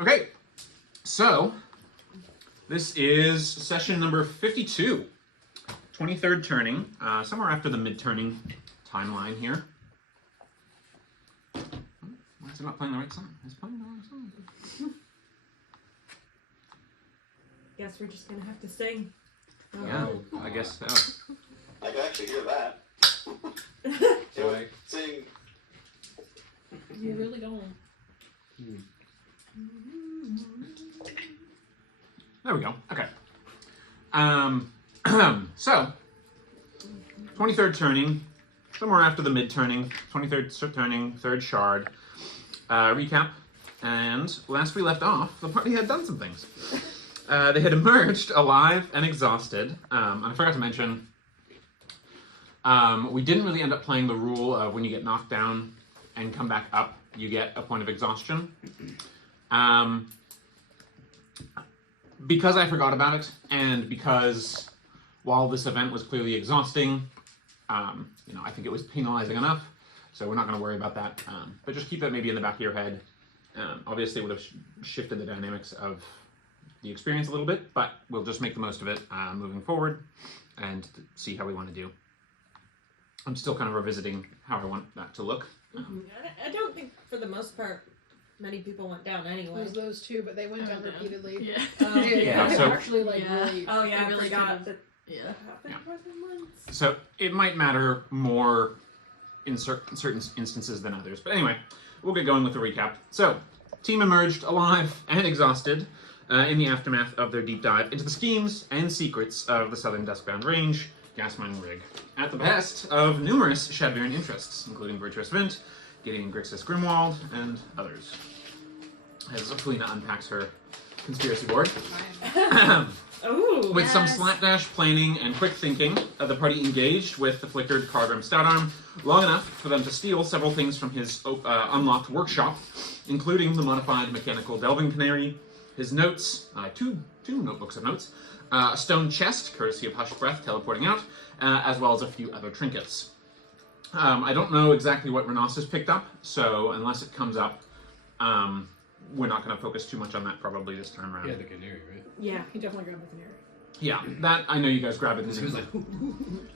Okay, so this is session number 52. 23rd turning, somewhere after the mid-turning timeline here. Why is it not playing the right song? It's playing the wrong song. Guess we're just gonna have to sing. Yeah, I guess so. I can actually hear that. So I Sing. You really don't. There we go. Okay. So 23rd turning, somewhere after the mid turning, 23rd turning, third shard. Recap. And last we left off, the party had done some things. They had emerged alive and exhausted. And I forgot to mention, we didn't really end up playing the rule of when you get knocked down and come back up, you get a point of exhaustion. Because I forgot about it, and because while this event was clearly exhausting, I think it was penalizing enough, so we're not going to worry about that. But just keep that maybe in the back of your head. Obviously, it would have shifted the dynamics of the experience a little bit, but we'll just make the most of it moving forward and see how we want to do. I'm still kind of revisiting how I want that to look. I don't think, for the most part, many people went down anyway. It was those two, but they went down repeatedly. Yeah. Yeah, They so- actually really. Oh yeah, I really forgot kind of- that Yeah. happened more than once. So it might matter more in certain instances than others. But anyway, we'll get going with the recap. So, team emerged alive and exhausted in the aftermath of their deep dive into the schemes and secrets of the Southern Duskbound Range, Gasmining Rig, at the behest of numerous Shadviran interests, including Virtuous Vint, Gideon Grixis Grimwald, and others. As Felina unpacks her conspiracy board. Ooh, With some Yes. slapdash planning and quick thinking, the party engaged with the flickered Cargrim Stoutarm long enough for them to steal several things from his unlocked workshop, including the modified mechanical delving canary, his notes, two notebooks of notes, a stone chest, courtesy of Hushed Breath teleporting out, as well as a few other trinkets. I don't know exactly what Renos has picked up, so unless it comes up, we're not going to focus too much on that probably this time around. Yeah, the canary, right? yeah. He definitely grabbed the canary. Yeah, that I know you guys grab it. He was like,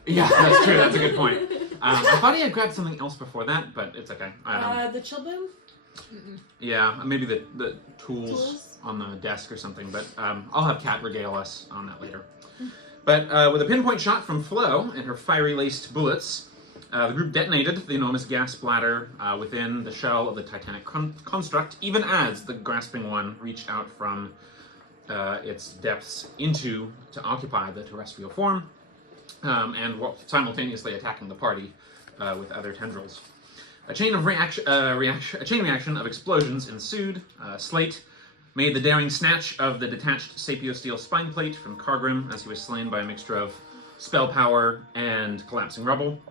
Yeah, that's true. That's a good point. I thought he had grabbed something else before that, but it's okay. The chill boom? Yeah, maybe the tools on the desk or something, but I'll have Kat regale us on that later. But with a pinpoint shot from Flo and her fiery-laced bullets, the group detonated the enormous gas bladder within the shell of the Titanic construct, even as the grasping one reached out from its depths to occupy the terrestrial form, and simultaneously attacking the party with other tendrils. A chain reaction of explosions ensued. Slate made the daring snatch of the detached sapiosteel spine plate from Cargrim as he was slain by a mixture of spell power and collapsing rubble.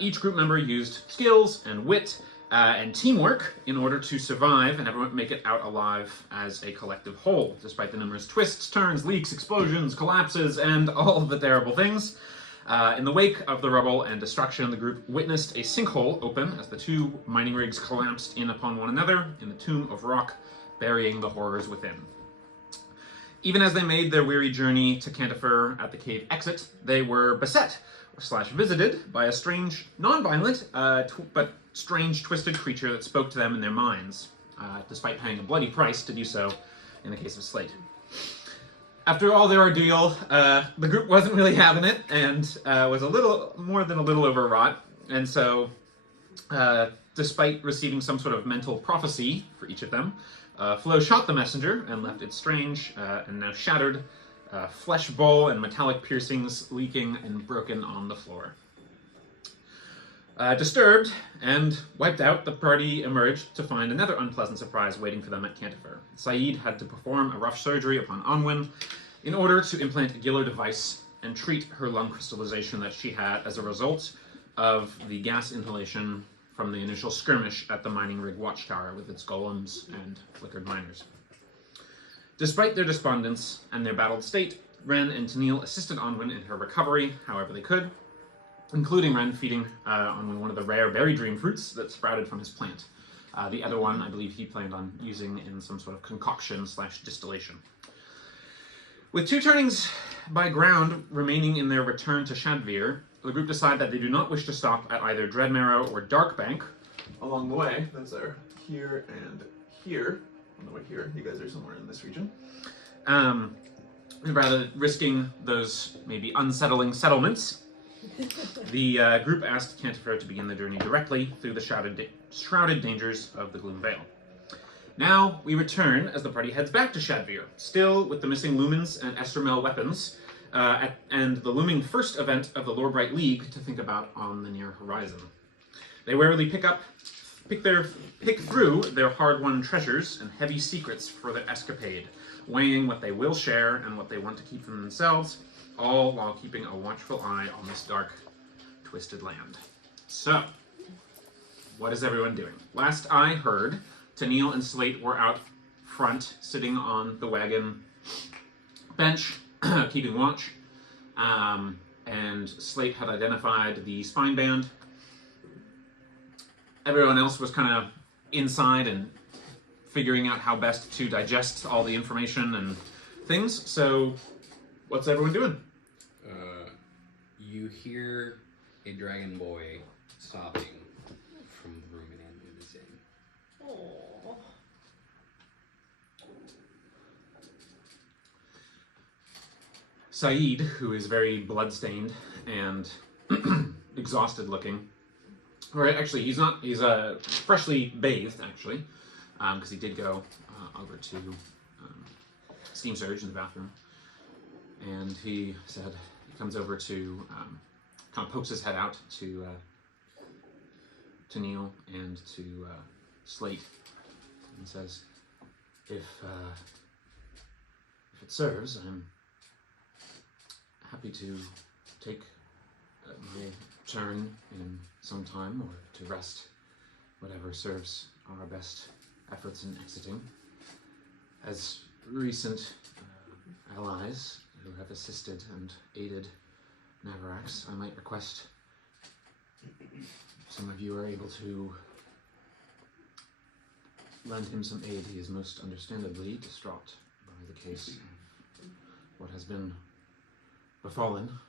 Each group member used skills and wit and teamwork in order to survive and everyone make it out alive as a collective whole, despite the numerous twists, turns, leaks, explosions, collapses, and all of the terrible things. In the wake of the rubble and destruction, the group witnessed a sinkhole open as the two mining rigs collapsed in upon one another in the tomb of rock, burying the horrors within. Even as they made their weary journey to Cantifer at the cave exit, they were beset / visited by a strange, non-violent, but strange twisted creature that spoke to them in their minds, despite paying a bloody price to do so in the case of Slate. After all their ordeal, the group wasn't really having it and was a little more than a little overwrought, and so despite receiving some sort of mental prophecy for each of them, Flo shot the messenger and left its strange and now shattered flesh bowl and metallic piercings leaking and broken on the floor. Disturbed and wiped out, the party emerged to find another unpleasant surprise waiting for them at Cantifer. Saeed had to perform a rough surgery upon Onwin in order to implant a Giller device and treat her lung crystallization that she had as a result of the gas inhalation from the initial skirmish at the mining rig watchtower with its golems and flickered miners. Despite their despondence and their battled state, Ren and Tennille assisted Onwin in her recovery however they could, including Ren feeding Onwin one of the rare berry dream fruits that sprouted from his plant, The other one, I believe he planned on using in some sort of concoction / distillation. With 2 turnings by ground remaining in their return to Shadvir, the group decide that they do not wish to stop at either Dreadmarrow or Darkbank. Along the way, those are here and here. On the way here, you guys are somewhere in this region. Rather risking those maybe unsettling settlements, the group asked Cantifer to begin the journey directly through the shrouded dangers of the Gloom Vale. Now we return as the party heads back to Shadvir, still with the missing lumens and Estermel weapons, and the looming first event of the Lorbright League to think about on the near horizon. They warily pick through their hard-won treasures and heavy secrets for their escapade, weighing what they will share and what they want to keep for themselves, all while keeping a watchful eye on this dark, twisted land. So, what is everyone doing? Last I heard, Tennille and Slate were out front, sitting on the wagon bench, keeping watch, and Slate had identified the spine band. Everyone else was kind of inside and figuring out how best to digest all the information and things. So, what's everyone doing? You hear a dragon boy sobbing from the room it is in. Aww. Saeed, who is very bloodstained and exhausted looking, or actually he's not, he's freshly bathed actually, because he did go over to Steam Surge in the bathroom, and he said, he comes over to, kind of pokes his head out to Neil and to Slate, and says, if it serves, I'm happy to take my turn in some time, or to rest, whatever serves our best efforts in exiting. As recent allies who have assisted and aided Navarax, I might request if some of you are able to lend him some aid. He is most understandably distraught by the case of what has been befallen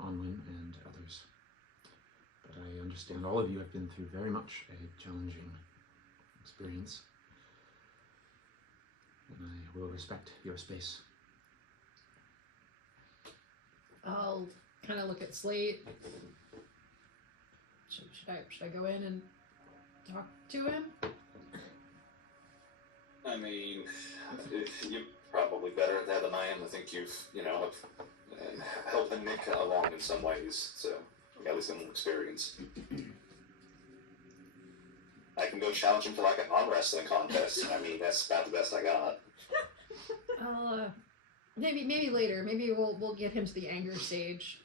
Onwin and others. But I understand all of you have been through very much a challenging experience, and I will respect your space. I'll kind of look at Slate. Should I go in and talk to him? I mean, you're probably better at that than I am. I think you've, helping Nick along in some ways, so at least in experience. I can go challenge him for like an arm wrestling contest. I mean, that's about the best I got. I'll maybe later. Maybe we'll get him to the anger stage.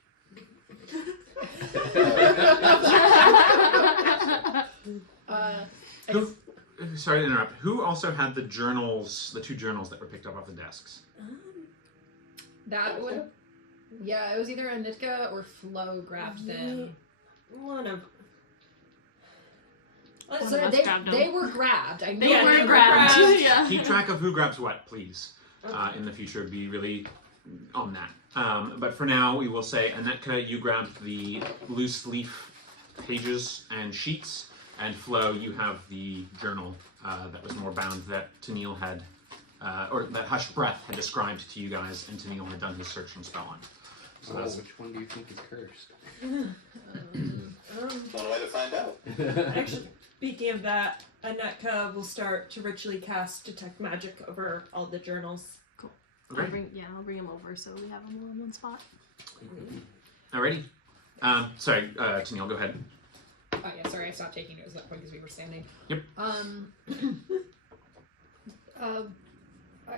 Sorry to interrupt. Who also had the journals, the 2 journals that were picked up off the desks? That would. Yeah, it was either Anitka or Flo grabbed them. One of. So they were grabbed. I know They were grabbed. Yeah. Keep track of who grabs what, please. In the future, be really on that. But for now, we will say, Anetka, you grabbed the loose leaf pages and sheets, and Flo, you have the journal that was more bound that Tennille had, or that Hushed Breath had described to you guys, and Tennille had done his searching spell on. So that's which one do you think is cursed? One way to find out. Actually, speaking of that, Anetka will start to ritually cast Detect Magic over all the journals. okay. I'll bring him over so we have them all in one spot. Alrighty. Sorry, Tennille, go ahead. Oh yeah, sorry, I stopped taking notes at that point because we were standing. Yep.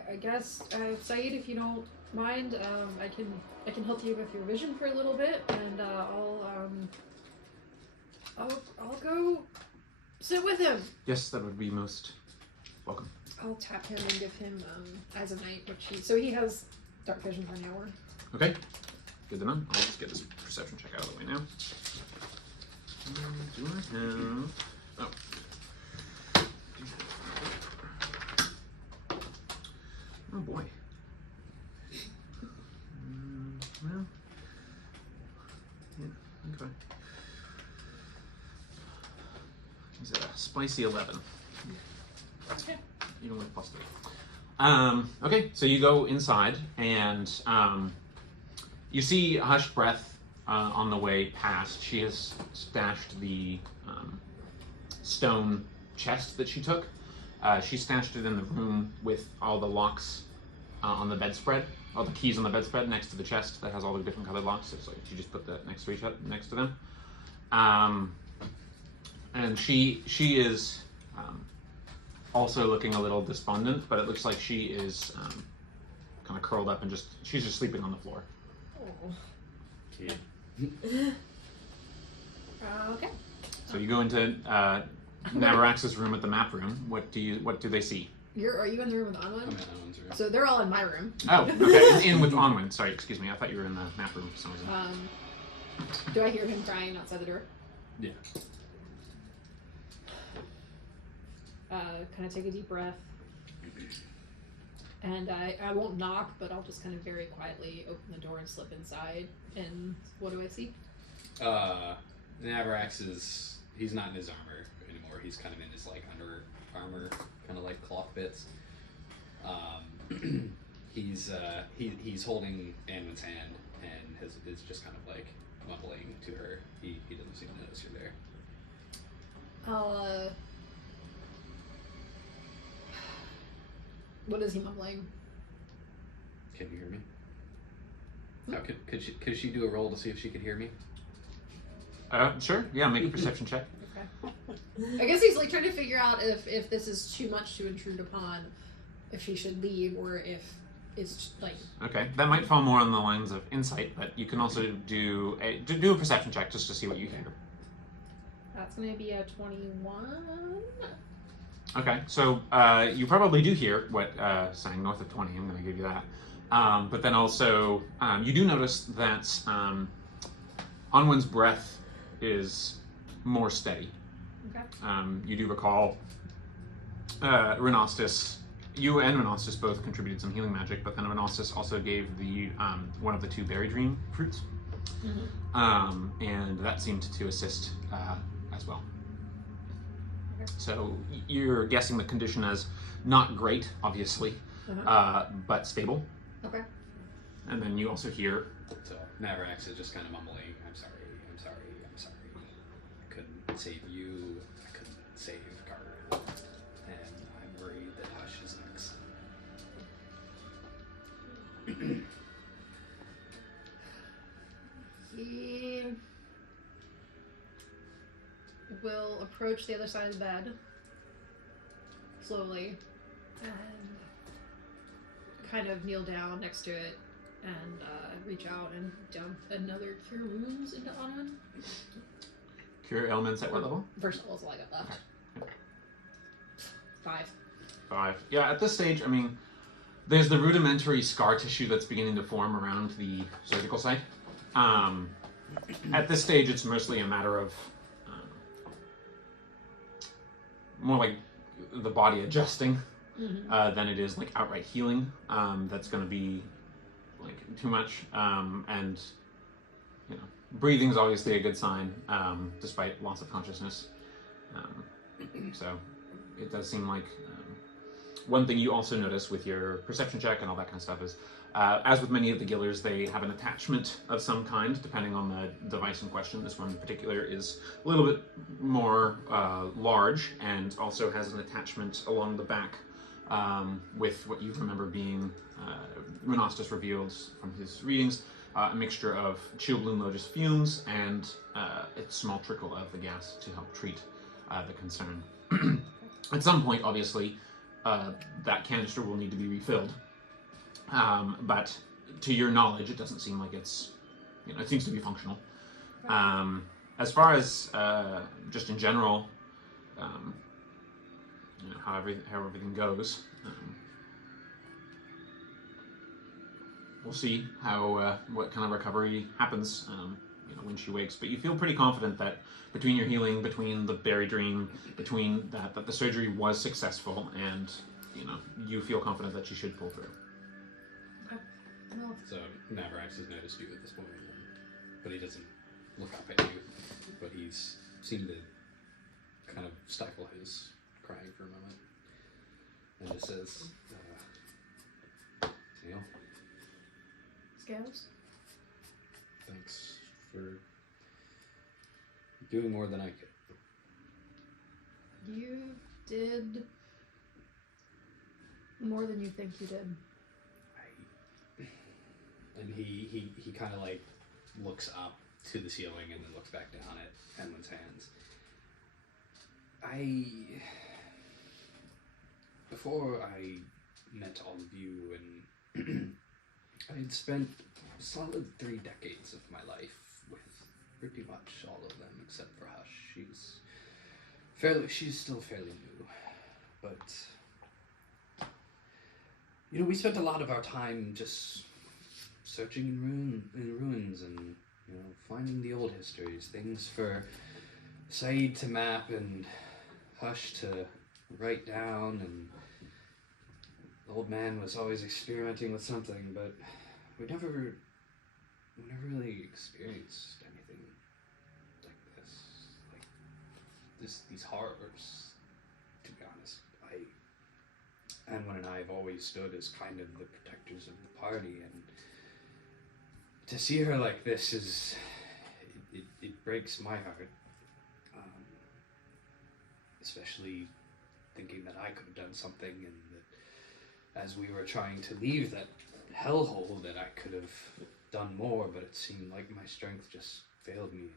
I guess Saeed, if you don't mind, I can help you with your vision for a little bit, and I'll go sit with him. Yes, that would be most welcome. I'll tap him and give him Eyes of Night, so he has dark vision for an hour. Okay. Good to know. I'll just get this perception check out of the way now. Do I have... Oh. boy. Well, yeah, okay. He's a spicy 11. Even with +3. Okay, so you go inside, and you see Hushed Breath on the way past. She has stashed the stone chest that she took. She stashed it in the room with all the locks on the bedspread, all the keys on the bedspread next to the chest that has all the different colored locks. It's like she just put that next to each other, next to them. And she is also looking a little despondent, but it looks like she is kind of curled up and she's just sleeping on the floor. Oh. Kid. Okay. So you go into Navarax's room at the map room. What do they see? Are you in the room with I'm Onwin? in Owen's room. So they're all in my room. Oh, okay. in with Onwin. Sorry, excuse me. I thought you were in the map room for some reason. Do I hear him crying outside the door? Yeah. Kind of take a deep breath. And I won't knock, but I'll just kind of very quietly open the door and slip inside. And what do I see? Navarax he's not in his armor anymore. He's kind of in his like under armor, kind of like cloth bits. He's holding Anwin's hand and is just kind of like mumbling to her. He doesn't seem to notice you're there. What is he mumbling? Can you hear me? How could she do a roll to see if she could hear me? Sure. Yeah, make a perception check. Okay. I guess he's like trying to figure out if this is too much to intrude upon, if she should leave, or if it's like. Okay, that might fall more on the lines of insight, but you can also do a perception check just to see what you hear. That's gonna be a 21. Okay, so you probably do hear what saying north of 20. I'm going to give you that. But then also, you do notice that Onwin's breath is more steady. Okay. You do recall Renostis. You and Renostis both contributed some healing magic, but then Renostis also gave the one of the 2 berry dream fruits, and that seemed to assist as well. So you're guessing the condition as not great, obviously, but stable. Okay. And then you also hear. So Navarax is just kind of mumbling, I'm sorry. I couldn't save you. I couldn't save Carter. And I'm worried that Hush is next. He will approach the other side of the bed slowly and kind of kneel down next to it and reach out and dump another Cure Wounds into Onwin. Cure ailments at what level? First level is all I got left. Okay. 5. 5. Yeah, at this stage, I mean, there's the rudimentary scar tissue that's beginning to form around the surgical site. At this stage, it's mostly a matter of more like the body adjusting than it is like outright healing. That's going to be like too much. And you know, breathing is obviously a good sign, despite loss of consciousness. So it does seem like one thing you also notice with your perception check and all that kind of stuff is, as with many of the Gillers, they have an attachment of some kind, depending on the device in question. This one in particular is a little bit more large and also has an attachment along the back with what you remember being, Renostis revealed from his readings, a mixture of chill bloom lotus fumes and a small trickle of the gas to help treat the concern. At some point, obviously, that canister will need to be refilled. But to your knowledge, it doesn't seem like it's, it seems to be functional. As far as just in general, how everything goes, we'll see how what kind of recovery happens, when she wakes. But you feel pretty confident that between your healing, between the berry dream, between that the surgery was successful, and you feel confident that she should pull through. Well, So Navrax has noticed you at this point, but he doesn't look up at you. But he's seemed to kind of stifle his crying for a moment, and just says, "Neil, Scales? thanks for doing more than I could." You did more than you think you did. And he kind of like looks up to the ceiling and then looks back down at Henwin's hands. Before I met all of you, and I had spent a solid 3 decades of my life with pretty much all of them except for Hush. She's still fairly new, but you know, we spent a lot of our time just searching in ruins and, you know, finding the old histories, things for Saeed to map and Hush to write down, and the old man was always experimenting with something, but we never really experienced anything like this. These horrors, to be honest. Anwen and I have always stood as kind of the protectors of the party, and to see her like this it breaks my heart. Especially thinking that I could have done something, and that as we were trying to leave that hellhole that I could have done more, but it seemed like my strength just failed me.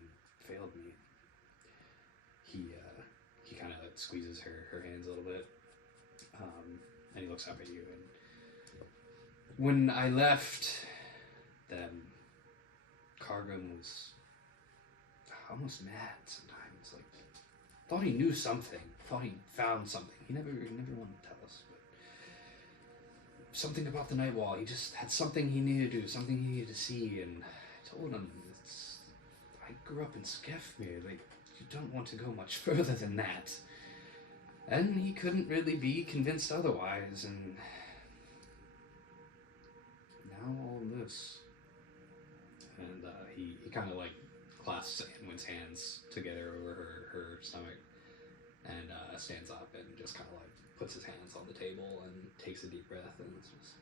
He kind of squeezes her hands a little bit, and he looks up at you. And when I left them, Kargun was almost mad sometimes. Like, thought he knew something, thought he found something. He never wanted to tell us, but something about the night wall. He just had something he needed to do, something he needed to see, and I told him, I grew up in Skefmere. Like, you don't want to go much further than that. And he couldn't really be convinced otherwise, and now all this. And he kind of like clasps Anwen's hands together over her stomach, and stands up and just kind of like puts his hands on the table and takes a deep breath, and it's just,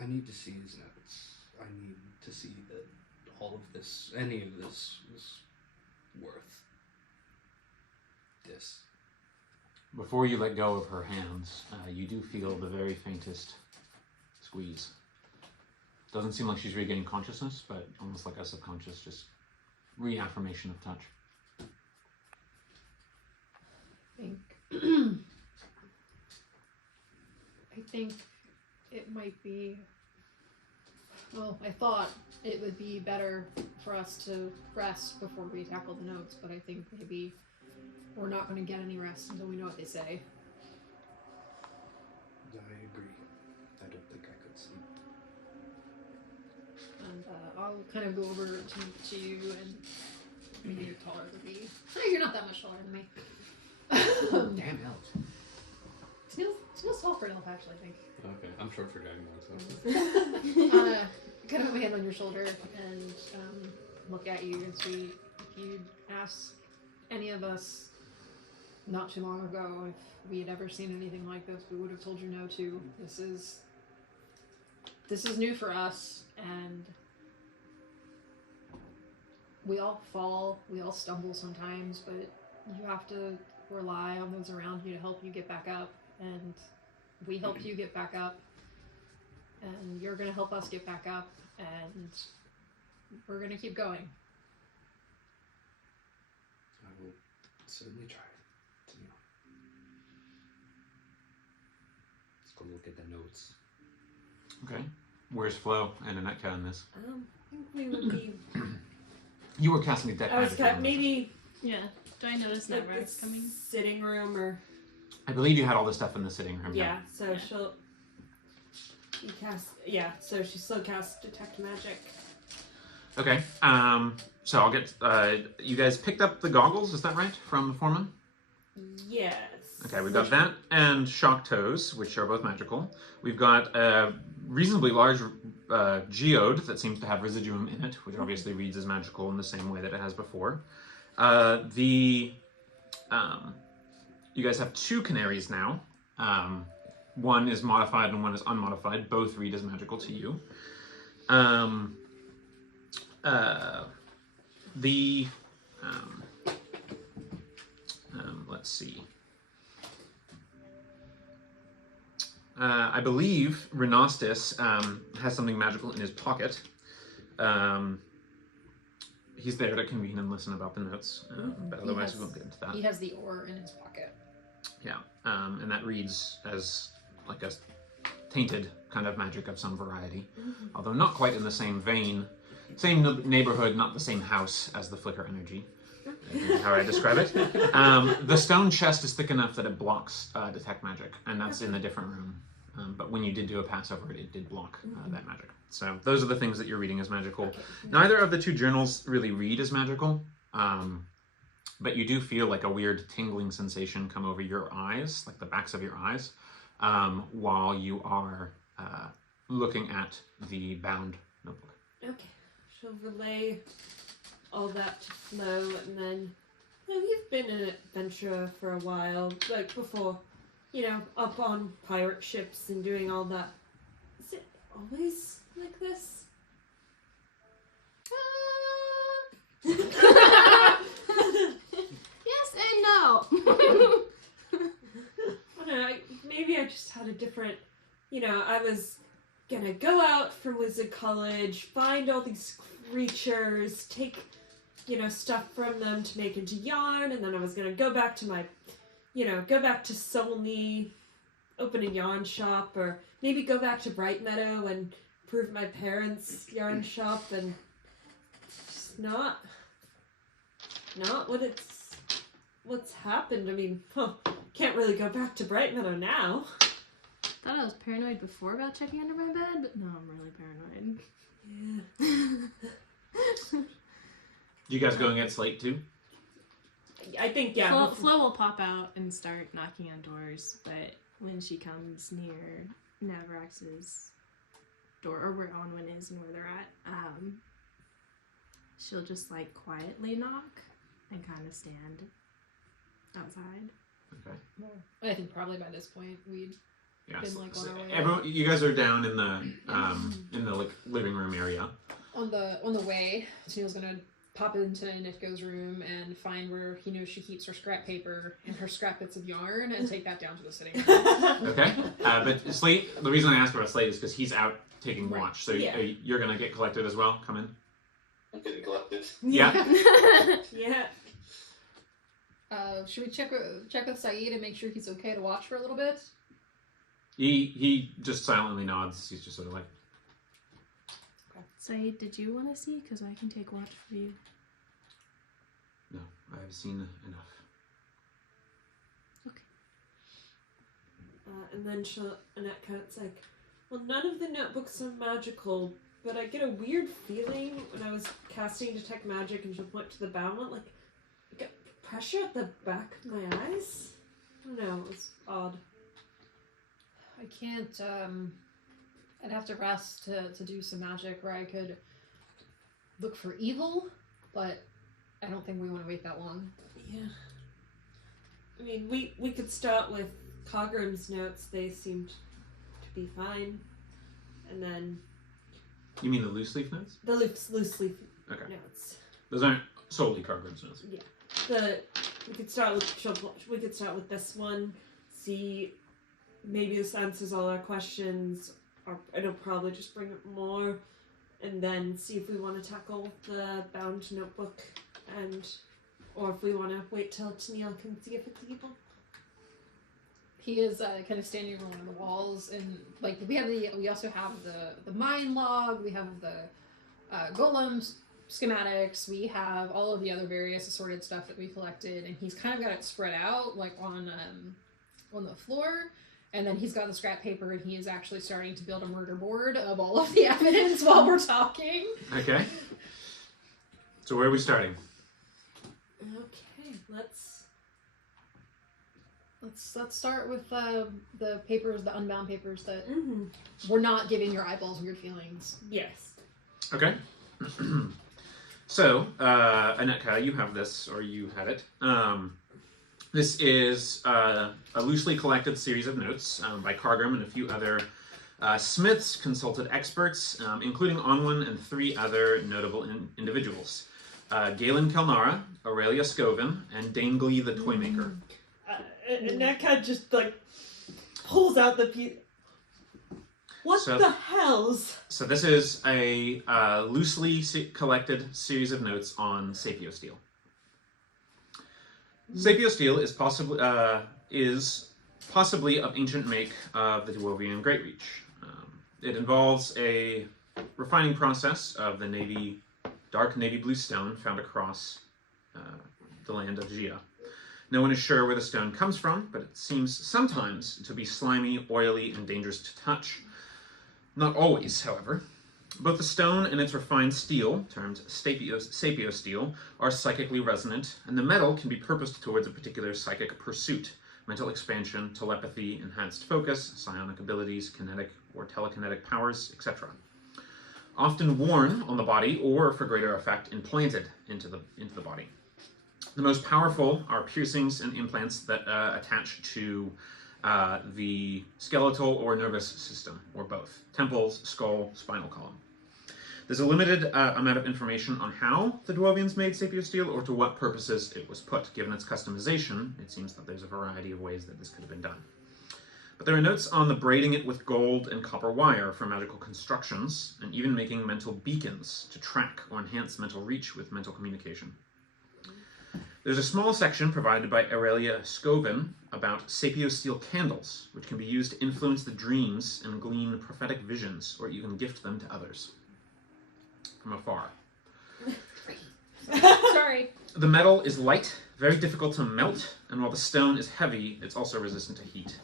I need to see his notes. I need to see that all of this, any of this, was worth this. Before you let go of her hands, you do feel the very faintest squeeze. Doesn't seem like she's regaining consciousness, but almost like a subconscious, just reaffirmation of touch. I think it might be, well, I thought it would be better for us to rest before we tackle the notes, but I think maybe we're not going to get any rest until we know what they say. I agree. I don't think I could sleep. And I'll kind of go over to you, and maybe you're taller than me. You're not that much taller than me. Damn elves. Sneel's tall for an elf, actually, I think. Okay, I'm short for Dragonborn, so. Kind of put my hand on your shoulder and look at you and see if you'd asked any of us not too long ago if we had ever seen anything like this, we would have told you no too. This is new for us, and we all fall, we all stumble sometimes, but you have to rely on those around you to help you get back up, and we helped you get back up, and you're going to help us get back up, and we're going to keep going. I will certainly try. Let's go look at the notes. Okay. Where's Flo and Anetka in this? I think we would be. You were casting a deck I was magic on this. maybe Yeah. Do I notice the Navrax coming? sitting room or I believe you had all this stuff in the sitting room. yeah. So Yeah. she'll cast. Yeah. So she still casts detect magic. Okay. So I'll get. You guys picked up the goggles, is that right, from the foreman? Yes. Okay, we've got that and shock toes, which are both magical. We've got a reasonably large geode that seems to have residuum in it, which obviously reads as magical in the same way that it has before. You guys have 2 canaries now. One is modified and one is unmodified. Both read as magical to you. Let's see. I believe Renostis has something magical in his pocket. He's there to convene and listen about the notes, but otherwise we won't get into that. He has the ore in his pocket. Yeah, and that reads as like a tainted kind of magic of some variety, although not quite in the same vein, same neighborhood, not the same house as the flicker energy. Is how I describe it. The stone chest is thick enough that it blocks detect magic, and that's in a different room. But when you did do a pass over it did block that magic. So those are the things that you're reading as magical. Okay. Neither of the 2 journals really read as magical, but you do feel like a weird tingling sensation come over your eyes, like the backs of your eyes, while you are looking at the bound notebook. Okay, she'll relay all that to Flo, and then we've been an adventurer for a while, like before, up on pirate ships and doing all that. Is it always like this? Yes and no. I don't know, maybe I just had a different, I was gonna go out from Wizard College, find all these creatures, take, stuff from them to make into yarn, and then I was gonna go back to my, go back to Solney, open a yarn shop, or maybe go back to Bright Meadow and improve my parents' yarn shop, and just not what's happened. I mean, can't really go back to Bright Meadow now. Thought I was paranoid before about checking under my bed, but no, I'm really paranoid. Yeah. You guys going at Slate too? I think, yeah. Flo will pop out and start knocking on doors, but when she comes near Navrax's door, or where Onwin is and where they're at, she'll just like quietly knock and kind of stand outside. Okay. Well, I think probably by this point we'd Yes. been like on our way. Everyone, you guys are down in the like living room area. On the way, Tennille's gonna pop into Nitko's room and find where he knows she keeps her scrap paper and her scrap bits of yarn and take that down to the sitting room. Okay. But Slate, the reason I asked about Slate is because he's out taking Right. watch. So Yeah. you're gonna get collected as well. Come in. I'm getting collected. Yeah. Yeah. Should we check with Saeed and make sure he's okay to watch for a little bit? He just silently nods. He's just sort of like, Saeed, did you want to see? Because I can take watch for you. no, I've seen enough. And then Annette's like, well, none of the notebooks are magical, but I get a weird feeling when I was casting Detect Magic, and she'll point to the bound one, like, I get pressure at the back of my eyes. I don't know, it was odd. I can't, I'd have to rest to do some magic where I could look for evil, but I don't think we want to wait that long. Yeah. I mean, we could start with Cogram's notes. They seemed to be fine. And then You mean the loose leaf notes? the loose leaf Okay. notes. Those aren't solely Cargrim's notes. We could start with this one. See, maybe this answers all our questions, or it'll probably just bring up more, and then see if we want to tackle the bound notebook, or if we want to wait till Tennille can see if it's evil. He is kind of standing over one of the walls, and like we also have the mine log, we have the golem schematics, we have all of the other various assorted stuff that we collected, and he's kind of got it spread out like on the floor, and then he's got the scrap paper, and he is actually starting to build a murder board of all of the evidence while we're talking. Okay. So where are we starting? Okay, let's Let's start with the papers, the unbound papers that Mm-hmm. we're not giving your eyeballs weird feelings. Yes. Okay. So, Anetka, you have this, or you had it. This is a loosely collected series of notes by Cargrim and a few other smiths, consulted experts, including Onwin and 3 other notable individuals. Galen Kelnara, Aurelia Scovin, and Dangley the Toymaker. And that cat just like pulls out the piece. What So- the hells? So this is a loosely collected series of notes on sapiosteel. Sapiosteel is possibly of ancient make of the Dwarvian Great Reach. It involves a refining process of the dark navy blue stone found across the land of Gia. No one is sure where the stone comes from, but it seems sometimes to be slimy, oily, and dangerous to touch. Not always, however. Both the stone and its refined steel, termed sapiosteel, are psychically resonant, and the metal can be purposed towards a particular psychic pursuit: mental expansion, telepathy, enhanced focus, psionic abilities, kinetic or telekinetic powers, etc. Often worn on the body, or for greater effect, implanted into the body. The most powerful are piercings and implants that attach to the skeletal or nervous system, or both. Temples, skull, spinal column. There's a limited amount of information on how the Dwarvians made sapiosteel or to what purposes it was put. Given its customization, it seems that there's a variety of ways that this could have been done. But there are notes on the braiding it with gold and copper wire for magical constructions, and even making mental beacons to track or enhance mental reach with mental communication. There's a small section provided by Aurelia Scovin about sapiosteel candles, which can be used to influence the dreams and glean prophetic visions, or even gift them to others from afar. Sorry. The metal is light, very difficult to melt, and while the stone is heavy, it's also resistant to heat.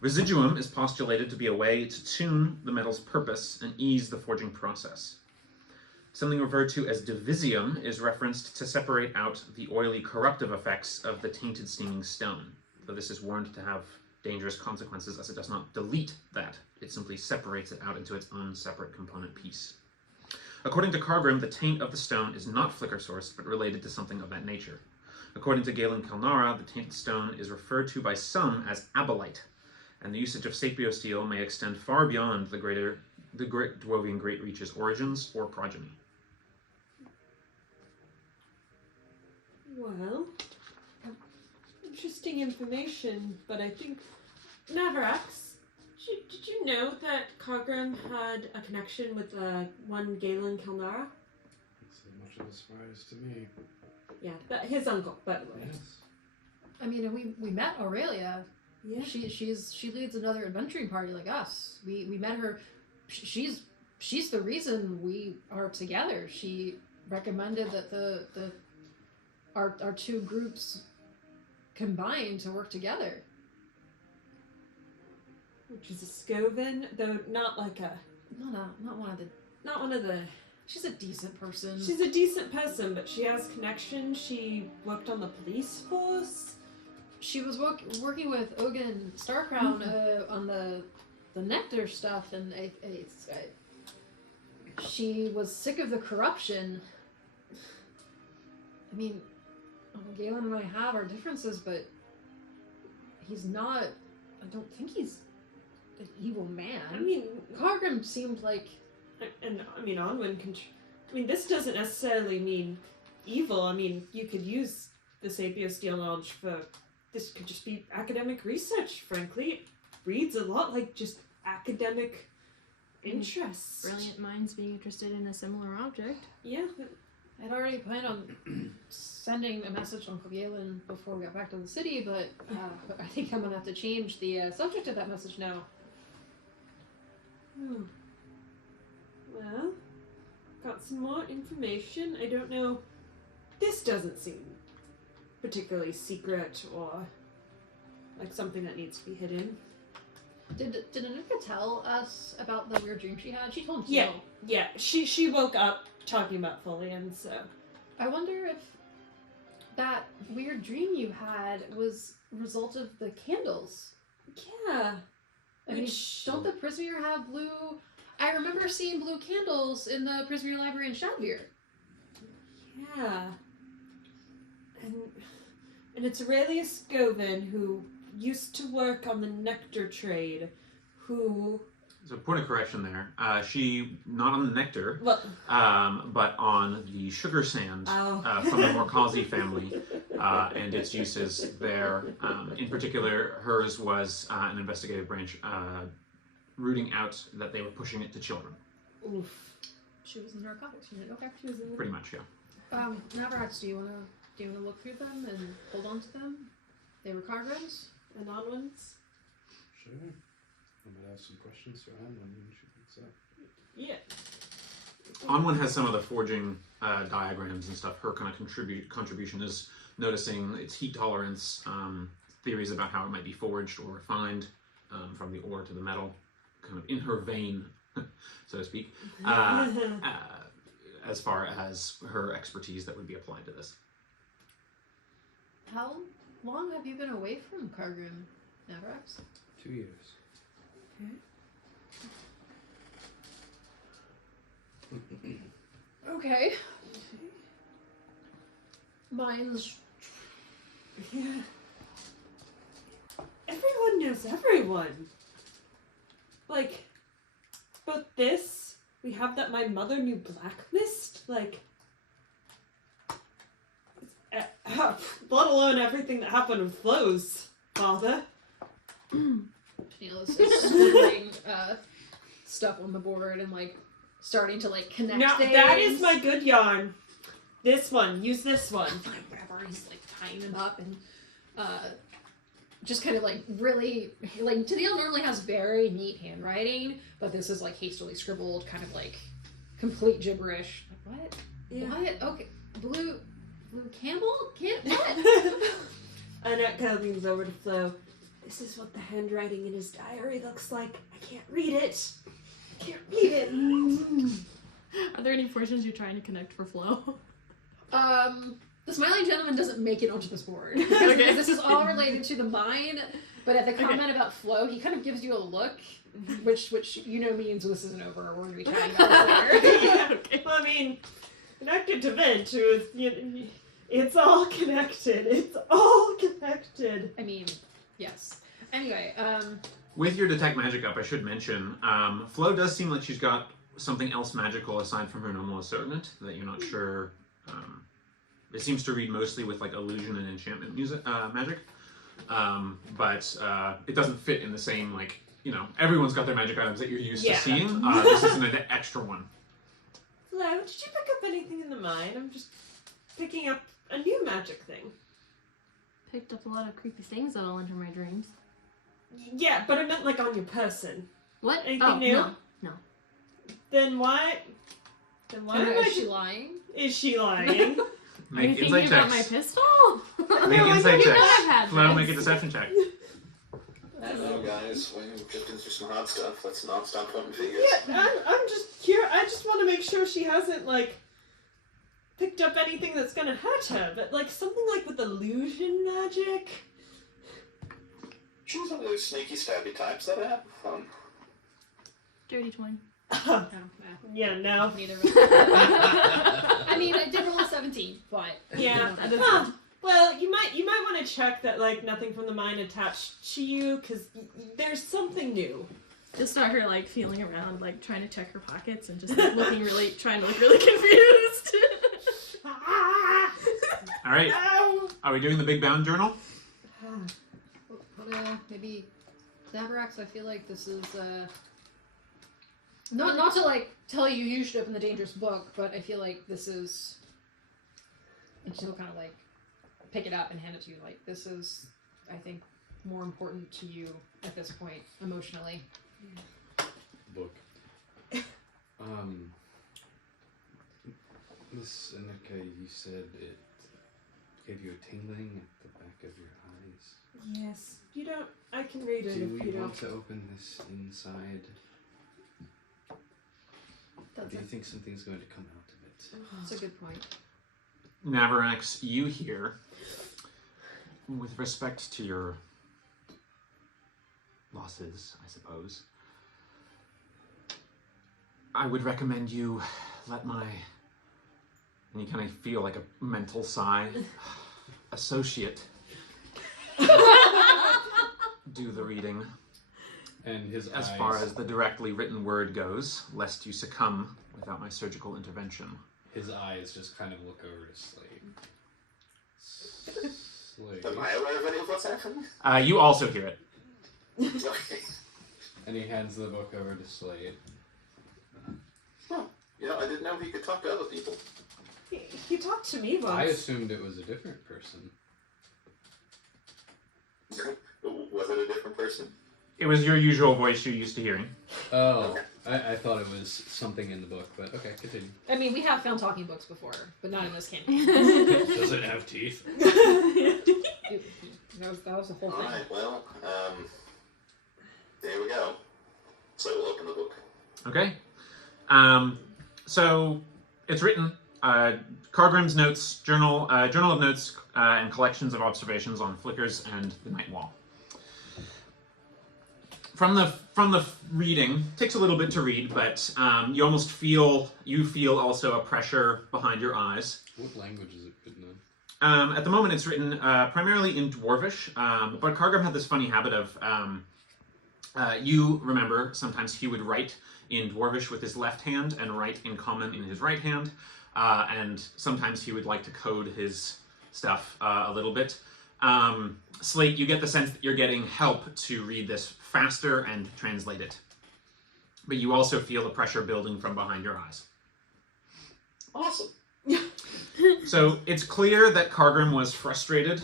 Residuum is postulated to be a way to tune the metal's purpose and ease the forging process. Something referred to as divisium is referenced to separate out the oily corruptive effects of the tainted steaming stone, though this is warned to have dangerous consequences as it does not delete that, it simply separates it out into its own separate component piece. According to Cargrim, the taint of the stone is not flicker sourced, but related to something of that nature. According to Galen Kelnara, the tainted stone is referred to by some as abolite, and the usage of sapiosteel may extend far beyond the great Dwarvian Great Reach's origins or progeny. Well, interesting information, but I think Navarax, did you know that Cargrim had a connection with one Galen Kelnara? It's so much of a surprise to me. Yeah, but his uncle, by the way. Yes. I mean, we met Aurelia. Yeah. She leads another adventuring party like us. We met her. She's the reason we are together. She recommended that our two groups combine to work together. Which is a Scovin, though not like a... Not one of the. Not one of the... She's a decent person. She's a decent person, but she has connection. She worked on the police force. She was working with Ogun Starcrown on the nectar stuff, and she was sick of the corruption. I mean, Galen and I have our differences, but he's not. I don't think he's an evil man. I mean, Cargrim seemed like. and I mean, Onwin can. I mean, this doesn't necessarily mean evil. I mean, you could use the sapiosteel knowledge for. This could just be academic research, frankly. It reads a lot like just academic interests. Brilliant minds being interested in a similar object. Yeah. I'd already planned on sending a message to Uncle Galen before we got back to the city, but I think I'm gonna have to change the subject of that message now. Hmm. Well, got some more information. I don't know. This doesn't seem particularly secret or like something that needs to be hidden. Did Anika tell us about the weird dream she had? She told us. Yeah, no. yeah. She woke up talking about Folian, so I wonder if that weird dream you had was a result of the candles. Yeah. I mean, don't the Prismere have blue? I remember seeing blue candles in the Prismere Library in Shadvir. Yeah. And it's Aurelius Govan, who used to work on the nectar trade, who... So point of correction there. She, not on the nectar, Well, but on the sugar sand from the Morkazi family and its uses there. In particular, hers was an investigative branch rooting out that they were pushing it to children. Oof. She was in the narcotics unit. Okay. She was in Pretty much, yeah. Navarax, do you wanna look through them and hold on to them? They were cargoes. and on ones. Sure. I might have some questions for Anne when she picks up. Yeah. Onwin has some of the forging diagrams and stuff. Her kind of contribution is noticing its heat tolerance, theories about how it might be forged or refined from the ore to the metal, kind of in her vein, so to speak, as far as her expertise that would be applied to this. How long have you been away from Kargrim, Navarax? 2 years. Okay. Mine's... Yeah. Everyone knows everyone. Like, but this, we have that my mother knew Black Mist, like, let alone everything that happened with Flo's father. Shanila's just scribbling stuff on the board and, like, starting to, like, connect Now, things. that is my good yarn. This one, use this one. Fine, whatever. He's, like, tying them up and, just kind of, like, really, like, Tennille normally has very neat handwriting, but this is, like, hastily scribbled, kind of, like, complete gibberish. Like, what? Yeah. What? Okay. Blue Campbell? What? Annette kind of leans over to Flo. This is what the handwriting in his diary looks like. I can't read it. I can't read it. Are there any portions you're trying to connect for Flo? The Smiling Gentleman doesn't make it onto this board. Okay. This is all related to the mine, but at the comment about Flo, he kind of gives you a look, which you know means this isn't over. We're going to be chatting about it later. Yeah, okay. Well, I mean, connected to Vint, it's all connected. It's all connected. I mean, yes. Anyway, With your detect magic up, I should mention, Flo does seem like she's got something else magical aside from her normal assortment that you're not sure. It seems to read mostly with like illusion and enchantment magic, but it doesn't fit in the same everyone's got their magic items that you're used to seeing. This is an extra one. Flo, did you pick up anything in the mine? I'm just picking up a new magic thing. Picked up a lot of creepy things that'll enter my dreams. Yeah, but I meant like on your person. What? Anything new? No. Then why? is she lying? Is she lying? Are you Make thinking insight about checks. my pistol? Make insight you know checks. I've had Flo, this. make a deception check. I don't know, guys. We've just been through some hard stuff. Let's not stop pointing fingers. Yeah, I'm just curious. I just want to make sure she hasn't picked up anything that's gonna hurt her. But something with illusion magic. She's one of those sneaky, stabby types that have fun. Dirty 20. No, Yeah, no. neither of us. I mean, I did roll a 17, but... Yeah. Well, you might want to check that nothing from the mine attached to you, because there's something new. Just start her feeling around, trying to check her pockets and just trying to look really confused. All right. Ow. Are we doing the big bound journal? Maybe Navarax, I feel like this is not to tell you should open the dangerous book, but I feel like this is, and she'll kind of pick it up and hand it to you. This is, I think, more important to you at this point emotionally. Book. Miss Annika, you said it gave you a tingling at the back of your eyes. Yes. You don't. I can read it Do if we you want don't. to open this inside? Or do you think something's going to come out of it? That's a good point. Navarax, you hear, with respect to your losses, I suppose, I would recommend you let my, and you kind of feel like a mental sigh, associate do the reading. And his As eyes, far as the directly written word goes, lest you succumb without my surgical intervention. his eyes just kind of look over to Slade. Slade. Am I aware of any of what's happening? You also hear it. Okay. And he hands the book over to Slade. Huh. You know, I didn't know he could talk to other people. He talked to me once. I assumed it was a different person. Was it a different person? It was your usual voice you're used to hearing. Oh, I thought it was something in the book, but okay, continue. I mean, we have found talking books before, but not in this campaign. Does it have teeth? That was the whole thing. Alright, well, there we go. So we'll open the book. Okay. So it's written. Cargrim's notes, journal of notes, and collections of observations on flickers and the night wall. From the reading, takes a little bit to read, but you almost feel also a pressure behind your eyes. What language is it written in? At the moment, it's written primarily in Dwarvish, but Cargrim had this funny habit of, you remember, sometimes he would write in Dwarvish with his left hand and write in common in his right hand, and sometimes he would like to code his stuff a little bit. Slate, you get the sense that you're getting help to read this faster and translate it, but you also feel the pressure building from behind your eyes. Awesome. So it's clear that Cargrim was frustrated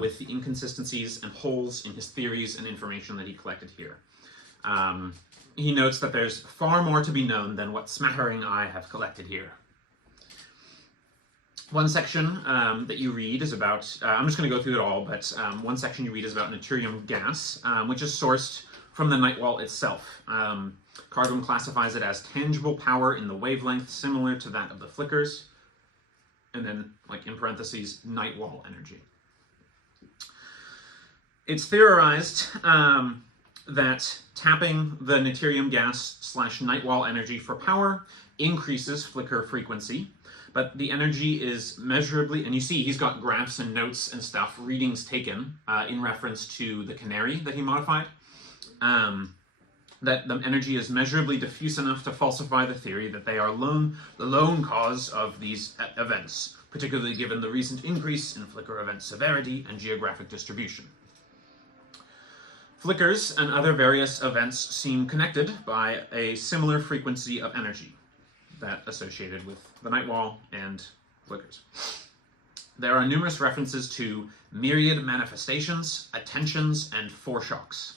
with the inconsistencies and holes in his theories and information that he collected here. He notes that there's far more to be known than what smattering I have collected here. One section that you read is about, I'm just going to go through it all, but one section you read is about Natrium gas, which is sourced from the night wall itself. Cargrim classifies it as tangible power in the wavelength similar to that of the flickers, and then, like in parentheses, night wall energy. It's theorized that tapping the Natrium gas / night wall energy for power increases flicker frequency, but the energy is measurably, and you see he's got graphs and notes and stuff, readings taken in reference to the canary that he modified, that the energy is measurably diffuse enough to falsify the theory that they are the lone cause of these events, particularly given the recent increase in flicker event severity and geographic distribution. Flickers and other various events seem connected by a similar frequency of energy that associated with the night wall and flickers. There are numerous references to myriad manifestations, attentions, and foreshocks.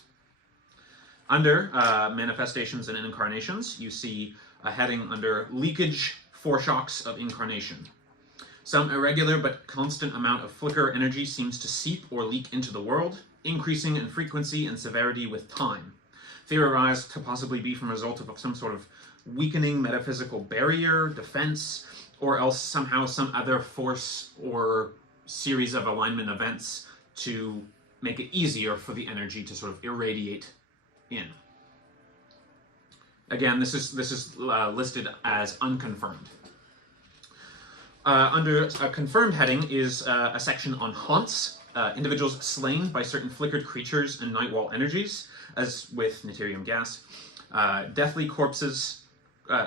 Under manifestations and incarnations, you see a heading under leakage, foreshocks of incarnation. Some irregular but constant amount of flicker energy seems to seep or leak into the world, increasing in frequency and severity with time, theorized to possibly be from a result of some sort of weakening metaphysical barrier, defense, or else somehow some other force or series of alignment events to make it easier for the energy to sort of irradiate in. Again, this is listed as unconfirmed. Under a confirmed heading is a section on haunts, individuals slain by certain flickered creatures and night wall energies, as with Natrium gas, deathly corpses,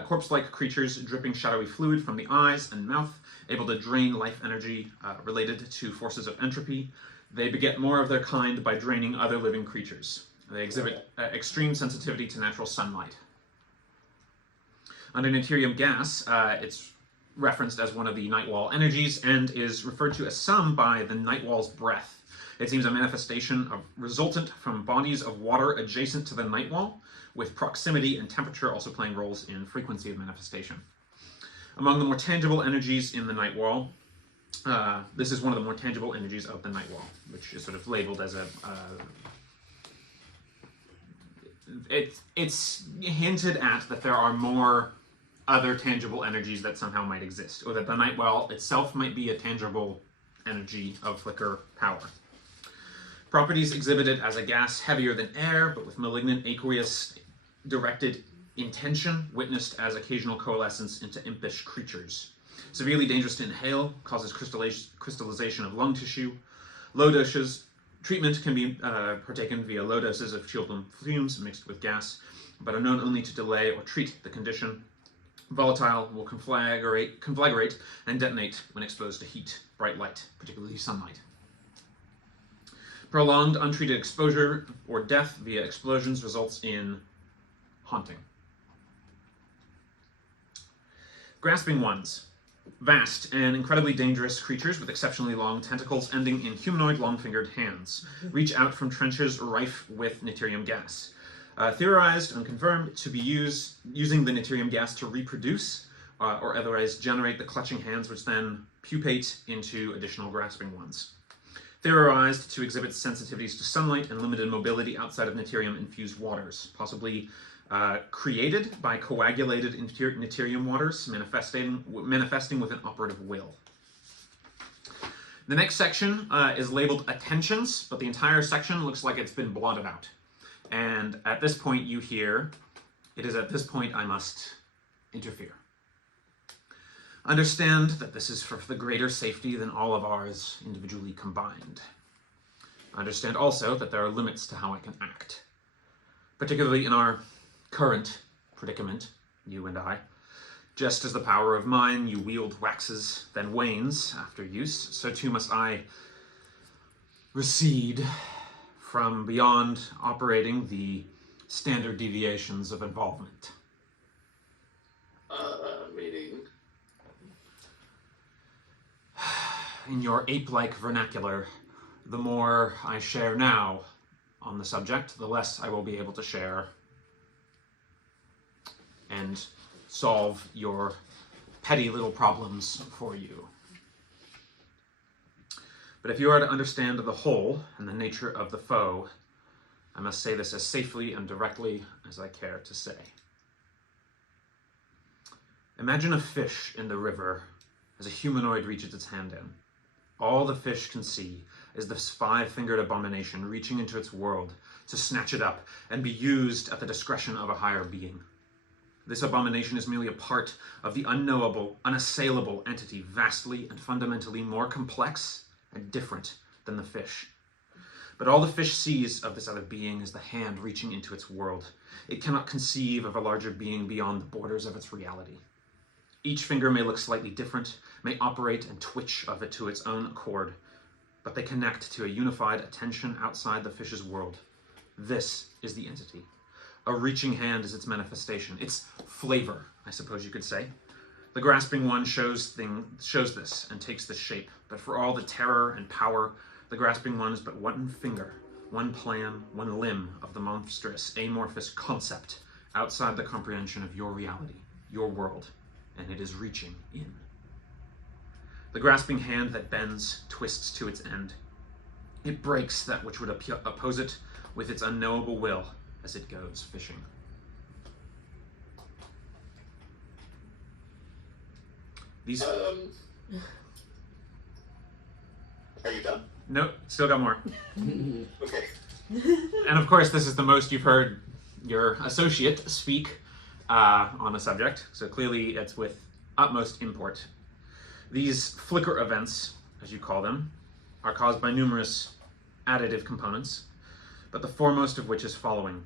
corpse-like creatures dripping shadowy fluid from the eyes and mouth, able to drain life energy related to forces of entropy. They beget more of their kind by draining other living creatures. They exhibit extreme sensitivity to natural sunlight. Under Natrium gas, it's referenced as one of the night wall energies and is referred to as some by the night wall's breath. It seems a manifestation resultant from bodies of water adjacent to the night wall, with proximity and temperature also playing roles in frequency of manifestation. Among the more tangible energies in the night wall, this is one of the more tangible energies of the night wall, which is sort of labeled as a... it's hinted at that there are more other tangible energies that somehow might exist, or that the night well itself might be a tangible energy of flicker power. Properties exhibited as a gas heavier than air, but with malignant aqueous directed intention, witnessed as occasional coalescence into impish creatures. Severely dangerous to inhale, causes crystallization of lung tissue. Low doses, treatment can be partaken via low doses of children fumes mixed with gas, but are known only to delay or treat the condition. Volatile, will conflagrate and detonate when exposed to heat, bright light, particularly sunlight. Prolonged untreated exposure or death via explosions results in haunting. Grasping ones. Vast and incredibly dangerous creatures with exceptionally long tentacles ending in humanoid long-fingered hands reach out from trenches rife with Niterium gas. Theorized and confirmed to be using the Niterium gas to reproduce or otherwise generate the clutching hands which then pupate into additional grasping ones. Theorized to exhibit sensitivities to sunlight and limited mobility outside of Niterium-infused waters, possibly created by coagulated Niterium waters, manifesting with an operative will. The next section is labeled Attentions, but the entire section looks like it's been blotted out. And at this point you hear, it is at this point I must interfere. Understand that this is for the greater safety than all of ours individually combined. Understand also that there are limits to how I can act. Particularly in our current predicament, you and I. Just as the power of mine you wield waxes, then wanes after use, so too must I recede from beyond operating the standard deviations of involvement. Meaning? In your ape-like vernacular, the more I share now on the subject, the less I will be able to share and solve your petty little problems for you. But if you are to understand the whole and the nature of the foe, I must say this as safely and directly as I care to say. Imagine a fish in the river as a humanoid reaches its hand in. All the fish can see is this five-fingered abomination reaching into its world to snatch it up and be used at the discretion of a higher being. This abomination is merely a part of the unknowable, unassailable entity, vastly and fundamentally more complex and different than the fish. But all the fish sees of this other being is the hand reaching into its world. It cannot conceive of a larger being beyond the borders of its reality. Each finger may look slightly different, may operate and twitch of it to its own accord, but they connect to a unified attention outside the fish's world. This is the entity. A reaching hand is its manifestation, its flavor, I suppose you could say. The grasping one shows this and takes this shape, but for all the terror and power, the grasping one is but one finger, one plan, one limb of the monstrous, amorphous concept outside the comprehension of your reality, your world, and it is reaching in. The grasping hand that bends, twists to its end. It breaks that which would oppose it with its unknowable will as it goes fishing. These... Are you done? Nope, still got more. Okay. And of course, this is the most you've heard your associate speak on a subject, so clearly it's with utmost import. These flicker events, as you call them, are caused by numerous additive components, but the foremost of which is following.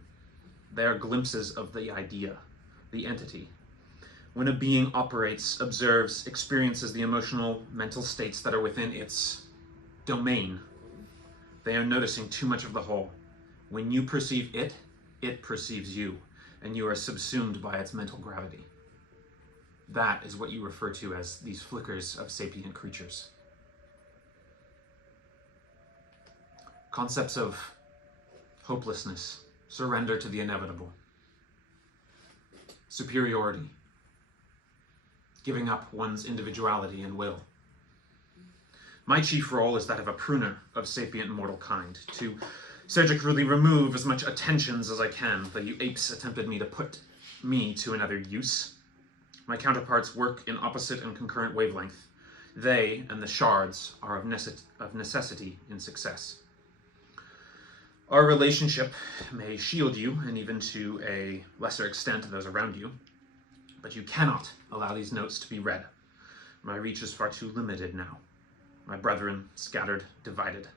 They are glimpses of the idea, the entity. When a being operates, observes, experiences the emotional, mental states that are within its domain, they are noticing too much of the whole. When you perceive it, it perceives you, and you are subsumed by its mental gravity. That is what you refer to as these flickers of sapient creatures. Concepts of hopelessness, surrender to the inevitable, superiority, giving up one's individuality and will. My chief role is that of a pruner of sapient mortal kind, to surgically remove as much attentions as I can that you apes attempted to put me to another use. My counterparts work in opposite and concurrent wavelength. They and the shards are of necessity in success. Our relationship may shield you, and even to a lesser extent those around you, but you cannot allow these notes to be read. My reach is far too limited now. My brethren scattered, divided.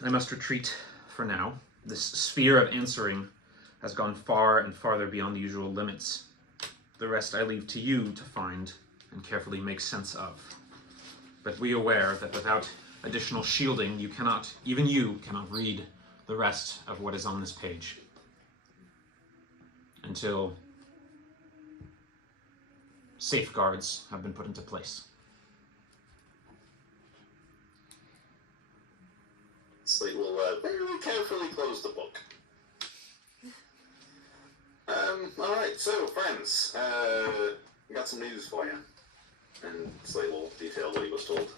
I must retreat for now. This sphere of answering has gone far and farther beyond the usual limits. The rest I leave to you to find and carefully make sense of. But be aware that without additional shielding, even you cannot read the rest of what is on this page. Until safeguards have been put into place. Slate will very carefully close the book. Alright, so friends, we got some news for you. And Slate will detail what he was told.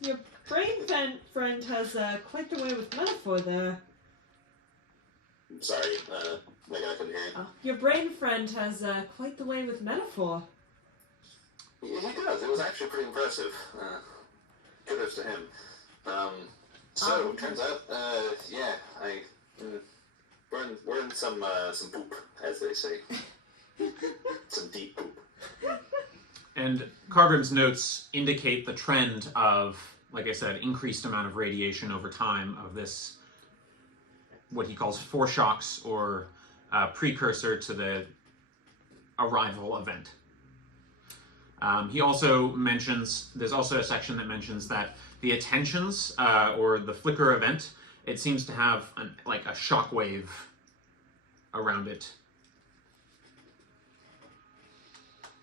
Your brain friend has quite the way with metaphor there. Sorry, Megan, I couldn't hear you. Your brain friend has quite the way with metaphor. He does. It was actually pretty impressive. Kudos to him. Turns out, we're in some poop, as they say. Some deep poop. And Cargrim's notes indicate the trend of, like I said, increased amount of radiation over time of this, what he calls foreshocks, or precursor to the arrival event. He also mentions, there's also a section that mentions that the attentions, or the flicker event, it seems to have like a shockwave around it.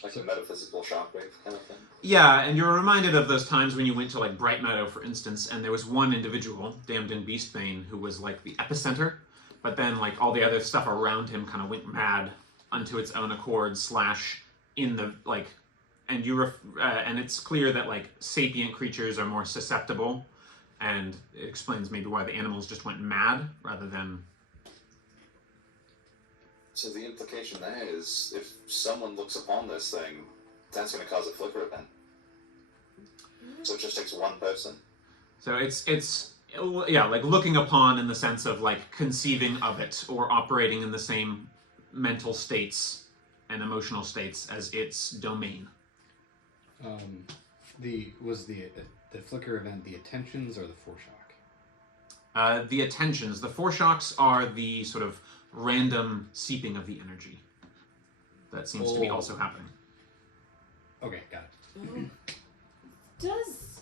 Like a metaphysical shockwave kind of thing? Yeah, and you're reminded of those times when you went to like Bright Meadow, for instance, and there was one individual, Damned in Beastbane, who was like the epicenter, but then like all the other stuff around him kind of went mad unto its own accord, in the like, and and it's clear that like sapient creatures are more susceptible, and it explains maybe why the animals just went mad rather than. So the implication there is, if someone looks upon this thing, that's going to cause a flicker event. So it just takes one person. So it's like looking upon in the sense of like conceiving of it or operating in the same mental states and emotional states as its domain. Was the flicker event the attentions or the foreshock? The attentions. The foreshocks are the sort of random seeping of the energy that seems to be also happening. Okay, got it. Does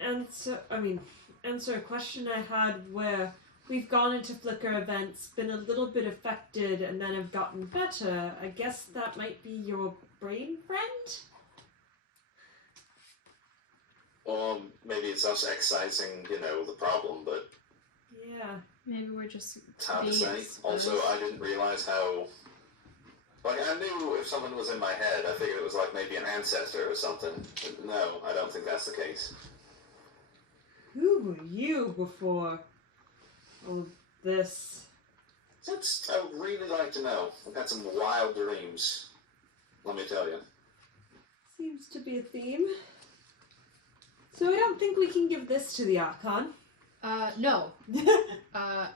answer a question I had where we've gone into flicker events, been a little bit affected, and then have gotten better. I guess that might be your brain friend? Or maybe it's us excising, the problem, but Yeah. Maybe we're just it's hard to being say. exposed. Also, I didn't realize how... Like, I knew if something was in my head, I figured it was like maybe an ancestor or something. But no, I don't think that's the case. Who were you before all this? I would really like to know. I've had some wild dreams, let me tell you. Seems to be a theme. So I don't think we can give this to the Archon. No.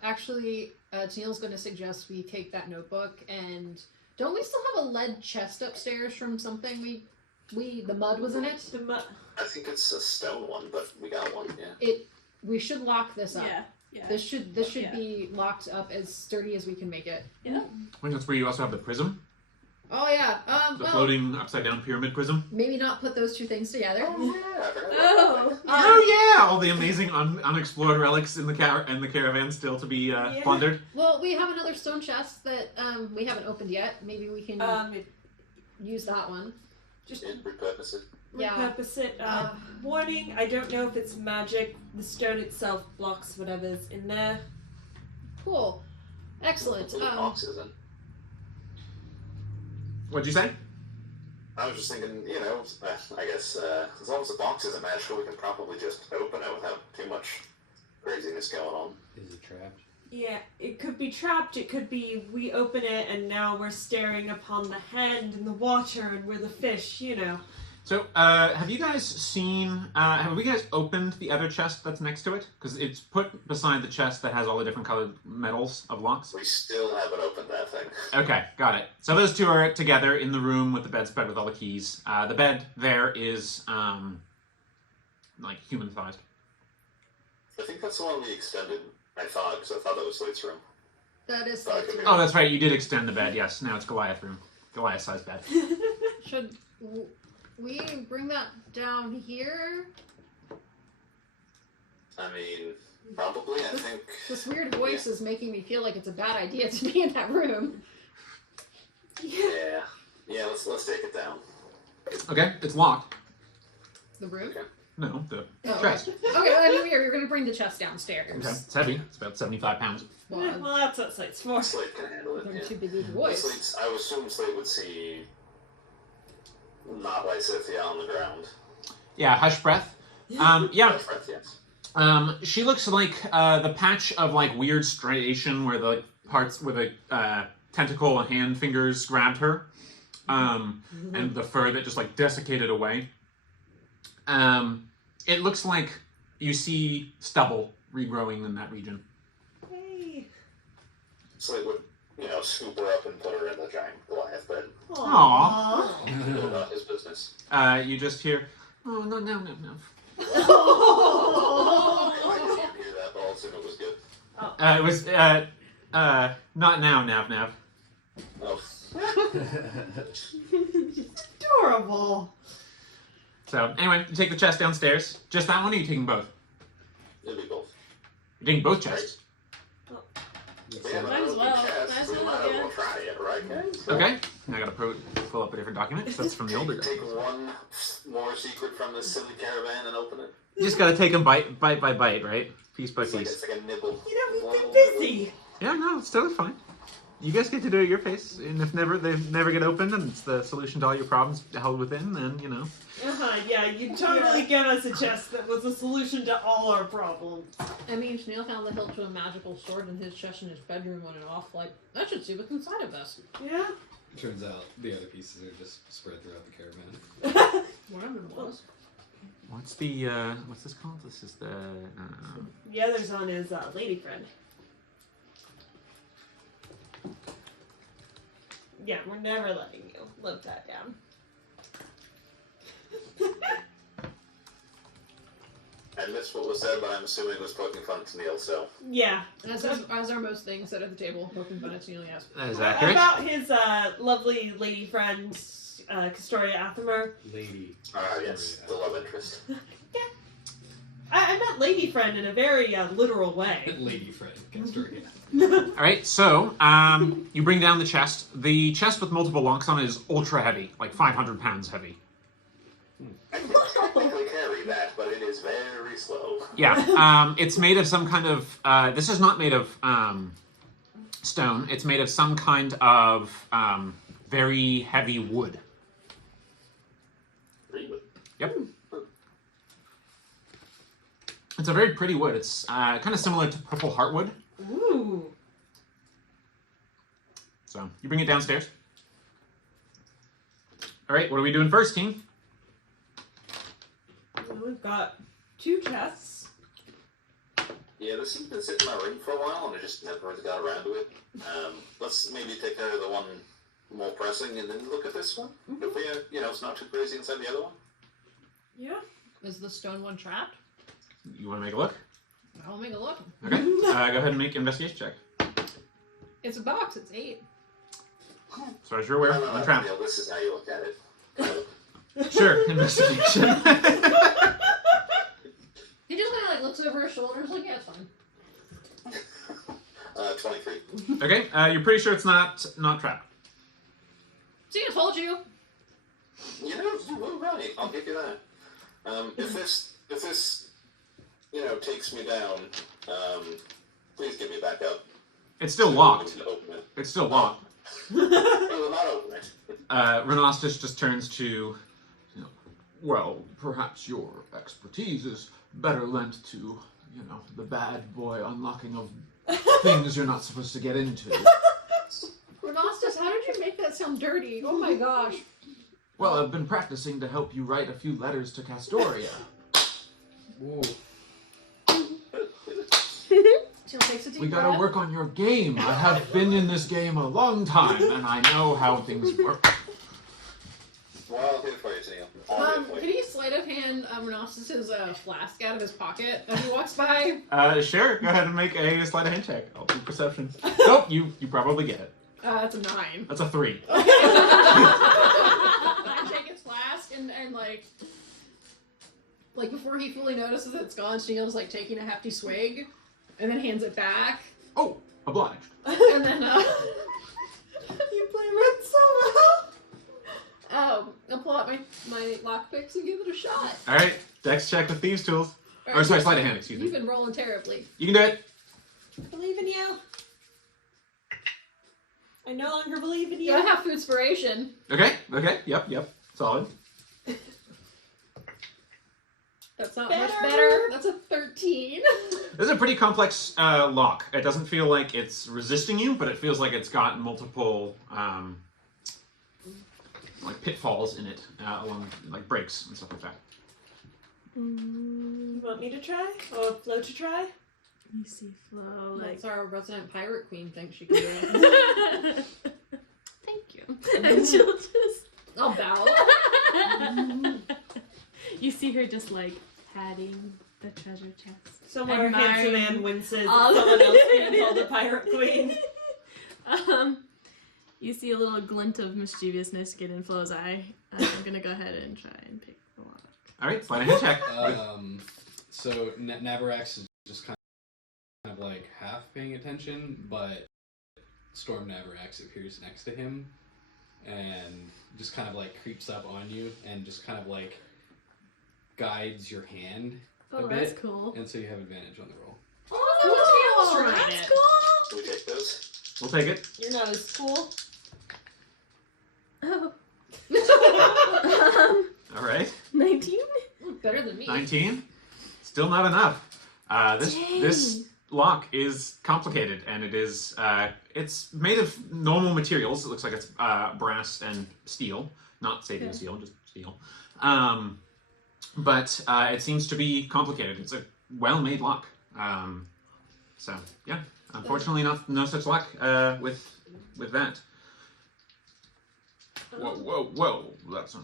Actually, Tennille's going to suggest we take that notebook, and don't we still have a lead chest upstairs from something the mud was in it? I think it's a stone one, but we got one, yeah. We should lock this up. Yeah. This should be locked up as sturdy as we can make it. Yeah. I think that's where you also have the prism. Oh yeah. The floating upside down pyramid prism. Maybe not put those two things together. Oh, yeah, I forgot about Oh. Oh yeah! All the amazing unexplored relics in the caravan still to be plundered. Well, we have another stone chest that we haven't opened yet. Maybe we can use that one. Just that. Repurpose it. Yeah. repurpose it. Warning, I don't know if it's magic. The stone itself blocks whatever's in there. Cool. Excellent. Put the boxes in. What'd you say? I was just thinking, I guess as long as the box isn't magical, we can probably just open it without too much craziness going on. Is it trapped? Yeah, it could be trapped. It could be we open it and now we're staring upon the hand in the water and we're the fish, you know. So, have you guys seen, have we guys opened the other chest that's next to it? Because it's put beside the chest that has all the different colored metals of locks. We still haven't opened that thing. Okay, got it. So those two are together in the room with the bedspread with all the keys. The bed there is, like, human-sized. I think that's the one we extended, I thought, because I thought that was Slate's room. That is Sorry. Slate's room. Oh, that's right, you did extend the bed, yes. Now it's Goliath room. Goliath-sized bed. Should we bring that down here? I mean, probably, I think... This weird voice is making me feel like it's a bad idea to be in that room. Yeah. Yeah, let's take it down. Okay, it's locked. The room? Okay. No, the Oh, chest. Okay, I knew you're going to bring the chest downstairs. Okay, it's heavy. It's about 75 pounds. Yeah, well, that's what Slate's for. Slate can handle it, They're yeah. too big with Well, voice. Slate's, I would assume Slate would see... not Lysithia on the ground. Yeah, hush breath. Yeah, That's right, yes. she looks like the patch of like weird striation where the parts where the tentacle and hand fingers grabbed her, and the fur that just like desiccated away. It looks like you see stubble regrowing in that region. Hey. Slate would, scoop her up and put her in the giant Goliath bed. Aww. Not his business. You just hear, oh no. I didn't hear that, but I'll assume it was good. It was not now, Nav. Oh, Adorable. So anyway, you take the chest downstairs. Just that one, or are you taking both? it'd be both. You're taking both chests. Yeah, Might as well. Might as We well, might as yeah. well try it, right, guys? Okay. I gotta pull up a different document 'cause that's from the older Take guy. one more secret from this silly caravan and open it. You just gotta take them bite by bite, right? Piece by It's like, piece. it's like a nibble. You know, we've One been little busy. Yeah, no, it's totally fine. You guys get to do it at your pace, and if they never get opened, and it's the solution to all your problems held within, then Yeah, you totally get us a chest that was a solution to all our problems. I mean, Snail found the hilt to a magical sword in his chest in his bedroom when it off. Like, I should see what's inside of this. Yeah? Turns out the other pieces are just spread throughout the caravan. Whatever it was. what's this called? This is the The other's on his lady friend. Yeah, we're never letting you live that down. I missed what was said, but I'm assuming it was poking fun at Neil, so. Yeah. As are most things said at the table, poking fun at Snail, yes. that is accurate. About his lovely lady friend, Castoria Athamer. Lady. Yes, the love interest. I meant lady friend in a very literal way. Lady friend. Castoria. All right, so you bring down the chest. The chest with multiple locks on it is ultra heavy, like 500 pounds heavy. I can technically carry that, but it is very slow. Yeah, it's made of some kind of. This is not made of stone. It's made of some kind of very heavy wood. Really? Yep. It's a very pretty wood. It's kind of similar to purple heartwood. Ooh. So you bring it downstairs. All right, what are we doing first, team? Well, we've got 2 chests. Yeah, this has been sitting in my room for a while, and I just never really got around to it. Let's maybe take care of the one more pressing, and then look at this one. If we, it's not too crazy inside the other one. Yeah. Is the stone one trapped? You want to make a look? I'll make a look. Okay. Go ahead and make an investigation check. It's a box, it's 8. So as you're aware, No, untrapped. Neil, this is how you look at it. Sure, investigation. He just kind of looks over his shoulders like, yeah, it's fine. 23. Okay, you're pretty sure it's not trapped. See, I told you. You were right. I'll give you that. If this, takes me down, please give me back up. It's still locked. Open it. It's still locked. He will not open it. Renostus just turns to, well, perhaps your expertise is better lent to, you know, the bad boy unlocking of things you're not supposed to get into. Renastus, how did you make that sound dirty? Oh my gosh. Well, I've been practicing to help you write a few letters to Castoria. Whoa. Jill takes a deep We gotta breath. work on your game. I have been in this game a long time, and I know how things work. Well, here for you, Neil. I'll do it for Can you. you sleight of hand Renastus's flask out of his pocket as he walks by? Sure, go ahead and make a sleight of hand check. I'll do perception. Nope, you probably get it. It's a 9. That's a 3. I take his flask and like before he fully notices that it's gone, Neil's like taking a hefty swig and then hands it back. Oh, obliged. And then You play Red so well. I'll pull out my lockpicks and give it a shot. Alright, dex check with thieves' tools. All Or right, sorry, sleight of hand, excuse You've me. been rolling terribly. You can do it. Believe in you. I no longer believe in You you. gotta have foodspiration. Okay, yep. Solid. That's not Better. much better. That's a 13. This is a pretty complex lock. It doesn't feel like it's resisting you, but it feels like it's got multiple like pitfalls in it, along like breaks and stuff like that. You want me to try? Or Flo to try? You see Flo, like. That's our resident pirate queen thinks she can do it. Thank you. And she'll just. I'll bow. You see her just like patting the treasure chest. Somewhere handsome Admiring man winces. all- Someone else being called a pirate queen. You see a little glint of mischievousness get in Flo's eye. I'm gonna go ahead and try and pick the lock. Alright, sleight of hand check. So Navarax is just kind of like half paying attention, but Storm Navarax appears next to him and just kind of like creeps up on you and just kind of like guides your hand a Oh, bit. that's cool. And so you have advantage on the roll. Oh, That's Can we take those? We'll take it. You're not as cool. cool. Alright. 19? better than me. 19. Still not enough. This Dang. lock is complicated, and it is it's made of normal materials. It looks like it's brass and steel, not Sabian Okay. steel, just steel. But it seems to be complicated. It's a well-made lock. So yeah, unfortunately, no such luck with that. Whoa! That's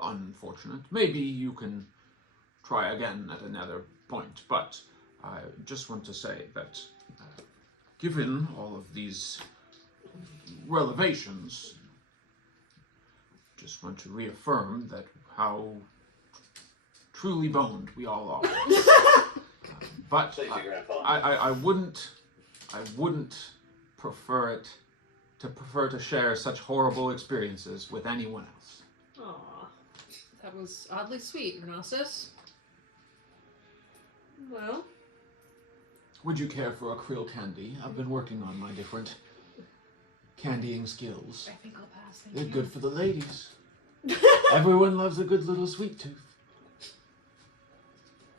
unfortunate. Maybe you can try again at another point, but I just want to say that given all of these revelations, just want to reaffirm that how truly boned we all are. But Thank you, Grandpa. I wouldn't prefer to share such horrible experiences with anyone else. Aw. That was oddly sweet, Renassus. Well, Would you care for a krill candy? I've been working on my different candying skills. I think I'll pass. Thank They're you. good for the ladies. Everyone loves a good little sweet tooth.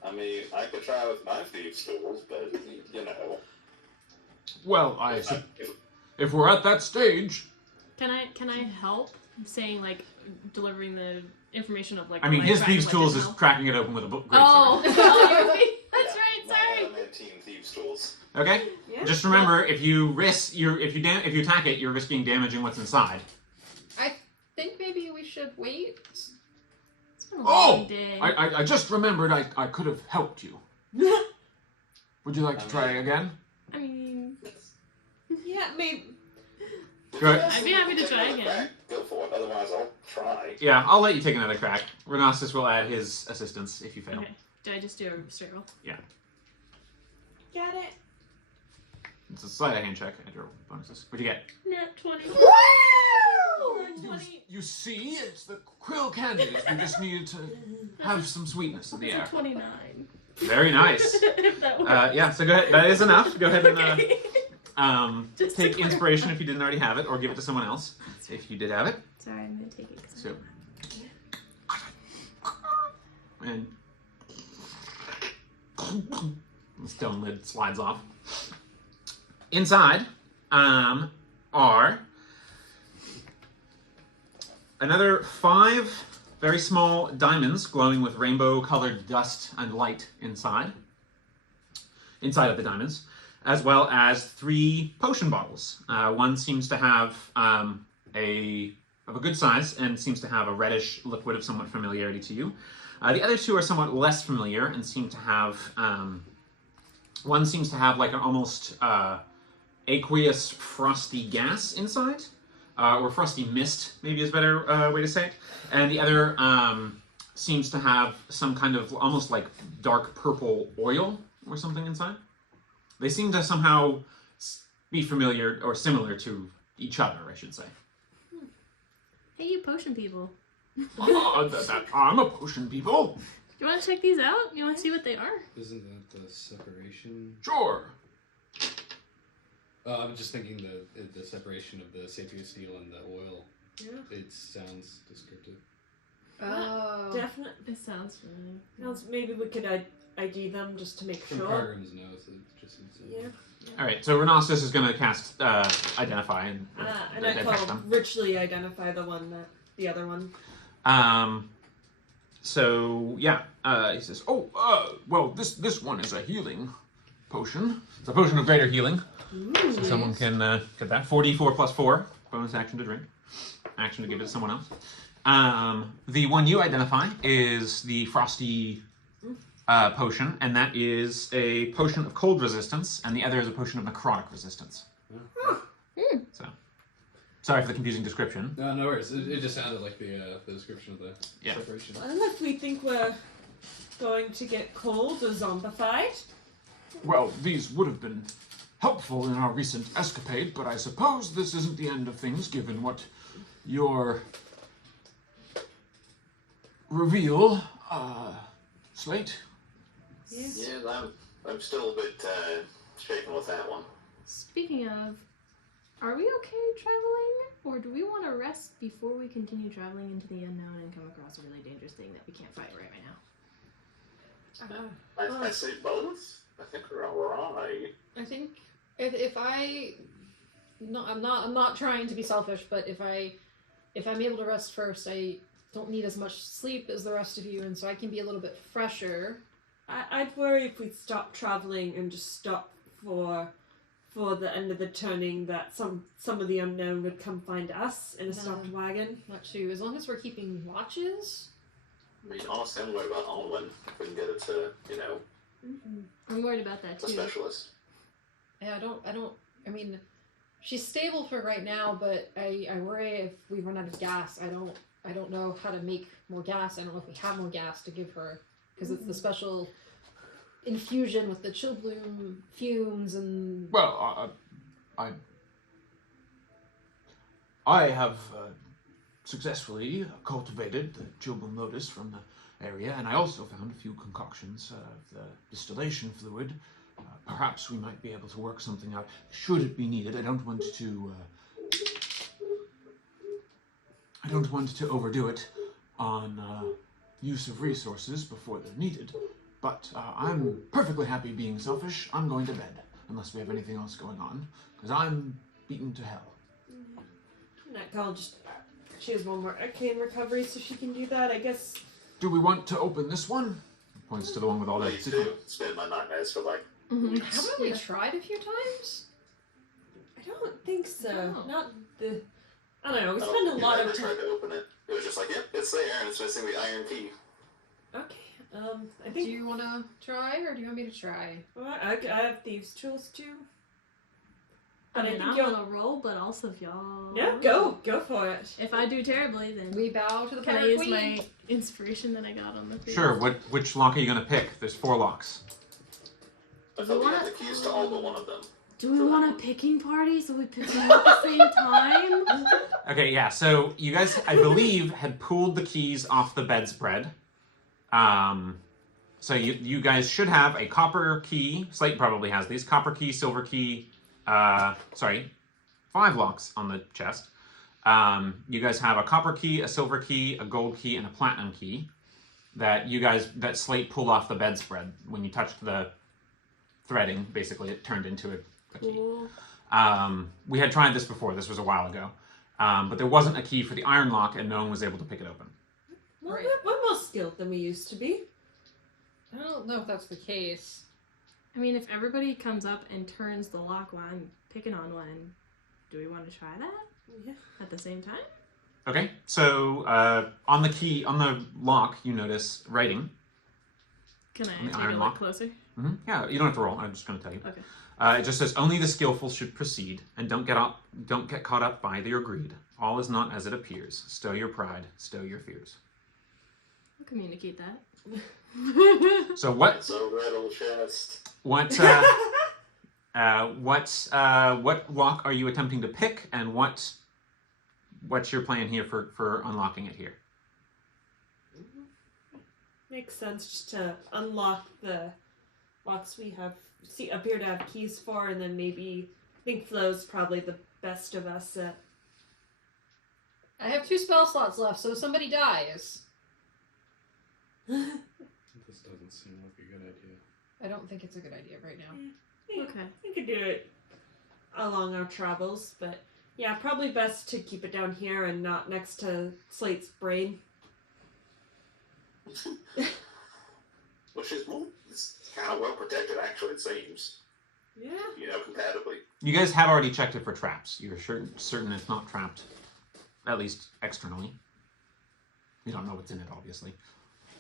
I mean, I could try with my thieves' tools, but, you know. Well, if we're at that stage, Can I help saying like delivering the information of like? I mean, what his tracking thieves' with tools his is mouth? cracking it open with a great Oh, sword. that's right. my Sorry. element team thieves' tools. Okay. yeah. Just remember, if you attack it, you're risking damaging what's inside. I think maybe we should wait. It's been a Oh! long day. I just remembered I could have helped you. Would you like to try again? I mean, Yeah, maybe. Good. I'd be happy to Take try another again. crack. Go for it, otherwise I'll try. Yeah, I'll let you take another crack. Renassus will add his assistance if you fail. Okay. Do I just do a straight roll? Got it. It's a sleight of hand check. Add your bonuses. What'd you get? Nat 20. You see, it's the krill candies. We just needed to have some sweetness in the It's a air. 29. Very nice. If that works. Yeah, so go ahead. That is enough. Go ahead and Okay. Just to take clarify. inspiration if you didn't already have it, or give it to someone else if you did have it. Sorry, I'm gonna take it. 'cause So, and stone lid slides off. Inside are another 5 very small diamonds glowing with rainbow-colored dust and light inside of the diamonds, as well as 3 potion bottles. One seems to have of a good size and seems to have a reddish liquid of somewhat familiarity to you. The other 2 are somewhat less familiar and seem to have one seems to have like an almost aqueous frosty gas inside, or frosty mist maybe is a better way to say it, and the other seems to have some kind of almost like dark purple oil or something inside. They seem to somehow be familiar or similar to each other, I should say. Hey, you potion people. I'm a potion people. You want to check these out? You want to see what they are? Isn't that the separation? Sure. I'm just thinking the separation of the sapphire steel and the oil. Yeah. It sounds descriptive. Oh. Definitely. It sounds familiar. Maybe we could ID them just to make From sure. Cargrim's notes, it just seems Yeah. All right, so Renostus is going to cast Identify and And I detect call them. richly identify the other one. So yeah, he says, well, this one is a healing potion. It's a potion of greater healing. Ooh. So someone can get that. 4d4 plus 4. Bonus action to drink. Action to give it to someone else. The one you identify is the Frosty potion, and that is a potion of cold resistance, and the other is a potion of necrotic resistance. So, sorry for the confusing description. No worries. It just sounded like the description of the separation. Well, if we think we're going to get cold or zombified. Well, these would have been helpful in our recent escapade, but I suppose this isn't the end of things, given what your reveal, Slate. Yes. Yeah, I'm still a bit shaken with that one. Speaking of, are we okay traveling? Or do we want to rest before we continue traveling into the unknown and come across a really dangerous thing that we can't fight right now? I say both. I think we're all right. I think if I, no, I'm not trying to be selfish, but if I'm able to rest first, I don't need as much sleep as the rest of you, and so I can be a little bit fresher. I'd worry if we stopped traveling and just stopped for the end of the turning, that some of the unknown would come find us in a stopped wagon. Not too, as long as we're keeping watches. I mean, honestly, I'm worried about Onwin. If we can get it to, I'm worried about that a too. specialist. Yeah, I mean, she's stable for right now, but I worry if we run out of gas. I don't know how to make more gas. I don't know if we have more gas to give her, because it's the special infusion with the chill bloom fumes and... Well, I have successfully cultivated the Chilbum lotus from the area, and I also found a few concoctions of the distillation fluid. Perhaps we might be able to work something out, should it be needed. I don't want to overdo it on use of resources before they're needed. But I'm perfectly happy being selfish. I'm going to bed, unless we have anything else going on, because I'm beaten to hell. That girl she has one more arcane recovery, so she can do that, I guess. Do we want to open this one? Points to the one with all that. Please do. It's been my nightmares for like weeks. Haven't we tried a few times? I don't think so. No. Not the... I don't know, we I spend don't a think lot we of ever time... tried to open it. It was just like, yep, it's there, and it's missing the iron key. Okay, I Do think... you want to try, or do you want me to try? Well, I have thieves' tools too. I But I mean, think I'm you'll... on a roll, but also if y'all... Yeah, go for it. If I do terribly, then We bow to the can I Pirate use Queen. my inspiration that I got on the previous? Sure, which lock are you going to pick? There's 4 locks. I thought we had the keys to all but one of them. Do we want a picking party so we pick them up at the same time? Okay, yeah, so you guys, I believe, had pulled the keys off the bedspread. So you guys should have a copper key. Slate probably has these. Copper key, silver key, 5 locks on the chest. You guys have a copper key, a silver key, a gold key, and a platinum key that Slate pulled off the bedspread when you touched the threading. Basically, it turned into a key. Cool. We had tried this before. This was a while ago. But there wasn't a key for the iron lock, and no one was able to pick it open. Well, Right. we're more skilled than we used to be. I don't know if that's the case. I mean, if everybody comes up and turns the lock while I'm picking on one, do we want to try that Yeah. at the same time? Okay, so on the lock, you notice writing. Can I On the take iron a lock? look closer? Yeah, you don't have to roll. I'm just going to tell you. Okay. It just says only the skillful should proceed, and don't get caught up by your greed. All is not as it appears. Stow your pride, stow your fears. I'll communicate that. So what It's a riddle chest. what lock are you attempting to pick, and what's your plan here for unlocking it here? Makes sense just to unlock the locks we appear to have keys for, and then maybe I think Flo's probably the best of us at. I have 2 spell slots left, so if somebody dies. This doesn't seem like a good idea. I don't think it's a good idea right now. Yeah, Okay. we could do it along our travels, but yeah, probably best to keep it down here and not next to Slate's brain. Which is it's kind of well protected, actually, it seems. Yeah. You know, compatibly. You guys have already checked it for traps. You're certain it's not trapped, at least externally. You don't know what's in it, obviously.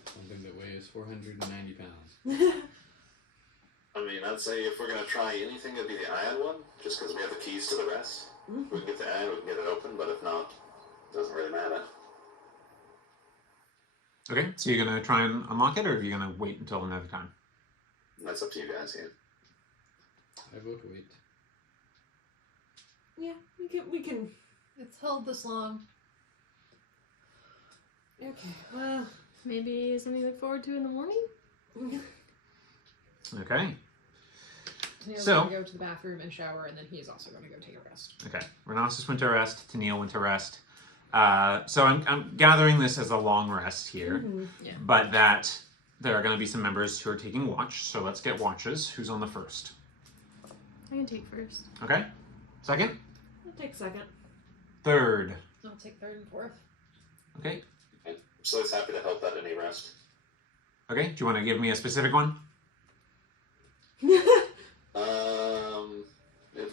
Something that weighs 490 pounds. I mean, I'd say if we're going to try anything, it'd be the iron one, just because we have the keys to the rest. Mhm. We can get the iron, we can get it open, but if not, it doesn't really matter. Okay, so you're gonna try and unlock it, or are you gonna wait until another time? That's up to you guys here. I vote wait. Yeah, we can. It's held this long. Okay. Well. Maybe something to look forward to in the morning? Okay. Neil's So- gonna go to the bathroom and shower, and then he's also gonna go take a rest. Okay. Renasus went to rest. Tennille went to rest. So I'm gathering this as a long rest here, Mhm. but that there are going to be some members who are taking watch. So let's get watches. Who's on the first? I can take first. Okay. Second. I'll take second. Third. I'll take 3rd and 4th. Okay. So it's happy to help at any rest. Okay. Do you want to give me a specific one? It'd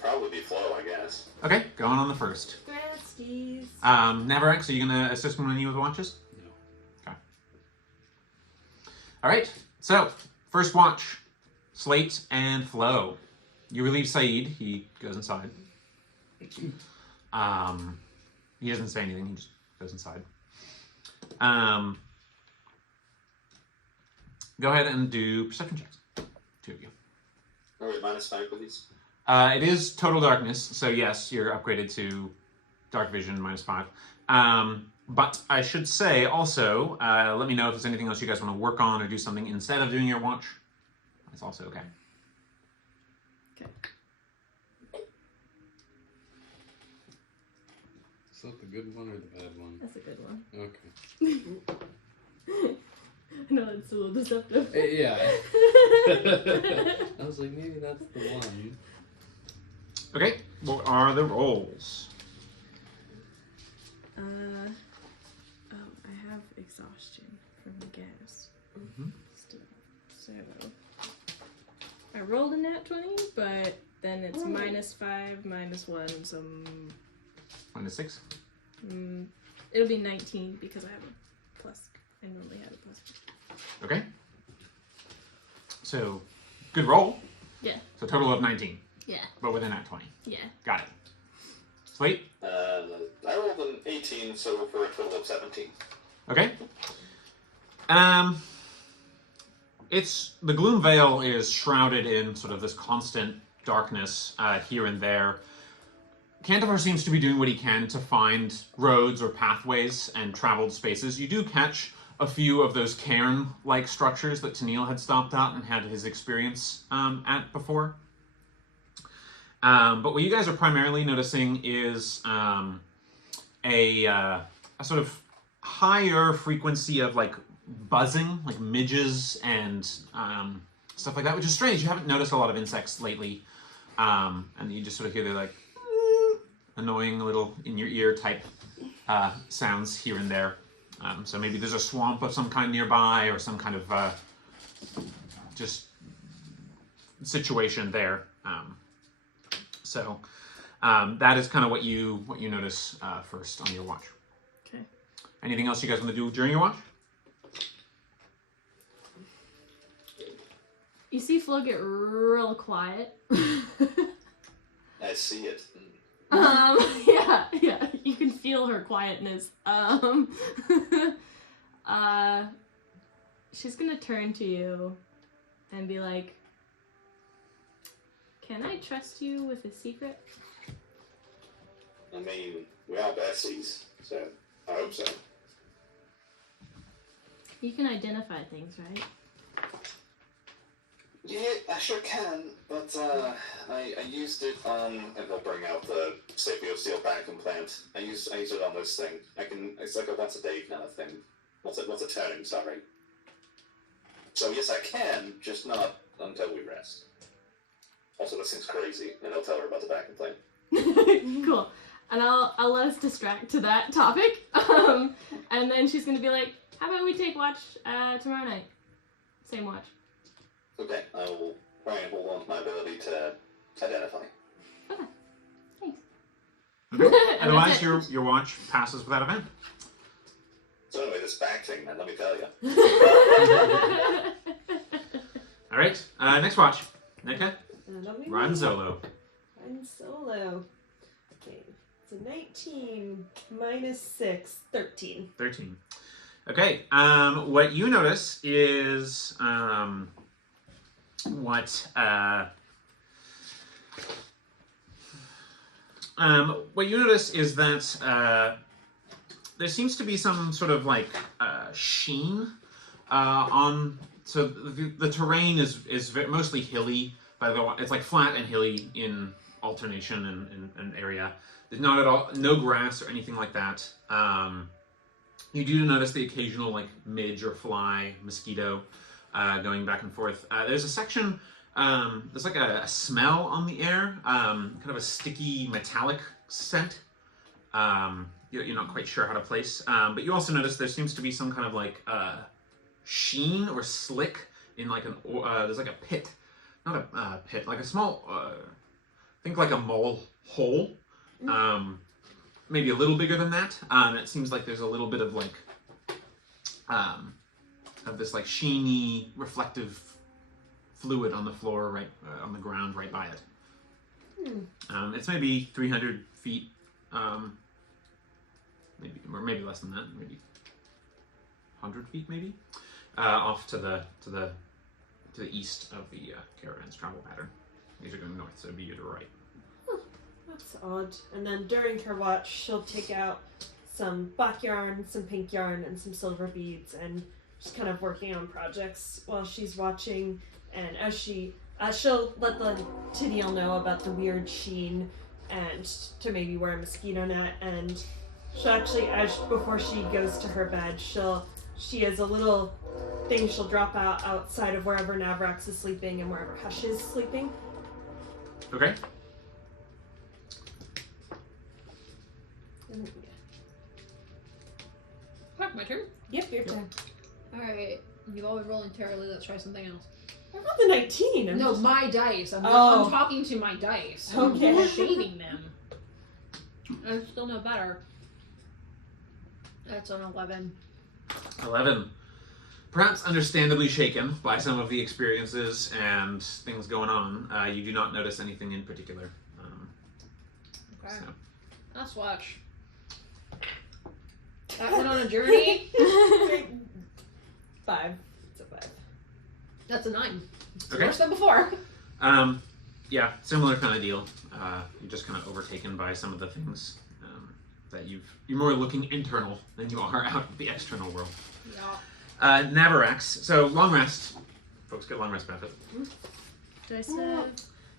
probably be Flo, I guess. Okay. Going on the first. Grasties. Navarex, are you going to assist me with watches? No. Okay. All right. So first watch, Slate and Flo. You relieve Saeed. He goes inside. He doesn't say anything. He just goes inside. Go ahead and do perception checks. 2 of you. All right, -5 for these. It is total darkness, so yes, you're upgraded to dark vision -5. But I should say also, let me know if there's anything else you guys want to work on or do something instead of doing your watch. That's also okay. Okay. Is that the good one or the bad one? That's a good one. Okay. I know it's a little deceptive. Yeah. I was like, maybe that's the one. Okay, what are the rolls? I have exhaustion from the gas. Mhm. Still. So I rolled a nat 20, but then it's -5, -1, so -6. it'll be 19 because I have a plus. I normally have a plus. Okay. So, good roll. Yeah. So total of 19, Yeah. but within that 20. Yeah. Got it. Slate? I rolled an 18, so for a total of 17. Okay. It's the Gloom Vale is shrouded in sort of this constant darkness here and there. Cantivar seems to be doing what he can to find roads or pathways and traveled spaces. You do catch a few of those cairn-like structures that Tennille had stopped at and had his experience at before. But what you guys are primarily noticing is a sort of higher frequency of like buzzing, like midges and stuff like that, which is strange. You haven't noticed a lot of insects lately, and you just sort of hear the like annoying little in your ear type sounds here and there. So maybe there's a swamp of some kind nearby, or some kind of just situation there. So that is kind of what you notice first on your watch. Okay. Anything else you guys want to do during your watch? You see Flo get real quiet. I see it. Yeah, you can feel her quietness. She's gonna turn to you and be like, "Can I trust you with a secret?" I mean, we are besties, so I hope so. You can identify things, right? Yeah, I sure can, but I used it on, and I'll bring out the sapio steel vacuum plant. I used it on this thing. It's like a once a day kind of thing. What's a turning, sorry. So yes, I can, just not until we rest. Also, this thing's crazy, and I'll tell her about the vacuum plant. Cool. And I'll let us distract to that topic. And then she's gonna be like, "How about we take watch tomorrow night? Same watch." Okay, I will try and hold on to my ability to identify. Okay. Thanks. Okay. Otherwise, your watch passes without event. So anyway, this back thing, man, let me tell you. All right. Next watch. Nika, run solo. Run solo. Okay. So 19 minus 6, 13. 13. Okay. What you notice is what you notice is that there seems to be some sort of like sheen on. So the terrain is mostly hilly. By the way, it's like flat and hilly in alternation and area. There's not at all no grass or anything like that. You do notice the occasional like midge or fly, mosquito going back and forth. There's a section. There's like a smell on the air, kind of a sticky metallic scent. You're not quite sure how to place, but you also notice there seems to be some kind of like sheen or slick in like there's like a pit, not a pit, like a small, think like a mole hole, maybe a little bigger than that. It seems like there's a little bit of like of this like sheeny, reflective fluid on the floor, right on the ground, right by it. It's maybe 300 feet, maybe less than that, maybe 100 feet, maybe off to the east of the caravan's travel pattern. These are going north, so it'd be to the right. That's odd. And then during her watch, she'll take out some black yarn, some pink yarn, and some silver beads, and just kind of working on projects while she's watching. And as she'll let the Tennille know about the weird sheen, and to maybe wear a mosquito net. And she'll actually, before she goes to her bed, she has a little thing she'll drop out outside of wherever Navrax is sleeping and wherever Hush is sleeping. Okay. Fuck, my turn? Yep, your turn. Alright, you've always rolling terribly, let's try something else. I rolled the 19. No, my dice. I'm Oh. talking to my dice. Okay. I'm shaming them. I'm still no better. That's an 11. 11. Perhaps understandably shaken by some of the experiences and things going on, you do not notice anything in particular. Okay. So. Let's watch. That went on a journey. 5. It's a 5. That's a 9. It's Okay. worse than before. Yeah, similar kind of deal. You're just kind of overtaken by some of the things that you're more looking internal than you are out in the external world. Yeah. Navarax. So long rest. Folks get long rest benefit. Do I still?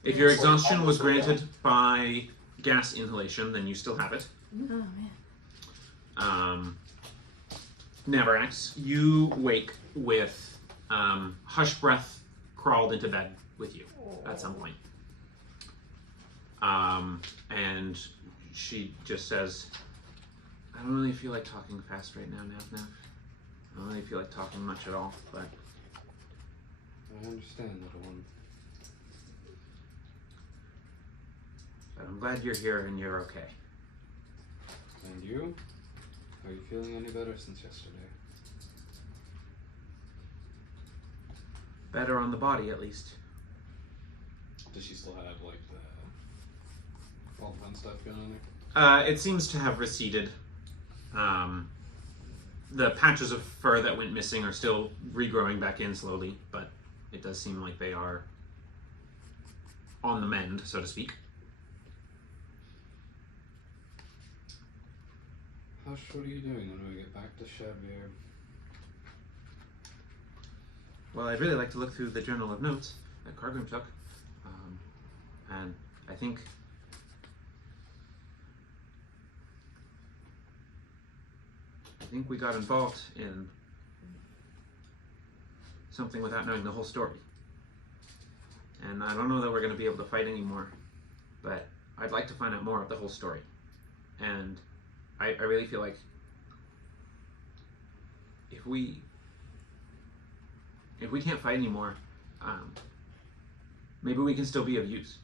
If your exhaustion was granted by gas inhalation, then you still have it. Oh man. Navarax, you wake with Hush Breath crawled into bed with you at some point. And she just says, I don't really feel like talking fast right now, Nav. I don't really feel like talking much at all, but I understand, little one. I'm glad you're here and you're okay. And you? Are you feeling any better since yesterday? Better on the body, at least. Does she still have, like, all the fun stuff going on there? It seems to have receded. The patches of fur that went missing are still regrowing back in slowly, but it does seem like they are on the mend, so to speak. Hush, what are you doing when we get back to Shabir? Well, I'd really like to look through the journal of notes that Cargrim took. And I think we got involved in something without knowing the whole story. And I don't know that we're going to be able to fight anymore, but I'd like to find out more of the whole story. And I really feel like if we can't fight anymore, maybe we can still be of use.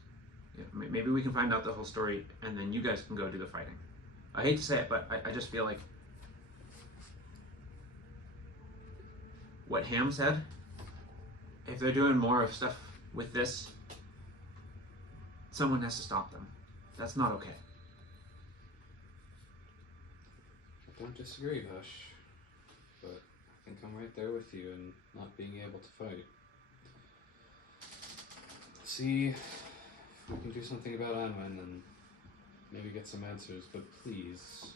Maybe we can find out the whole story and then you guys can go do the fighting. I hate to say it, but I just feel like what Ham said, if they're doing more of stuff with this, someone has to stop them. That's not okay. I don't disagree, Hush. But I think I'm right there with you in not being able to fight. See if we can do something about Anwen and maybe get some answers, but please.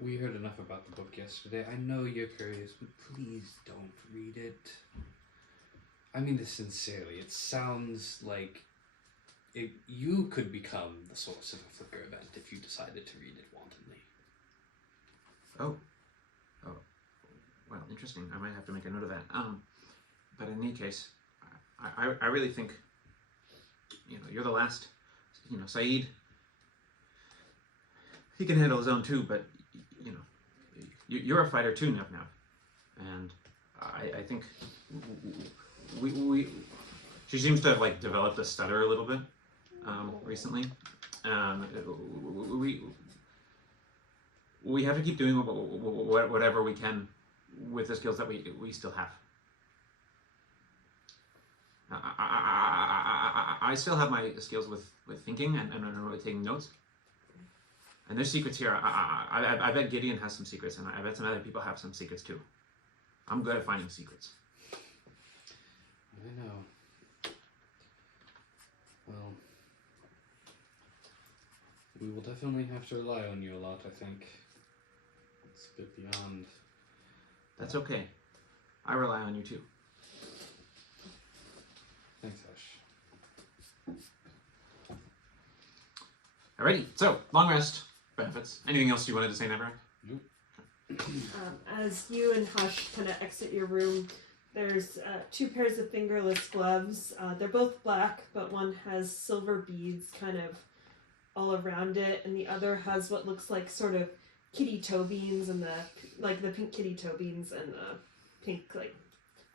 We heard enough about the book yesterday. I know you're curious, but please don't read it. I mean this sincerely. It sounds like you could become the source of a flicker event if you decided to read it wantonly. Oh, well, interesting. I might have to make a note of that. But in any case, I really think, you're the last. Saeed, he can handle his own too, but you're a fighter too, Nav. And I think she seems to have developed a stutter a little bit recently. We have to keep doing whatever we can with the skills that we still have. I still have my skills with thinking and really taking notes. And there's secrets here. I bet Gideon has some secrets, and I bet some other people have some secrets too. I'm good at finding secrets. I know. Well, we will definitely have to rely on you a lot, I think. It's a bit beyond. That's okay. I rely on you too. Thanks, Hush. Alrighty, so, long rest, benefits. Anything else you wanted to say, Nevra? Nope. As you and Hush kind of exit your room, there's 2 pairs of fingerless gloves. They're both black, but one has silver beads kind of all around it, and the other has what looks like sort of kitty toe beans and the pink kitty toe beans and the pink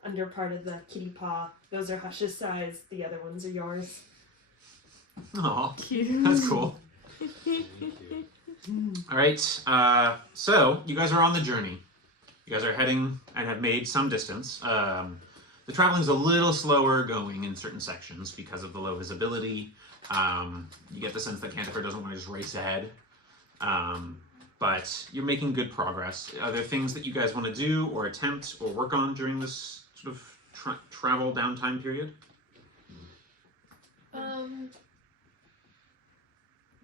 under part of the kitty paw. Those are Hush's size. The other ones are yours. Aw, Cute. that's cool. Thank you. Alright, so you guys are on the journey. You guys are heading and have made some distance. The traveling's a little slower going in certain sections because of the low visibility. You get the sense that Cantifer doesn't want to just race ahead. But you're making good progress. Are there things that you guys want to do or attempt or work on during this sort of travel downtime period?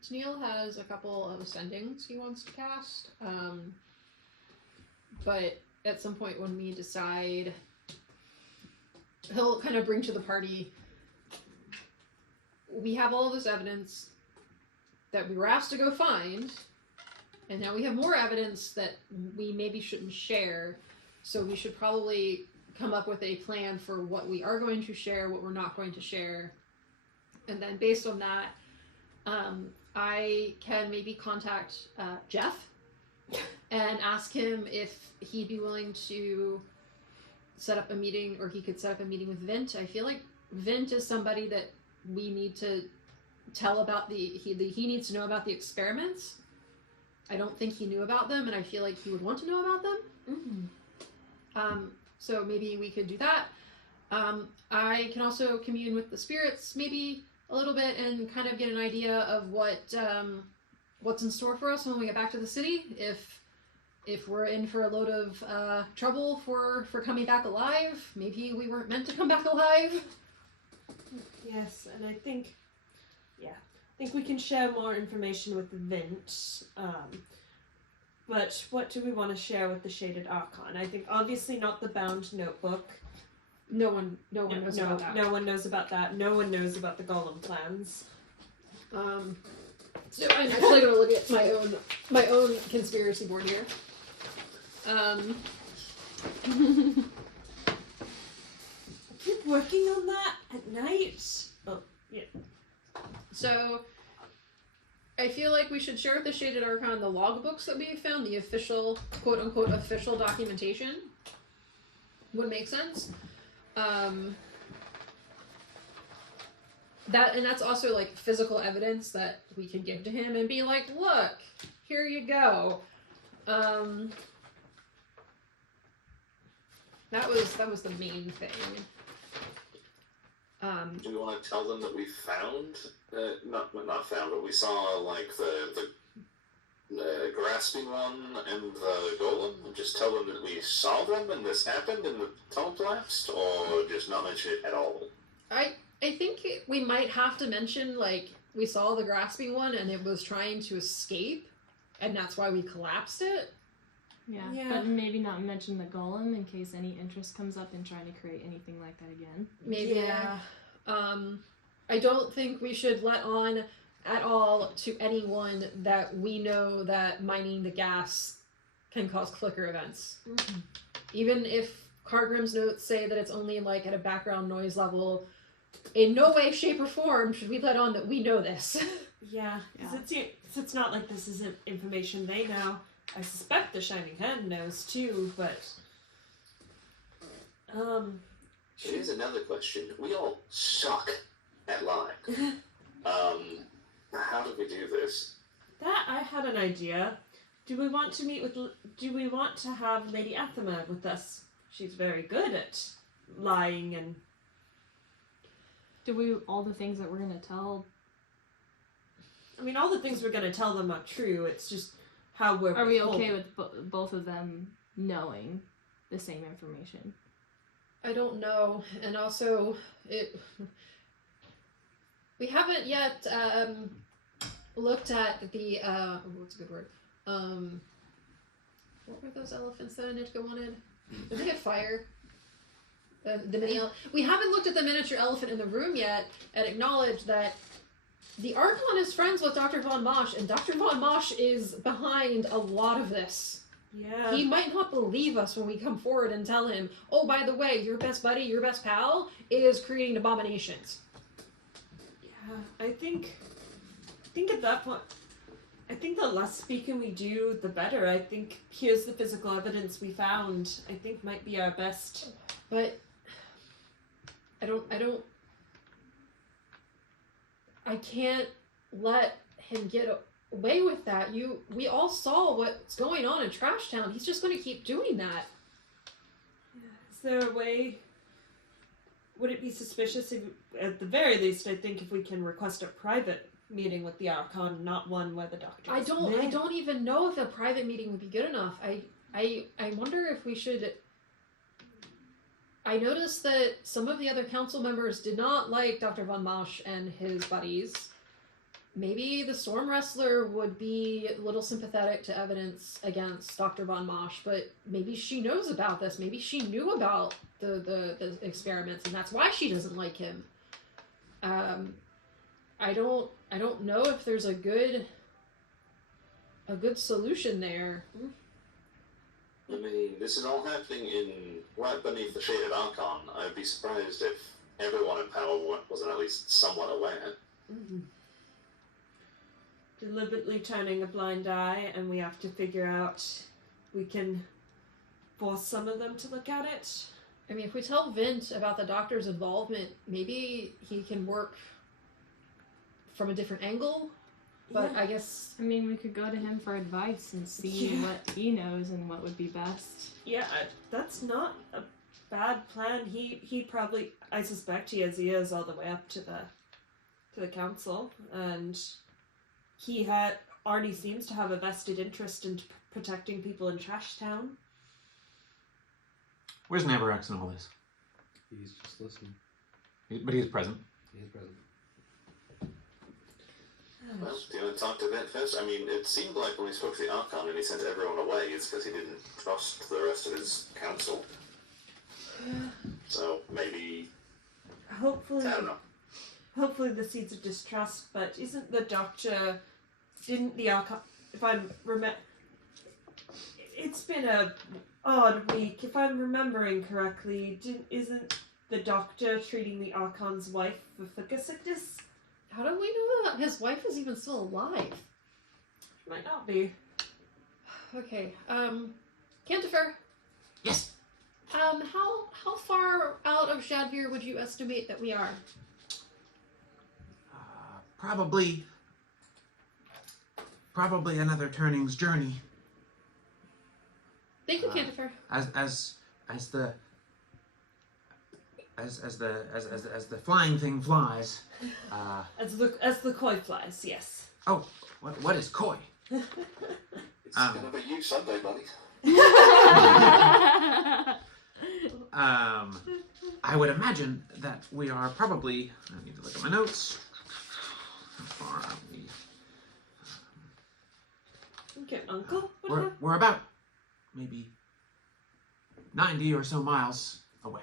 Neil has a couple of ascendings he wants to cast, but at some point when we decide, he'll kind of bring to the party, we have all of this evidence that we were asked to go find, and now we have more evidence that we maybe shouldn't share, so we should probably come up with a plan for what we are going to share, what we're not going to share. And then based on that, I can maybe contact Jeff and ask him if he'd be willing to set up a meeting, or he could set up a meeting with Vint. I feel like Vint is somebody that we need to tell about he needs to know about the experiments. I don't think he knew about them, and I feel like he would want to know about them. Mm-hmm. So maybe we could do that. I can also commune with the spirits maybe a little bit and kind of get an idea of what's in store for us when we get back to the city. If we're in for a load of trouble for coming back alive, maybe we weren't meant to come back alive. Yes, and I think we can share more information with Vint. But what do we want to share with the Shaded Archon? I think obviously not the bound notebook. No one knows about that. No one knows about that. No one knows about the golem plans. So I'm actually going to look at my own conspiracy board here. Keep working on that at night. Oh, yeah. So I feel like we should share with the Shaded Archon the logbooks that we found, the official, quote-unquote, official documentation. Would make sense. That's also like physical evidence that we could give to him and be like, look, here you go. That was the main thing. Do we want to tell them that we found, not found, but we saw like the grasping one and the golem, and just tell them that we saw them and this happened and the tunnel collapsed, or just not mention it at all? I think we might have to mention, like, we saw the grasping one and it was trying to escape, and that's why we collapsed it. Yeah, Yeah. but maybe not mention the golem in case any interest comes up in trying to create anything like that again. Maybe. Yeah. I don't think we should let on at all to anyone that we know that mining the gas can cause clicker events. Mm-hmm. Even if Cargrim's notes say that it's only like at a background noise level, in no way, shape, or form should we let on that we know this. Yeah, because it's not like this isn't information they know. I suspect the Shining Hand knows too, but Here's another question. We all suck at lying. How do we do this? that I had an idea. Do we want to have Lady Athema with us? She's very good at lying and All the things that we're gonna tell, I mean, all the things we're going to tell them are true. It's just how we're. are we okay with both of them knowing the same information? I don't know, and also we haven't yet looked at the what's a good word? What were those elephants that Anitka wanted? Did they have fire? The mini we haven't looked at the miniature elephant in the room yet and acknowledged that the Archon is friends with Dr. Von Mosch, and Dr. Von Mosch is behind a lot of this. Yeah. He might not believe us when we come forward and tell him, oh, by the way, your best buddy, your best pal, is creating abominations. Yeah, I think at that point, I think the less speaking we do, the better. I think here's the physical evidence we found. I think might be our best. But I can't let him get away with that. We all saw what's going on in Trash Town. He's just going to keep doing that. Is there a way? Would it be suspicious if, at the very least, I think if we can request a private meeting with the Archon, not one where the doctor. I don't even know if a private meeting would be good enough. I wonder if we should. I noticed that some of the other council members did not like Dr. Von Mosch and his buddies. Maybe the Storm Wrestler would be a little sympathetic to evidence against Dr. Von Mosch, but maybe she knows about this. Maybe she knew about the experiments, and that's why she doesn't like him. I don't know if there's a good solution there. I mean, this is all happening right beneath the shaded Archon. I'd be surprised if everyone in power wasn't at least somewhat aware. Mm-hmm. Deliberately turning a blind eye, and we have to figure out we can force some of them to look at it. I mean, if we tell Vint about the doctor's involvement, maybe he can work from a different angle. But Yeah. I guess I mean, we could go to him for advice and see Yeah. what he knows and what would be best. Yeah, that's not a bad plan. He probably, I suspect he has ears all the way up to the council, and Arnie seems to have a vested interest in protecting people in Trash Town. Where's Nabarax in all this? He's just listening. But he is present. He is present. Well, do you want to talk to Vint first? I mean, it seemed like when he spoke to the Archon and he sent everyone away, it's because he didn't trust the rest of his council. So maybe, Hopefully, I don't know. hopefully the seeds of distrust. But isn't the doctor? Didn't the Archon? If I'm it's been a odd week. If I'm remembering correctly, isn't the doctor treating the Archon's wife for finger sickness? how do we know that his wife is even still alive? Might not be. Okay, Cantifer, Yes. how far out of Shadvir would you estimate that we are? Probably another turning's journey. Thank you, Cantifer. As the flying thing flies. As the koi flies, yes. Oh, what is koi? It's gonna be you Sunday, buddy. I would imagine that we are probably. I need to look at my notes. How far are we? Okay, Uncle. What happened? We're about maybe 90 or so miles away.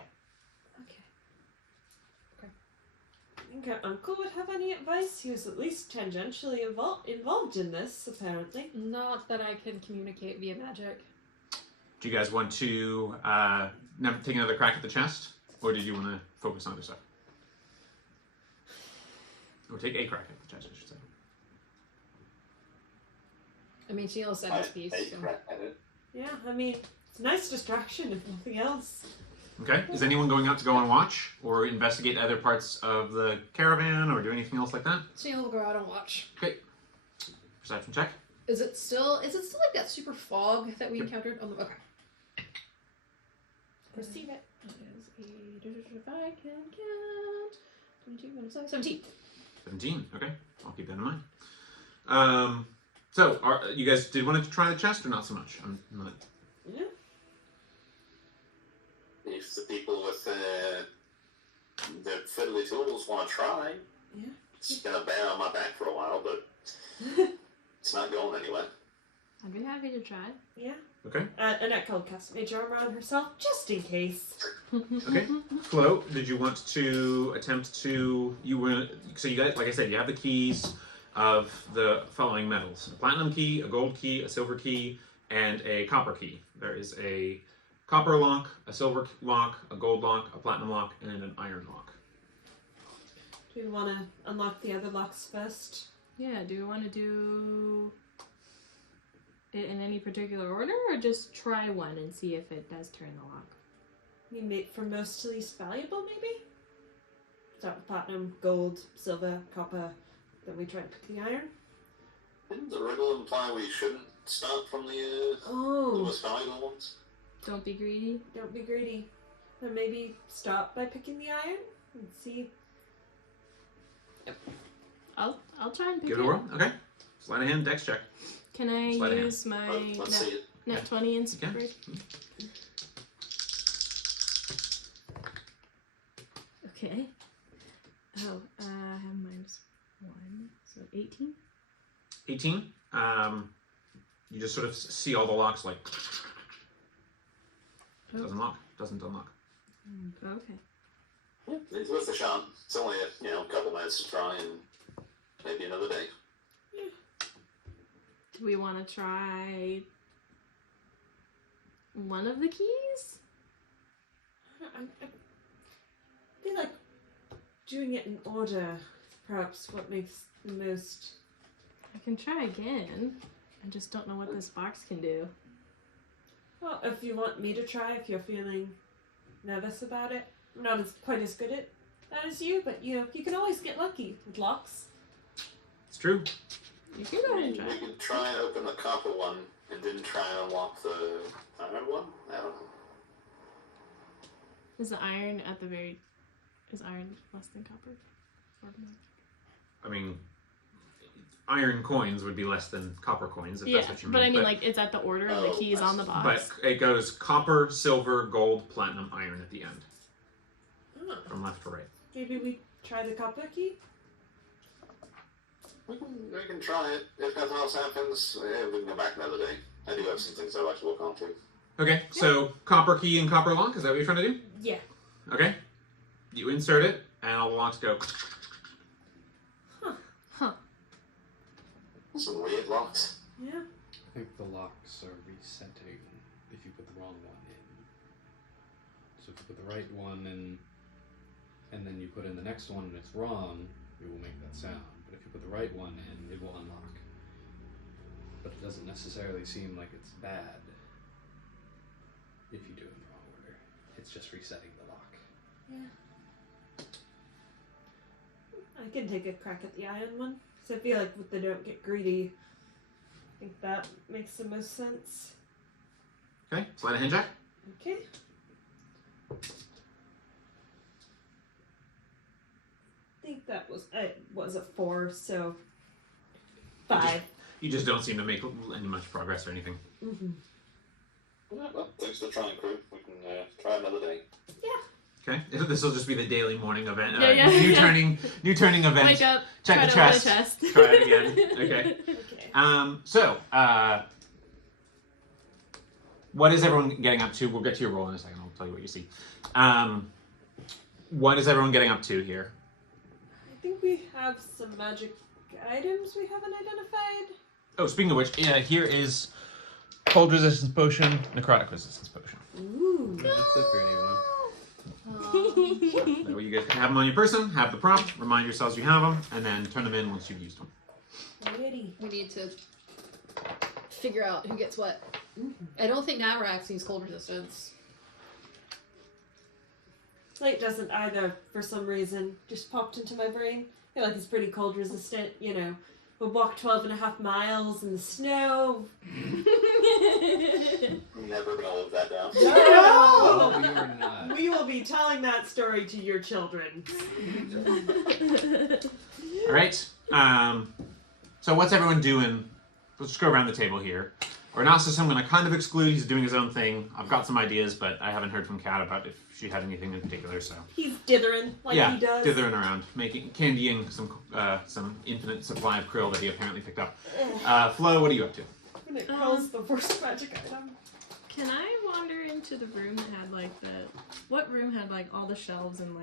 Okay, Uncle would have any advice? He was at least tangentially involved in this, apparently. Not that I can communicate via magic. Do you guys want to take another crack at the chest, or did you want to focus on other stuff? Or take a crack at the chest, I should say. I mean, Sheila said this piece. So. Yeah, I mean, it's a nice distraction, if nothing else. Okay. Is anyone going out to go and watch, or investigate other parts of the caravan, or do anything else like that? Sheila will go out and watch. Okay. Perception check. Is it still like that super fog that we encountered on the okay. Perceive it. If I can count. 22, 17. 17. Okay. I'll keep that in mind. So, you guys did want to try the chest, or not so much? I'm not. Yeah. If the people with the fiddly tools want to try, Yeah. it's gonna bear on my back for a while, but it's not going anywhere. I'd be happy to try. Yeah. Okay. Annette called cast Mage Armor on herself, just in case. Okay. Flo, did you want to attempt to? So you got, like I said, you have the keys of the following metals: a platinum key, a gold key, a silver key, and a copper key. There is a copper lock, a silver lock, a gold lock, a platinum lock, and an iron lock. Do we want to unlock the other locks first? Yeah, do we want to do it in any particular order, or just try one and see if it does turn the lock? We made from most to least valuable, maybe? Start with platinum, gold, silver, copper, then we try to pick the iron. Didn't the riddle imply we shouldn't start from the Oh, most valuable ones? Don't be greedy. don't be greedy. Then maybe start by picking the iron and see. I'll try and pick Give it a whirl. Okay. Sleight of hand, dex check. Can I Sleight of hand. use my Let's see it. net 20 You can. inspiration? Okay. Oh, I have -1, so 18. 18. You just sort of see all the locks like doesn't lock, doesn't unlock. Okay. Yeah, it's worth a shot. It's only a couple minutes to try, and maybe another day. Do we want to try one of the keys? I feel like doing it in order, perhaps what makes the most... I can try again. I just don't know what this box can do. Well, if you want me to try, if you're feeling nervous about it. I'm not quite as good at that as you, but you can always get lucky with locks. It's true. You can go ahead and try. We could try and open the copper one and then try and unlock the iron one. I don't know. Is the iron at the very... Is iron less than copper? Or more? I mean, iron coins would be less than copper coins, if that's what you mean. But I mean, like, it's at the order of the keys on the box. But it goes copper, silver, gold, platinum, iron at the end. Oh, From left to right. maybe we try the copper key? We can try it. If nothing else happens, we can go back another day. I do have some things I'd like to look on too. Okay, so copper key and copper lock, is that what you're trying to do? Yeah. Okay. You insert it, and all the locks go. Some weird locks. Yeah. I think the locks are resetting if you put the wrong one in. So if you put the right one in, and then you put in the next one and it's wrong, it will make that sound. But if you put the right one in, it will unlock. But it doesn't necessarily seem like it's bad if you do it in the wrong order. It's just resetting the lock. Yeah. I can take a crack at the iron one. Because I feel like with the don't get greedy, I think that makes the most sense. Okay, slide a hand jack. Okay. I think that was a 4, so 5. You just don't seem to make any much progress or anything. Mm-hmm. Well, thanks for trying, crew. We can try another day. Okay, this will just be the daily morning event. Yeah, New turning event. Wake up, Check try the to open chest. the chest. Try it again. Okay. Okay. So, what is everyone getting up to? We'll get to your roll in a second. I'll tell you what you see. What is everyone getting up to here? I think we have some magic items we haven't identified. Oh, speaking of which, here is cold resistance potion, necrotic resistance potion. Ooh. That's it for anyone. That way you guys can have them on your person, have the prompt, remind yourselves you have them, and then turn them in once you've used them. Ready. We need to figure out who gets what. I don't think Navarax needs cold resistance. Slate doesn't either, for some reason. Just popped into my brain. I feel like it's pretty cold resistant, We'll walk 12.5 miles in the snow. I'm never gonna live that down. Oh, you are not. We will be telling that story to your children. All right. So what's everyone doing? Let's just go around the table here. Ornasis, I'm going to kind of exclude. He's doing his own thing. I've got some ideas, but I haven't heard from Kat about if she had anything in particular. So He's dithering like yeah, he does. dithering around, candying some infinite supply of krill that he apparently picked up. Flo, what are you up to? And it calls the worst magic item. Can I wander into the room that had what room had all the shelves and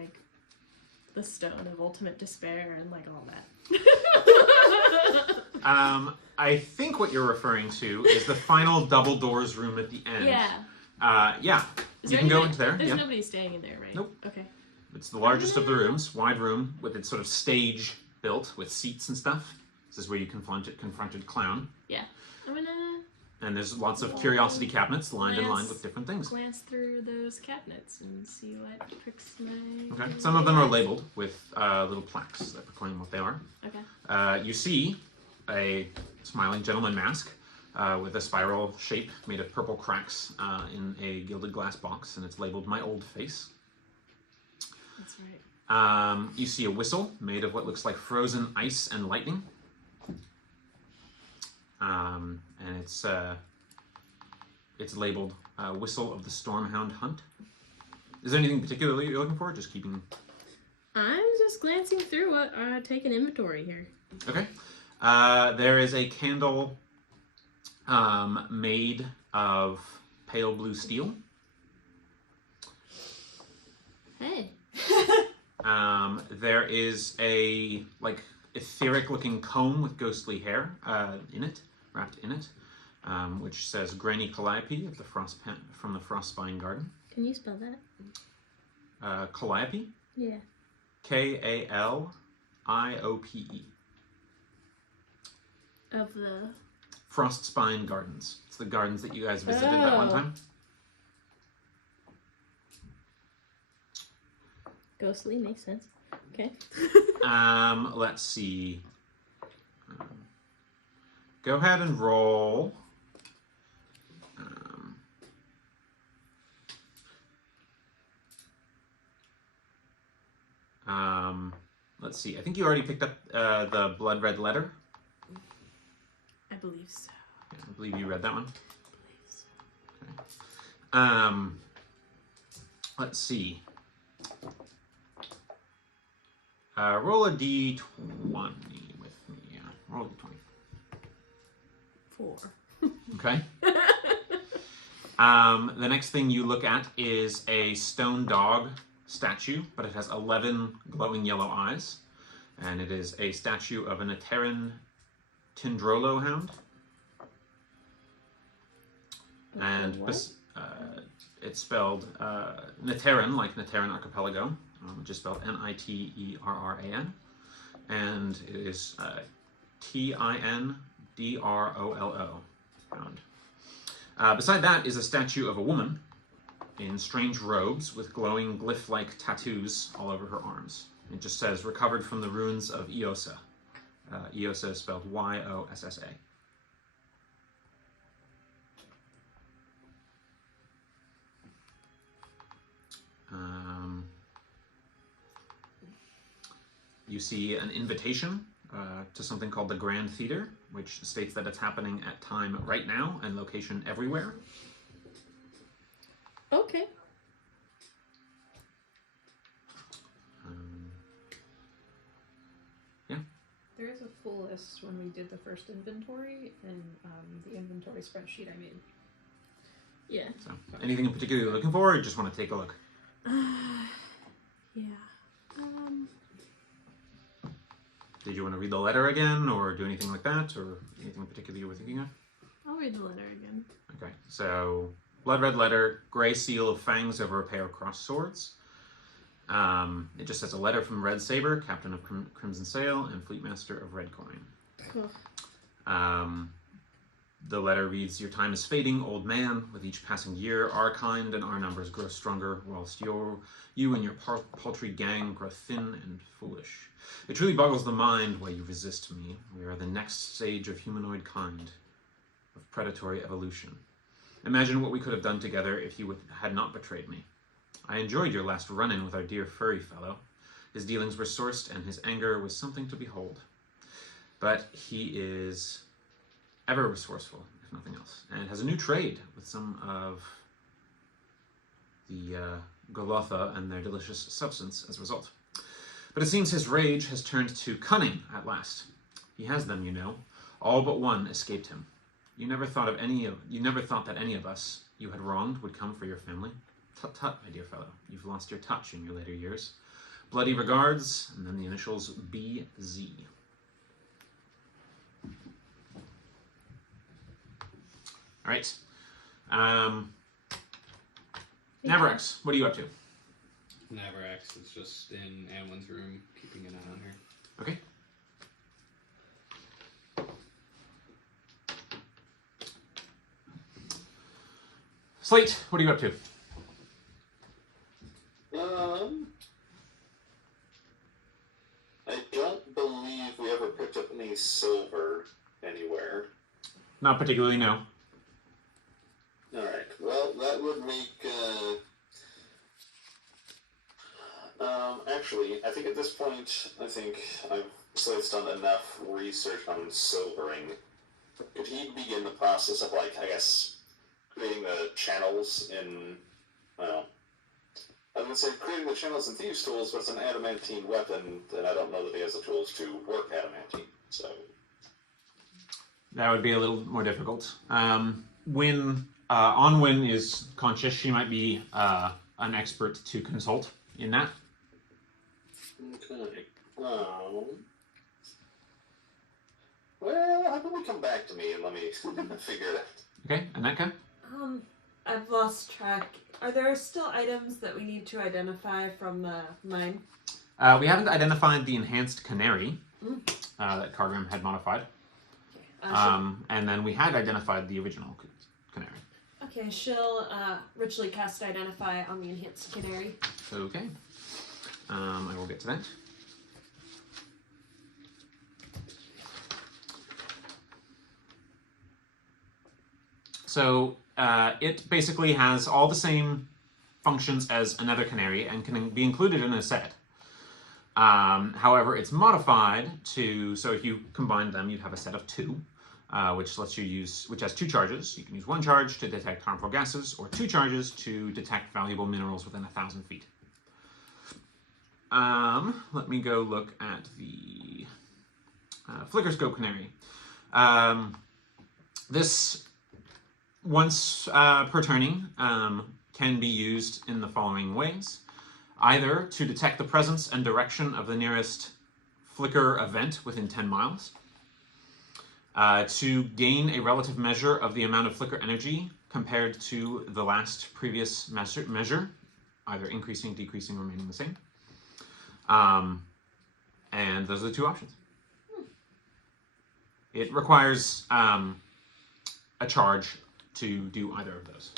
the stone of ultimate despair and all that? I think what you're referring to is the final double doors room at the end. Yeah. Yeah. Is You there can go anybody- into there. There's Yeah. nobody staying in there, right? Nope. Okay. It's the largest of the rooms, wide room with its sort of stage built with seats and stuff. This is where you confronted Clown. Yeah. I'm gonna And there's lots of curiosity cabinets lined in line Glance. with different things. glance through those cabinets and see what pricks my... Okay. Some of them are labeled with little plaques that proclaim what they are. Okay. You see a smiling gentleman mask with a spiral shape made of purple cracks in a gilded glass box, and it's labeled "My Old Face." That's right. You see a whistle made of what looks like frozen ice and lightning, and it's labeled "Whistle of the Stormhound Hunt." Is there anything particularly you're looking for? Just keeping. I'm just glancing through what take an inventory here. Okay. There is a candle made of pale blue steel. Hey. There is a etheric looking comb with ghostly hair in it, wrapped in it. which says Granny Calliope of the from the Frostspine Garden. Can you spell that? Calliope? Yeah. Kaliope. Of the... Frostspine Gardens. It's the gardens that you guys visited that one time. Ghostly makes sense. Okay. Let's see. Go ahead and roll. Let's see. I think you already picked up the Blood Red Letter. I believe so. Yeah, I believe you read that one. I believe so. Okay. Let's see. Roll a d20 with me. Yeah, roll a d20. 4. Okay. The next thing you look at is a stone dog statue, but it has 11 glowing yellow eyes, and it is a statue of an Ateran Tindrolo hound. And it's spelled Niteran, like Niteran Archipelago, which is spelled Niterran, and it is Tindrolo found. Beside that is a statue of a woman in strange robes with glowing glyph-like tattoos all over her arms. It just says, recovered from the ruins of Iosa. Iosa is spelled Yossa. You see an invitation to something called the Grand Theater, which states that it's happening at time right now and location everywhere. Okay. Yeah. There is a full list when we did the first inventory in the inventory spreadsheet I made. Yeah. So, anything in particular you're looking for, or you just want to take a look? Yeah. Did you want to read the letter again, or do anything like that, or anything in particular you were thinking of? I'll read the letter again. Okay, so blood red letter, gray seal of fangs over a pair of crossed swords. It just says a letter from Red Saber, captain of Crimson Sail, and fleet master of Red Coin. Cool. The letter reads, your time is fading, old man. With each passing year, our kind and our numbers grow stronger, whilst you and your paltry gang grow thin and foolish. It truly boggles the mind why you resist me. We are the next stage of humanoid kind, of predatory evolution. Imagine what we could have done together if you had not betrayed me. I enjoyed your last run-in with our dear furry fellow. His dealings were sourced, and his anger was something to behold. But he is ever resourceful, if nothing else, and has a new trade with some of the Golotha and their delicious substance as a result. But it seems his rage has turned to cunning at last. He has them, you know. All but one escaped him. You never thought that any of us you had wronged would come for your family. Tut tut, my dear fellow. You've lost your touch in your later years. Bloody regards, and then the initials BZ. All right. Navrax, what are you up to? Navrax is just in Anwin's room, keeping an eye on her. Okay. Slate, what are you up to? I don't believe we ever picked up any silver anywhere. Not particularly, no. Alright, well, that would make, actually, I think at this point, Slate's done enough research on silvering. Could he begin the process of, like, I guess, creating the channels in, well, I would say creating the channels in Thieves' Tools, but it's an adamantine weapon, and I don't know that he has the tools to work adamantine, so... That would be a little more difficult. When Onwin is conscious, she might be an expert to consult in that. Okay. Well, how about we come back to me and let me figure it out. Okay, Aneka? I've lost track. Are there still items that we need to identify from the mine? We haven't identified the enhanced canary that Cargrim had modified. And then we had identified the original canary. Okay, she'll richly cast Identify on the enhanced canary. Okay. I will get to that. So it basically has all the same functions as another canary and can be included in a set. However, it's modified to, so if you combine them, you'd have a set of 2, which lets you use, which has 2 charges. You can use 1 charge to detect harmful gases, or 2 charges to detect valuable minerals within 1,000 feet. Let me go look at the Flicker Scope Canary. This, once per turning, can be used in the following ways. Either to detect the presence and direction of the nearest flicker event within 10 miles, to gain a relative measure of the amount of flicker energy compared to the last previous measure, either increasing, decreasing, or remaining the same. And those are the 2 options. It requires a charge to do either of those.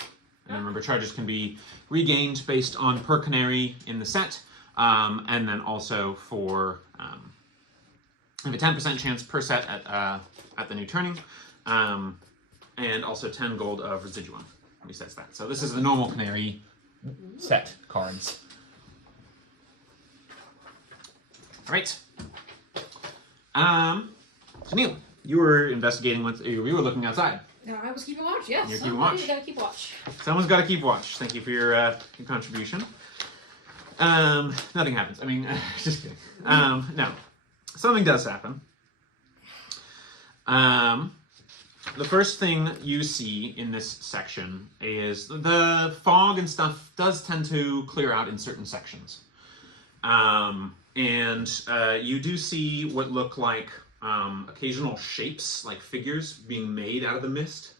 And remember, charges can be regained based on per canary in the set, and then also for I have a 10% chance per set at the new turning, and also 10 gold of residuum resets that. So this is the normal canary set cards. All right. So Neil, you were investigating you were looking outside. No, I was keeping watch, yes. You're keeping watch. You gotta keep watch. Someone's got to keep watch. Thank you for your contribution. Nothing happens. I mean, just kidding. No, something does happen. The first thing you see in this section is the fog and stuff does tend to clear out in certain sections. And you do see what look like occasional shapes, like figures, being made out of the mist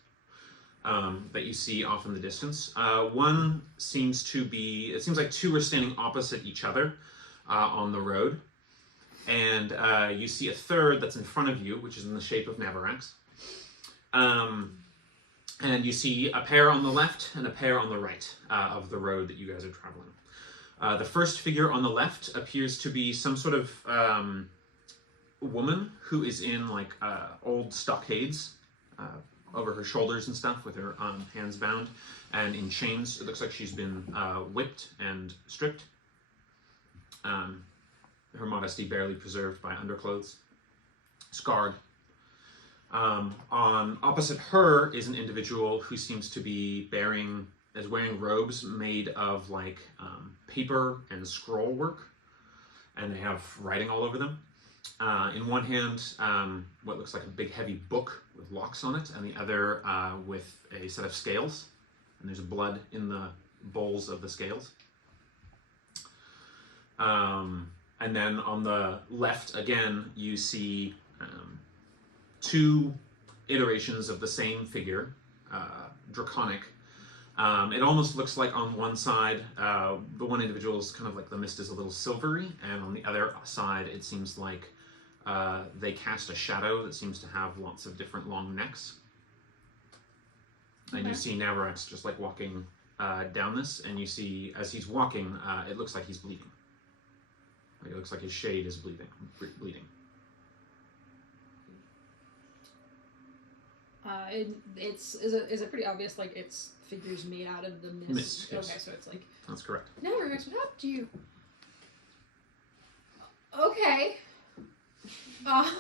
that you see off in the distance. One seems to be, it seems like 2 are standing opposite each other on the road. And you see a third that's in front of you, which is in the shape of Navarax. And you see a pair on the left and a pair on the right of the road that you guys are traveling. The first figure on the left appears to be some sort of woman who is in like old stockades over her shoulders and stuff, with her hands bound and in chains. It looks like she's been whipped and stripped. Her modesty barely preserved by underclothes, scarred. On opposite her is an individual who seems to be wearing robes made of like paper and scroll work, and they have writing all over them. In one hand, what looks like a big heavy book with locks on it, and the other with a set of scales, and there's blood in the bowls of the scales. And then on the left again, you see 2 iterations of the same figure, draconic. It almost looks like on one side, the one individual is kind of like the mist is a little silvery, and on the other side, it seems like they cast a shadow that seems to have lots of different long necks. And you see Navarax just like walking down this, and you see as he's walking, it looks like he's bleeding. Like it looks like his shade is bleeding. Is it pretty obvious? Like it's figures made out of the mist. Mist, yes. Okay, so it's like. That's correct. Never, Max. What happened to you? Okay. I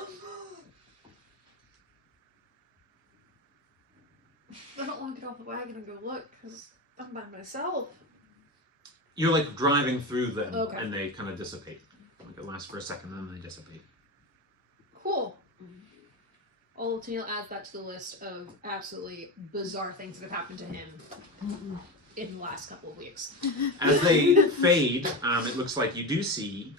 don't want to get off the wagon and go look because I'm by myself. You're like driving through them, Okay. and they kind of dissipate. Like it lasts for a second, and then they dissipate. Cool. Old Tennille adds that to the list of absolutely bizarre things that have happened to him. in the last couple of weeks. As they fade, it looks like you do see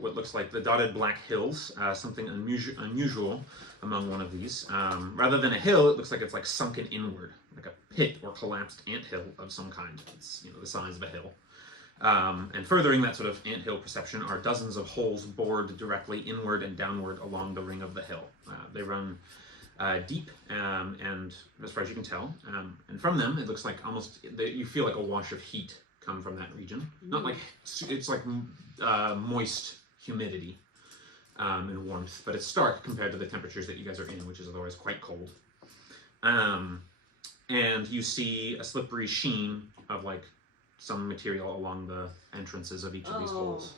what looks like the dotted black hills, something unusual among one of these. Rather than a hill, it looks like it's like sunken inward, like a pit or collapsed anthill of some kind. It's the size of a hill. And furthering that sort of anthill perception are dozens of holes bored directly inward and downward along the ring of the hill. They run deep, and as far as you can tell, and from them it looks like almost you feel like a wash of heat come from that region. Not like it's like moist humidity and warmth, but it's stark compared to the temperatures that you guys are in, which is otherwise quite cold. And you see a slippery sheen of like some material along the entrances of each of these holes.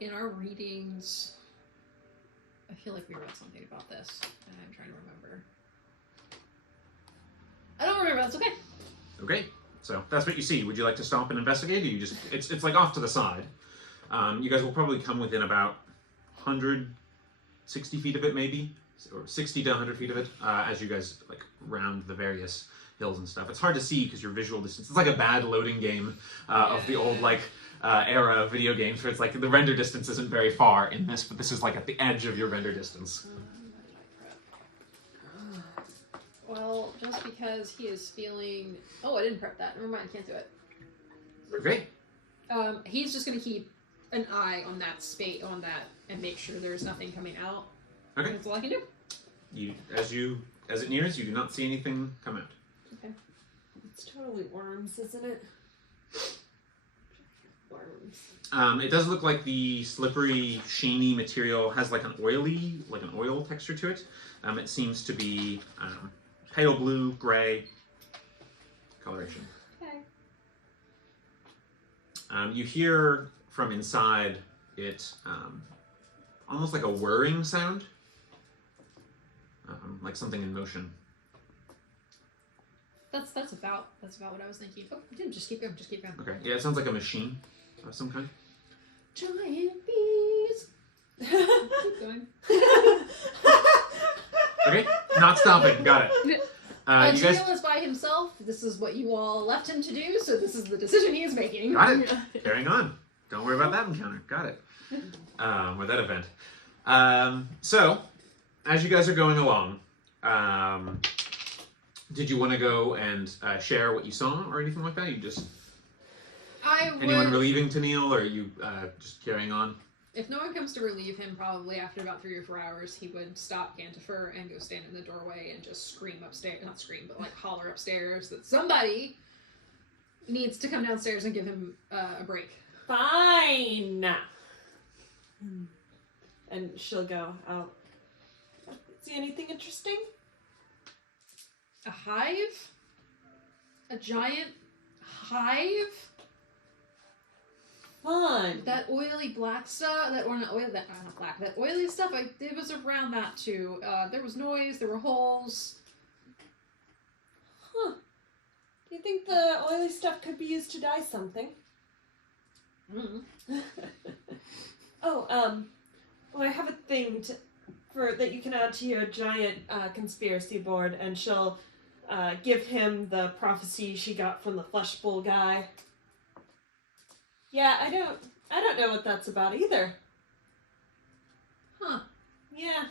In our readings, I feel like we read something about this, and I'm trying to remember. I don't remember. That's okay. Okay, so that's what you see. Would you like to stop and investigate? Or you just it's like off to the side. You guys will probably come within about 160 feet of it, maybe, or 60 to 100 feet of it, as you guys like round the various hills and stuff. It's hard to see because your visual distance. It's like a bad loading game of the old like era of video games where it's like the render distance isn't very far in this, but this is like at the edge of your render distance. Well, just because he is feeling... Oh, I didn't prep that. Never mind, can't do it. Okay. He's just going to keep an eye on that space, and make sure there's nothing coming out. Okay. That's all I can do. As it nears, you do not see anything come out. Okay. It's totally worms, isn't it? Worms. It does look like the slippery, sheeny material has like an oil texture to it. It seems to be pale blue, gray coloration. Okay. You hear from inside it almost like a whirring sound, like something in motion. That's about what I was thinking. Oh, just keep going. Okay, yeah, it sounds like a machine of some kind. Giant bees. Keep going. Okay, not stopping. Got it. You guys Daniel is by himself. This is what you all left him to do, so this is the decision he is making. got it. Carrying on. Don't worry about that encounter. Got it. Or that event. So, as you guys are going along, did you want to go and share what you saw or anything like that? You just anyone relieving Tennille, or are you just carrying on? If no one comes to relieve him, probably after about 3 or 4 hours, he would stop Gantifer and go stand in the doorway and just scream upstairs. Not scream, but like holler upstairs that somebody needs to come downstairs and give him a break. Fine. And she'll go out. See anything interesting? A hive? A giant hive? Fun. That oily black stuff, that oily stuff, it was around that too. There was noise, there were holes. Huh. Do you think the oily stuff could be used to dye something? Oh, well, I have a thing that you can add to your giant conspiracy board, and she'll give him the prophecy she got from the Flesh Bowl guy. Yeah, I don't know what that's about either. Huh. Yeah.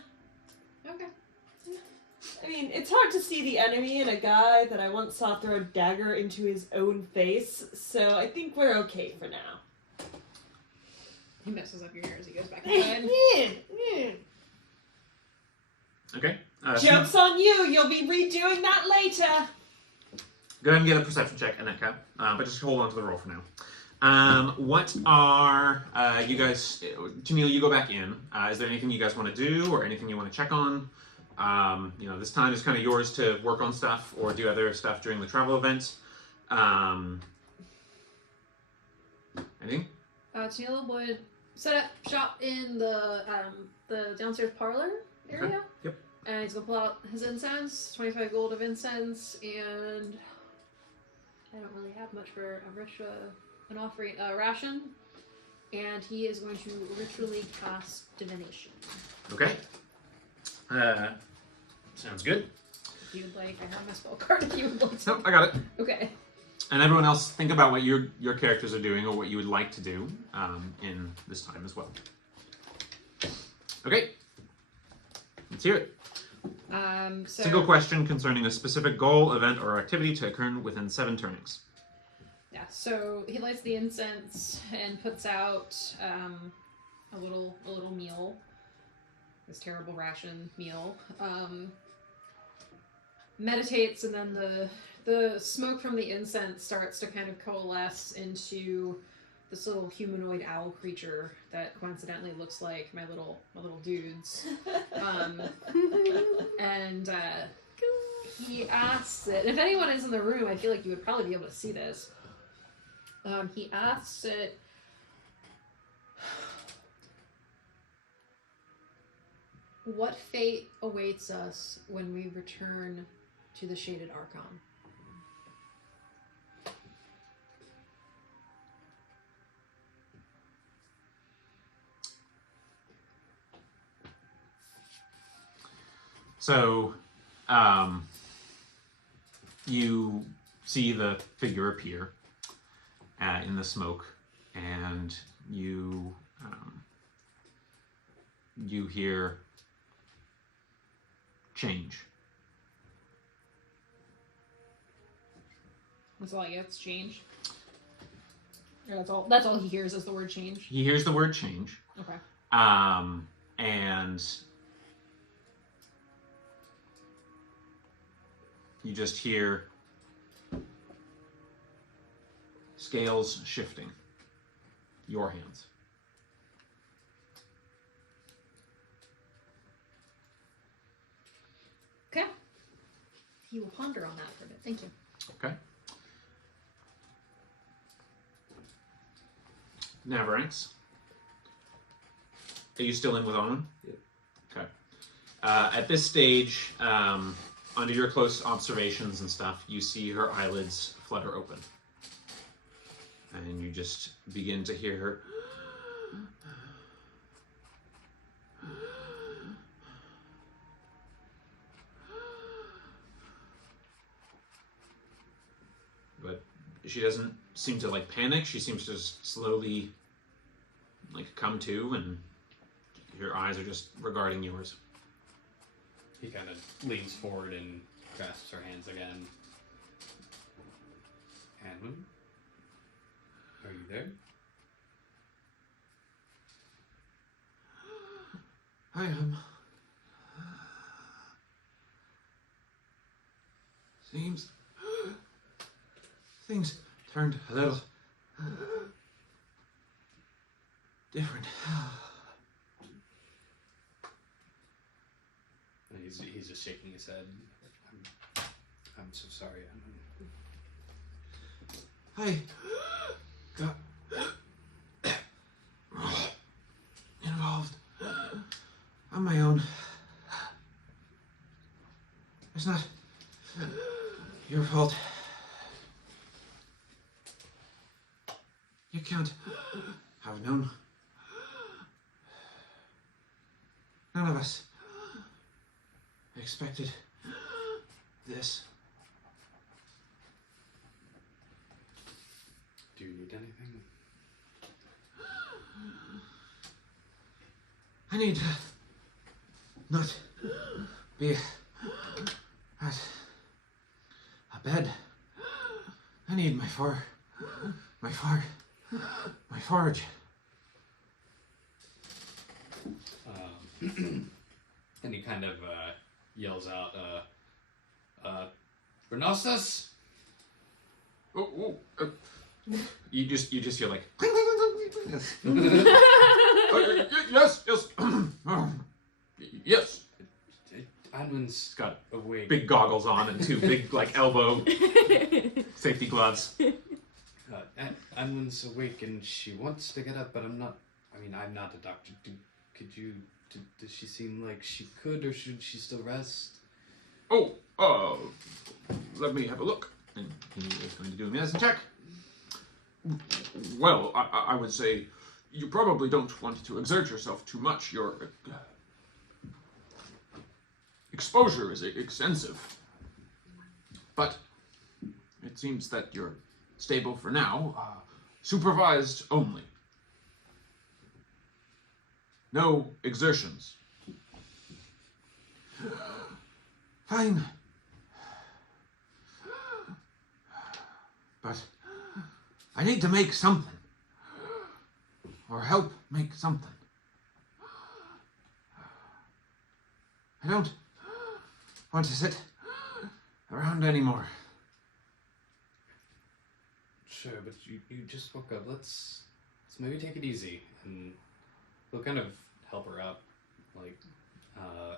Okay. I mean, it's hard to see the enemy in a guy that I once saw throw a dagger into his own face, so I think we're okay for now. He messes up your hair as he goes back inside. Okay. Joke's on you! You'll be redoing that later! Go ahead and get a perception check, Annette, but just hold on to the roll for now. What are you guys? Tennille, you go back in. Is there anything you guys want to do, or anything you want to check on? This time is kind of yours to work on stuff or do other stuff during the travel event. Anything? Tennille would set up shop in the downstairs parlor area. Okay. Yep. And he's gonna pull out his incense, 25 gold of incense, and I don't really have much for an offering, ration. And he is going to ritually cast divination. Okay. Sounds good. if you'd like. I have my spell card if you would like to. Nope, I got it. Okay. And everyone else, think about what your characters are doing or what you would like to do in this time as well. Okay. Let's hear it. Single question concerning a specific goal, event, or activity to occur within 7 turnings. Yeah, so he lights the incense and puts out a little meal. This terrible ration meal. Meditates, and then the smoke from the incense starts to kind of coalesce into this little humanoid owl creature that coincidentally looks like my little dudes. And he asks it. If anyone is in the room, I feel like you would probably be able to see this. He asks it, what fate awaits us when we return to the Shaded Archon? So, you see the figure appear in the smoke, and you hear change. That's all he gets, change. Or that's all he hears is the word change. He hears the word change. Okay. And you just hear scales shifting. Your hands. Okay. He will ponder on that for a bit. Thank you. Okay. Navaranx. Are you still in with Owen? Yep. Okay. At this stage, under your close observations and stuff, you see her eyelids flutter open. And you just begin to hear her. But she doesn't seem to like panic. She seems to just slowly like come to, and your eyes are just regarding yours. He kind of leans forward and grasps her hands again. Anwin? Are you there? I am. Seems things turned a little different. He's just shaking his head. I'm so sorry, Anwin. I got involved on my own. It's not your fault. You can't have known. None of us expected this. Do you need anything? I need to not be at a bed. I need my forge. And he kind of yells out, Renostas? You just hear like yes. yes. Yes. Anwin's Got awake. big goggles on and 2 big like elbow safety gloves. Anwin's awake and she wants to get up, but I'm not a doctor. Does she seem like she could, or should she still rest? Let me have a look. And he is going to do a medicine check. Well, I would say you probably don't want to exert yourself too much. Your exposure is extensive. But it seems that you're stable for now. Supervised only. No exertions. Fine. But I need to make something. Or help make something. I don't want to sit around anymore. Sure, but you just woke up. Let's maybe take it easy, and we'll kind of help her up, like,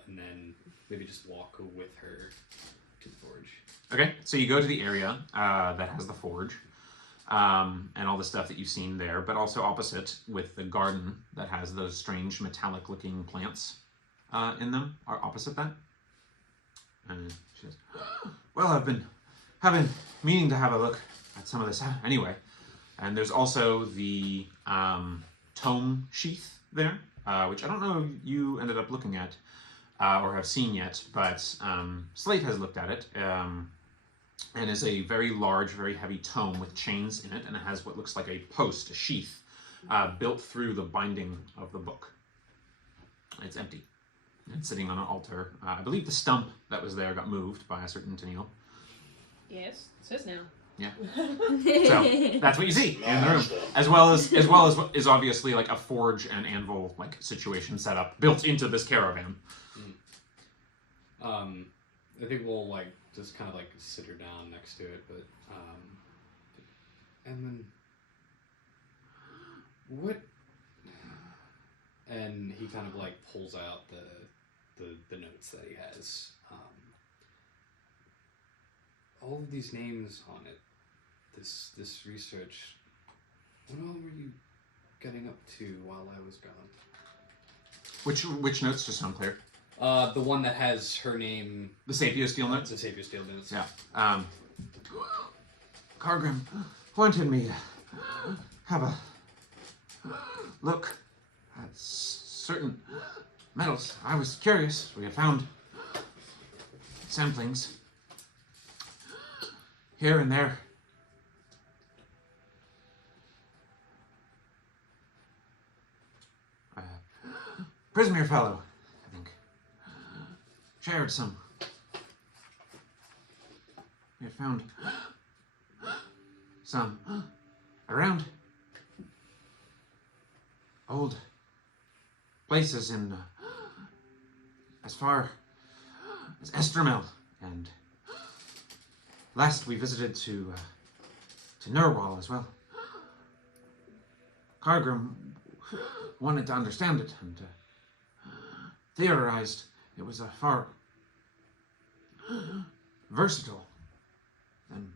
and then maybe just walk with her to the forge. Okay, so you go to the area that has the forge, and all the stuff that you've seen there, but also opposite with the garden that has those strange metallic-looking plants in them, are opposite that. And she says, well, I've been meaning to have a look at some of this anyway. And there's also the tome sheath there, which I don't know if you ended up looking at or have seen yet, but Slate has looked at it, and is a very large, very heavy tome with chains in it, and it has what looks like a post, a sheath, built through the binding of the book. It's empty. It's sitting on an altar. I believe the stump that was there got moved by a certain Tennille. Yes, it says now. Yeah. So that's what you see in the room, as well as what is obviously like a forge and anvil like situation set up built into this caravan. I think we'll like just kind of like sit her down next to it, but and then what? And he kind of like pulls out the notes that he has. All of these names on it. This research. What all were you getting up to while I was gone? Which notes, just so I'm clear? The one that has her name. The Sapio Steel notes? The Sapio Steel notes. Yeah. Cargrim wanted me to have a look at certain metals. I was curious. We had found samplings here and there. Prismere fellow, I think, shared some. We had found some around old places in as far as Estremel, and last we visited to Nerwal as well. Cargrim wanted to understand it and theorized it was a far versatile than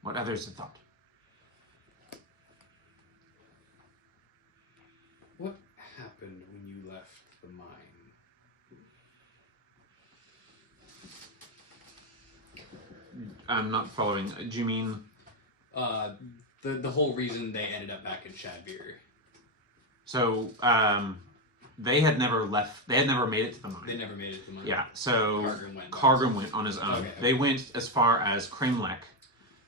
what others had thought. What happened when you left the mine? I'm not following. Do you mean The whole reason they ended up back in Shadbeer. so? They had never left. They had never made it to the mine. They never made it to the mine. Yeah. So Cargrim went on his own. Okay. They went as far as Kramelek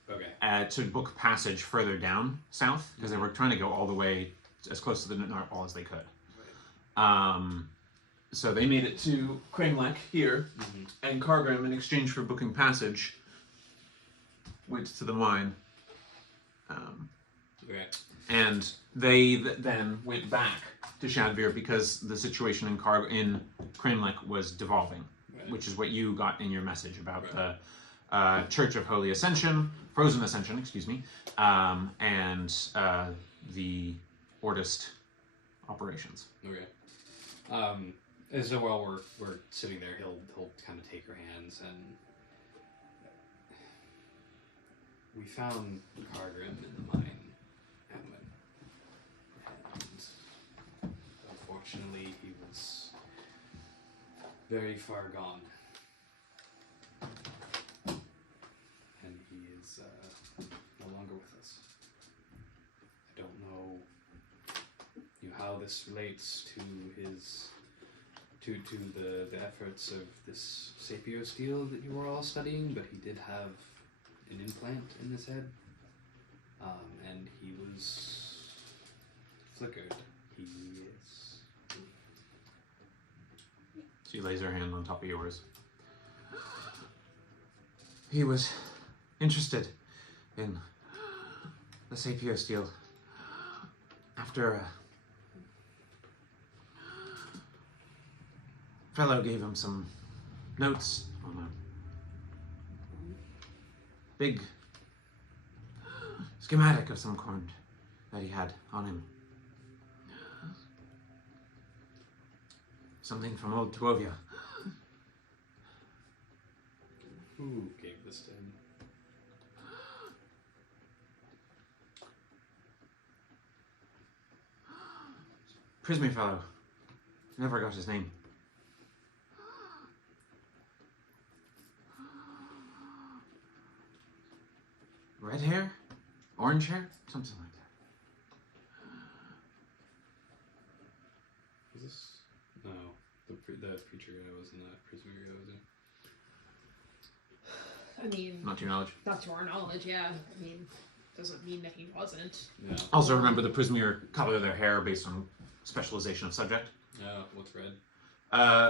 Okay. to book passage further down south because they were trying to go all the way as close to the Narwhal as they could. So they made it to Kramelek here, and Cargrim, in exchange for booking passage, went to the mine. Okay. And they then went back to Shadveer because the situation in Kramelek was devolving, which is what you got in your message about the Church of Holy Ascension, Frozen Ascension, excuse me, and the Ordist operations. Okay. And so while we're sitting there, he'll kind of take her hands, and we found Cargrim in the mine, Edmund. And unfortunately, he was very far gone. And he is no longer with us. I don't know how this relates to his to the efforts of this Sapio Steel that you were all studying, but he did have an implant in his head, and he was flickered. He is. She lays her hand on top of yours. He was interested in the Sapio steel after a fellow gave him some notes on a big schematic of some kind that he had on him. Something from old Tuovia. Who gave this to him? Prismy fellow. Never got his name. Red hair? Orange hair? Something like that. Is this? No, the preacher guy wasn't that. Prisoner guy was it? I mean, Not to your knowledge. not to our knowledge, yeah. I mean, doesn't mean that he wasn't. Yeah. Also remember the Prismere color their hair based on specialization of subject. What's red?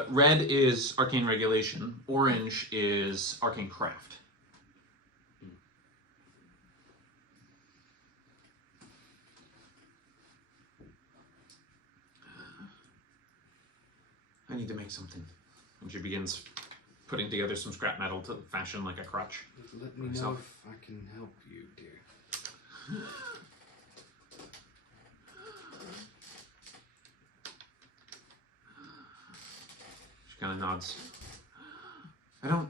Red is arcane regulation. Orange is arcane craft. I need to make something. And she begins putting together some scrap metal to fashion like a crutch. Let me know Myself. if I can help you, dear. She kind of nods. None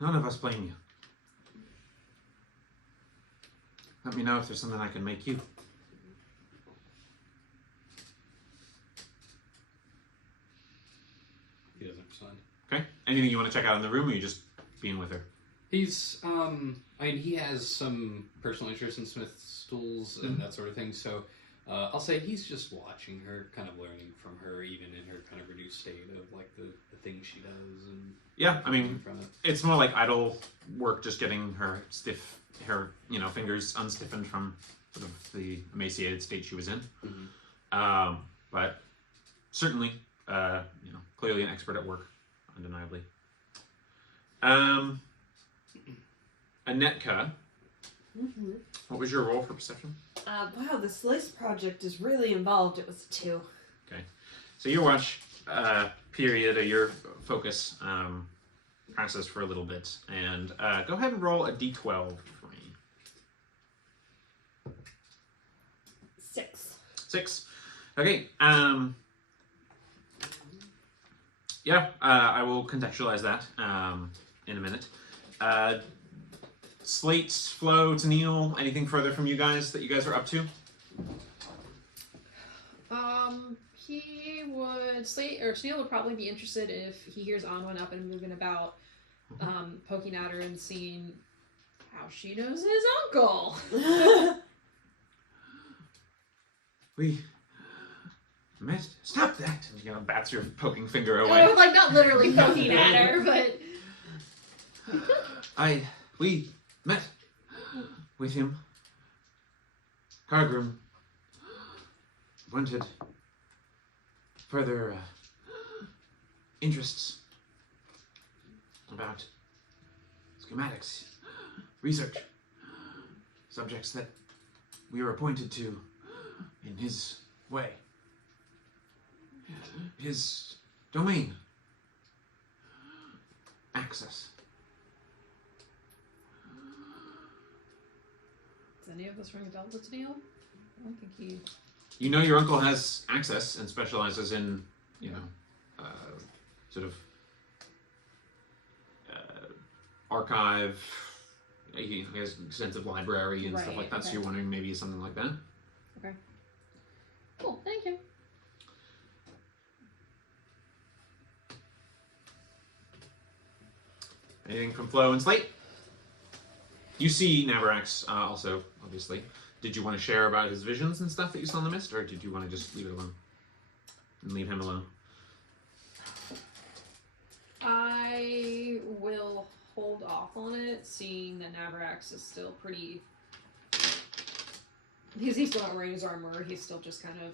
of us blame you. Let me know if there's something I can make you. He doesn't respond. Okay? Anything you want to check out in the room, or you just being with her? He's, I mean, he has some personal interest in Smith's tools and that sort of thing, so I'll say he's just watching her, kind of learning from her, even in her kind of reduced state of, like, the things she does. And Yeah, I mean, from it. it's more like idle work, just getting her fingers unstiffened from sort of the emaciated state she was in. Mm-hmm. But certainly, clearly an expert at work, undeniably. Anetka, what was your role for perception? Wow, this lace project is really involved. It was a 2. Okay, so your watch period, or your focus passes for a little bit, and go ahead and roll a d12 for me. 6. 6. Okay. I will contextualize that in a minute. Slate, Flo, Tennille, anything further from you guys that you guys are up to? Sneal would probably be interested if he hears Anwen up and moving about, poking at her and seeing how she knows his uncle. We met. Stop that! And you bats your poking finger away. Like, not literally poking at her, but... We met with him. Hargrim wanted further interests about schematics, research, subjects that we were appointed to in his way, his domain, access. Does any of this ring a bell with Tennille? I don't think he... You know your uncle has access and specializes in, sort of archive. He has extensive library and stuff like that. Okay. So you're wondering maybe something like that. Okay. Cool, thank you. Anything from Flo and Slate? You see Navarax also, obviously. Did you want to share about his visions and stuff that you saw in the mist, or did you want to just leave it alone? And leave him alone? I will hold off on it, seeing that Navrax is still pretty... Because he's still not wearing his armor, he's still just kind of...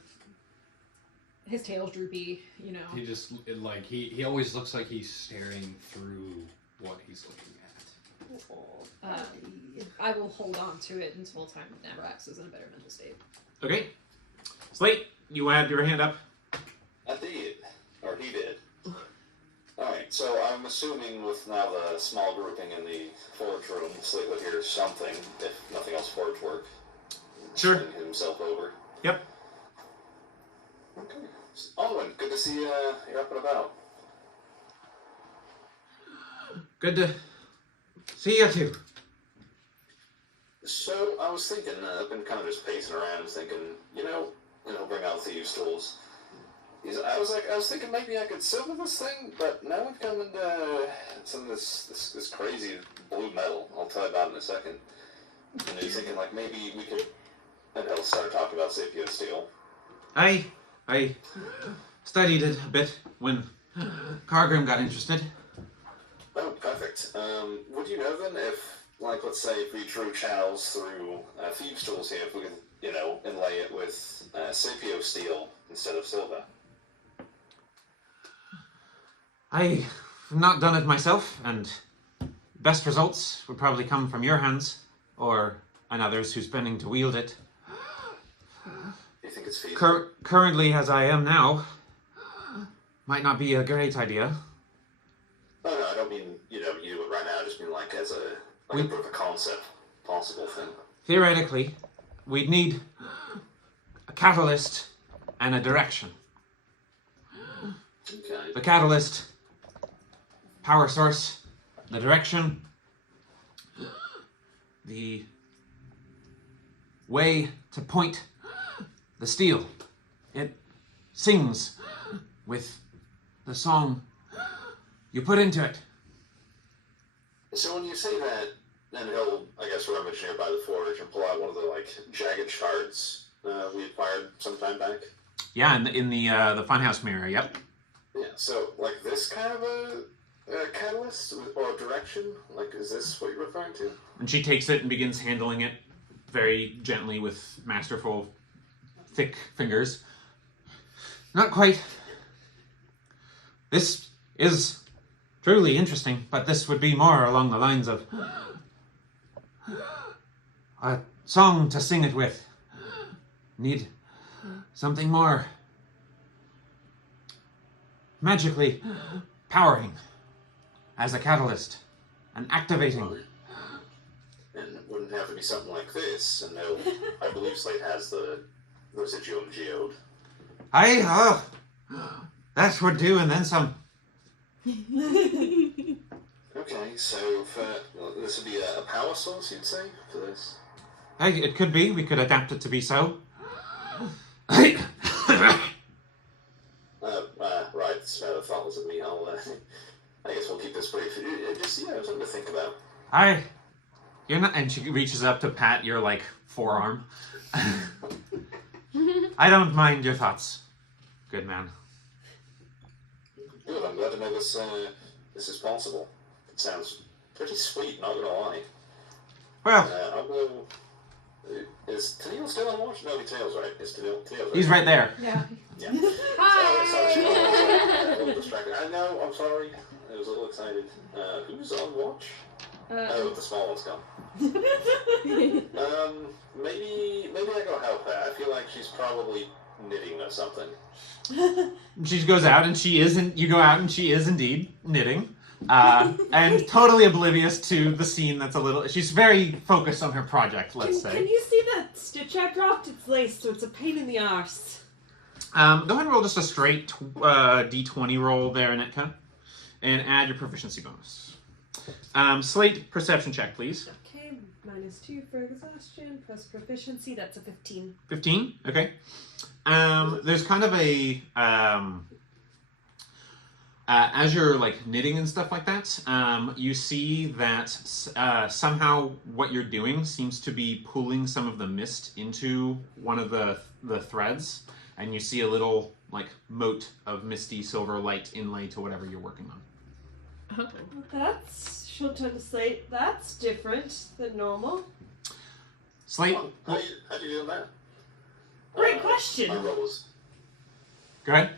His tail's droopy, you know. He just, like, he always looks like he's staring through what he's looking at. I will hold on to it until time Navrax is in a better mental state. Okay. Slate, you had your hand up. I did. Or he did. Alright, so I'm assuming with now the small grouping in the forge room, Slate would hear something, if nothing else forge work. Sure. Swing himself over. Yep. Okay. Alwyn, good to see you're up and about. Good to see you too. So, I was thinking, I've been kind of just pacing around thinking, bring out thieves' tools. I was thinking maybe I could silver this thing, but now we've come into some of this crazy blue metal. I'll tell you about it in a second. And he's thinking like maybe we could, and he'll start talking about Sapio steel. I studied it a bit when Cargrim got interested. Oh, perfect. Would you know then if, like, let's say if we drew channels through thieves' tools here, if we could, inlay it with Sapio steel instead of silver? I've not done it myself, and best results would probably come from your hands, or another's who's planning to wield it. Do you think it's feasible? Currently, as I am now, might not be a great idea. Oh, no, I don't mean, you do it right now, I just mean like as a bit of a concept, possible thing. Theoretically, we'd need a catalyst and a direction. Okay. The catalyst, power source, the direction, the way to point the steel. It sings with the song you put into it. So when you say that, then he'll, I guess, rummage nearby the forge and pull out one of the, like, jagged shards we acquired some time back. Yeah, in the funhouse mirror, yep. Yeah, so, like, this kind of a catalyst or direction? Like, is this what you're referring to? And she takes it and begins handling it very gently with masterful, thick fingers. Not quite. This is truly interesting, but this would be more along the lines of a song to sing it with. Need something more magically powering as a catalyst and activating. And it wouldn't have to be something like this, and no, I believe Slate has the residuum geode. That would do, and then some. Okay, so this would be a power source, you'd say, for this? It could be. We could adapt it to be so. Right, so the thought was of me. I guess we'll keep this brief. Just, something to think about. You're not, and she reaches up to pat your, like, forearm. I don't mind your thoughts, good man. Good, I'm glad to know this is possible. It sounds pretty sweet, not gonna lie. Well, I'll go... Is Tennille still on watch? No, Tennille's right. Is Tennille's right? he's right there. Yeah. Yeah. Hi! Sorry, a little distracted. I know, I'm sorry. I was a little excited. Who's on watch? Oh, the small one's gone. Maybe I go help her. I feel like she's probably knitting or something. She goes out and she isn't. You go out and she is indeed knitting, and totally oblivious to the scene. That's a little. She's very focused on her project. Let's say. Can you see that stitch I dropped? It's laced, so it's a pain in the arse. Go ahead and roll just a straight d20 roll there, Nitka, and add your proficiency bonus. Slate, perception check, please. Okay, -2 for exhaustion, plus proficiency, that's a 15. 15? Okay. There's kind of a... as you're, like, knitting and stuff like that, you see that somehow what you're doing seems to be pulling some of the mist into one of the threads, and you see a little, like, mote of misty silver light inlay to whatever you're working on. Oh. That's she'll turn to Slate. That's different than normal. Slate, How do you do that? Great question. My roll was go ahead.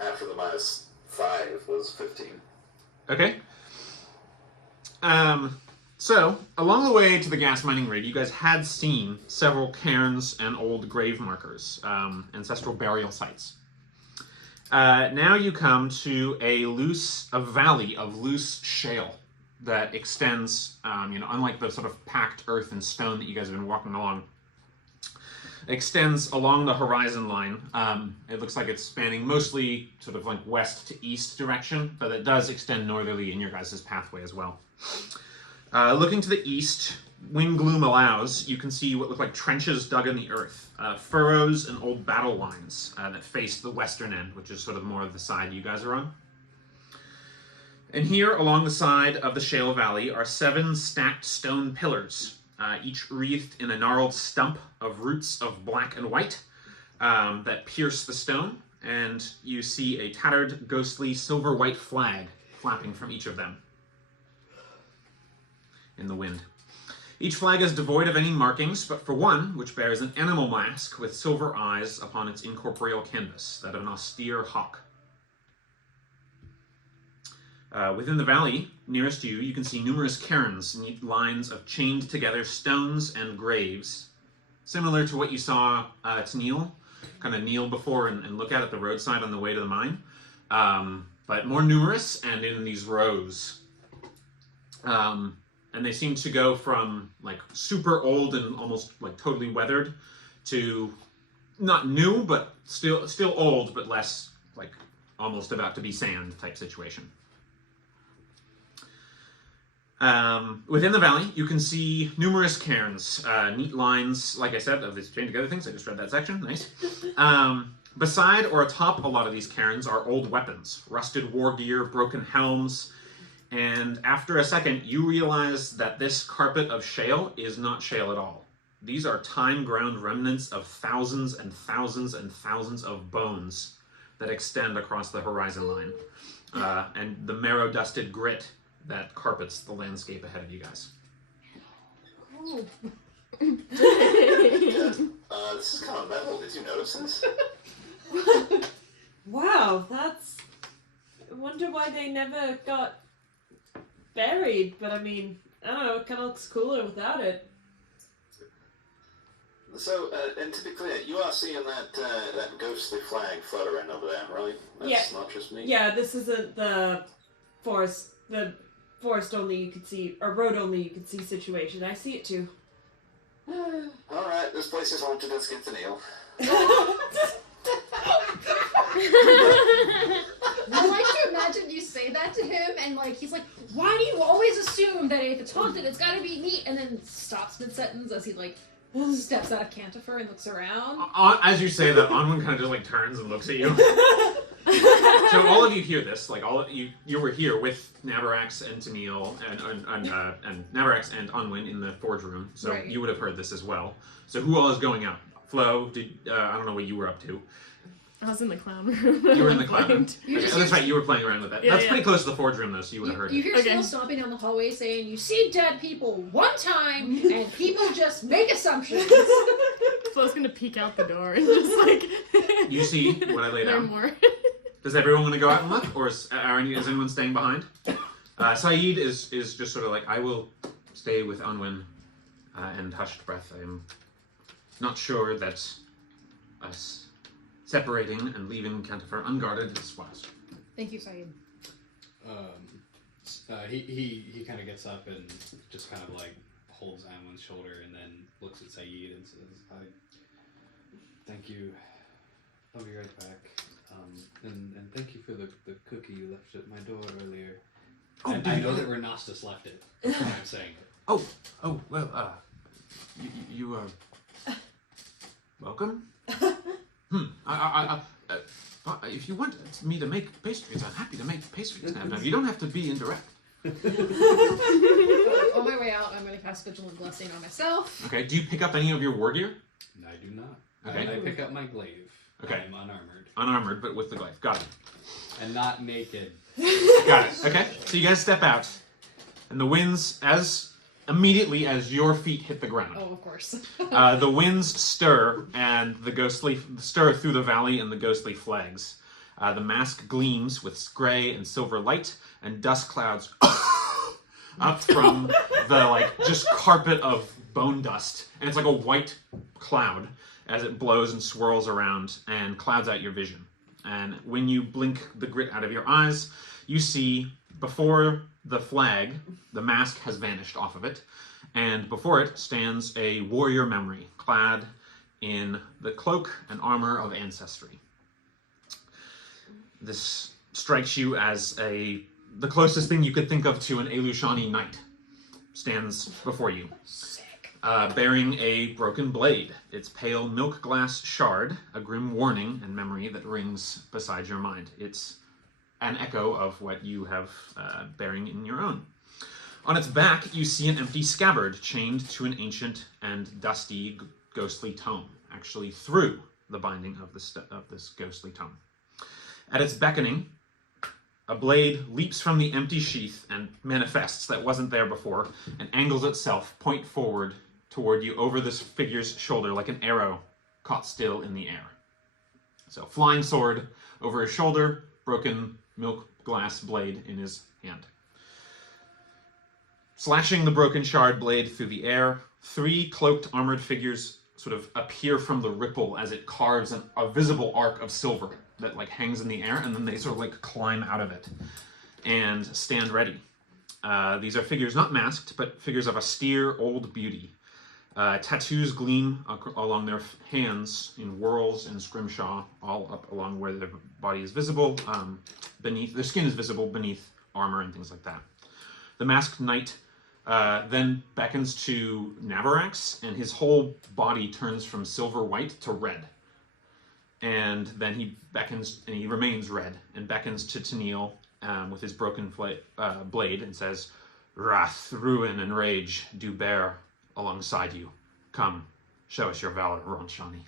After the -5 was 15. Okay. So, along the way to the Gasmining Rig, you guys had seen several cairns and old grave markers, ancestral burial sites. Now you come to a valley of loose shale that extends, unlike the sort of packed earth and stone that you guys have been walking along, extends along the horizon line. It looks like it's spanning mostly sort of like west to east direction, but it does extend northerly in your guys' pathway as well. Looking to the east, when gloom allows, you can see what look like trenches dug in the earth, furrows and old battle lines that face the western end, which is sort of more of the side you guys are on. And here, along the side of the shale valley, are 7 stacked stone pillars, each wreathed in a gnarled stump of roots of black and white that pierce the stone, and you see a tattered, ghostly, silver-white flag flapping from each of them in the wind. Each flag is devoid of any markings, but for one, which bears an animal mask with silver eyes upon its incorporeal canvas, that of an austere hawk. Within the valley, nearest you, you can see numerous cairns, neat lines of chained together stones and graves, similar to what you saw to kneel before and look at the roadside on the way to the mine, but more numerous and in these rows. And they seem to go from like super old and almost like totally weathered to not new, but still old, but less like almost about to be sand type situation. Within the valley, you can see numerous cairns, neat lines, like I said, of these chained together things. I just read that section. Nice. Beside or atop a lot of these cairns are old weapons, rusted war gear, broken helms. And after a second, you realize that this carpet of shale is not shale at all. These are time-ground remnants of thousands and thousands and thousands of bones that extend across the horizon line, and the marrow-dusted grit that carpets the landscape ahead of you guys. Oh. This is kind of metal. Did you notice this? Wow, that's... I wonder why they never got buried, but I mean, I don't know, it kind of looks cooler without it. So, and to be clear, you are seeing that ghostly flag fluttering over there, right? That's not just me? Yeah, this isn't the forest only you could see, or road only you could see situation. I see it too. Alright, this place is haunted, let's get to Neil. I like to imagine you say that to him, and like he's like, "Why do you always assume that if it's haunted, it's got to be neat?" And then stops mid-sentence as he like steps out of Cantifer and looks around. As you say that, Onwin kind of just like turns and looks at you. So all of you hear this, like all of you were here with Navarax and Tennille and Navarax and Onwin in the forge room, so Right. you would have heard this as well. So who all is going out? Flo, I don't know what you were up to. I was in the clown room. You were in the clown room. You Okay, just- that's right, you were playing around with that. Yeah, That's yeah. pretty close to the forge room though, so you would have heard You it. hear Okay. Snail stomping down the hallway saying, "You see dead people one time, and people just make assumptions." Flo's gonna peek out the door and just like You see what I laid learn out. more. Does everyone want to go out and look, or is anyone staying behind? Saeed is just sort of like, I will stay with Onwin and hushed breath. I am not sure that us separating and leaving Cantifer unguarded is wise. Thank you, Saeed. He kind of gets up and just kind of like holds Anwin's shoulder and then looks at Saeed and says, thank you. I'll be right back. And thank you for the cookie you left at my door earlier. Oh, and I know that Renastus left it. That's why I'm saying it. Oh, well, you are welcome. If you want me to make pastries, I'm happy to make pastries. Now, you don't have to be indirect. On my way out, I'm going to cast Vigilant Blessing on myself. Okay, do you pick up any of your war gear? I do not. Okay. And I pick up my glaive. Okay. I'm unarmored. Unarmored, but with the glaive. Got it. And not naked. Got it. Okay. So you guys step out, and the winds, immediately as your feet hit the ground, Oh, of course. the winds stir and stir through the valley and the ghostly flags. The mask gleams with gray and silver light, and dust clouds up from the just carpet of bone dust, and it's like a white cloud as it blows and swirls around and clouds out your vision. And when you blink the grit out of your eyes, you see before the flag, the mask has vanished off of it, and before it stands a warrior memory clad in the cloak and armor of ancestry. This strikes you as the closest thing you could think of to an Elushani knight stands before you. Bearing a broken blade, its pale milk glass shard, a grim warning and memory that rings beside your mind. It's an echo of what you have bearing in your own. On its back, you see an empty scabbard chained to an ancient and dusty ghostly tome, actually through the binding of this ghostly tome. At its beckoning, a blade leaps from the empty sheath and manifests that wasn't there before, and angles itself point forward toward you over this figure's shoulder like an arrow caught still in the air. So, flying sword over his shoulder, broken milk glass blade in his hand. Slashing the broken shard blade through the air, 3 cloaked armored figures sort of appear from the ripple as it carves a visible arc of silver that hangs in the air, and then they sort of climb out of it and stand ready. These are figures not masked, but figures of austere old beauty. Tattoos gleam along their hands in whorls and scrimshaw, all up along where their body is visible, their skin is visible beneath armor and things like that. The masked knight then beckons to Navarax, and his whole body turns from silver white to red. And then he beckons, and he remains red, and beckons to Tennille with his broken blade and says, "Wrath, ruin, and rage do bear alongside you. Come, show us your valor, Ronshani."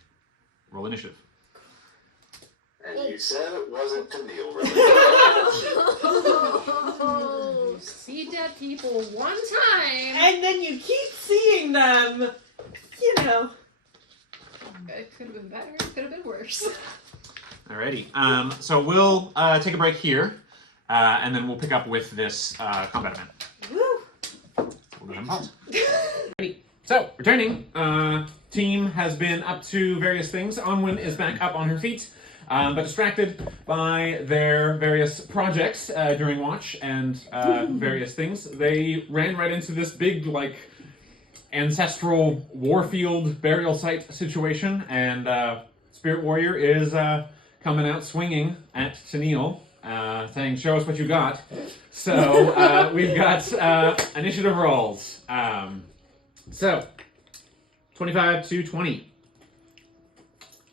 Roll initiative. And you said it wasn't Tennille, really? You see dead people one time. And then you keep seeing them, It could have been better. It could have been worse. Alrighty. So we'll take a break here, and then we'll pick up with this combat event. Woo! We'll go ahead and pause. Alrighty. So, returning, team has been up to various things. Onwin is back up on her feet, but distracted by their various projects during watch and various things. They ran right into this big, ancestral warfield burial site situation, and Spirit Warrior is coming out swinging at Tennille, saying, "Show us what you got." So we've got initiative rolls. So 25 to 20.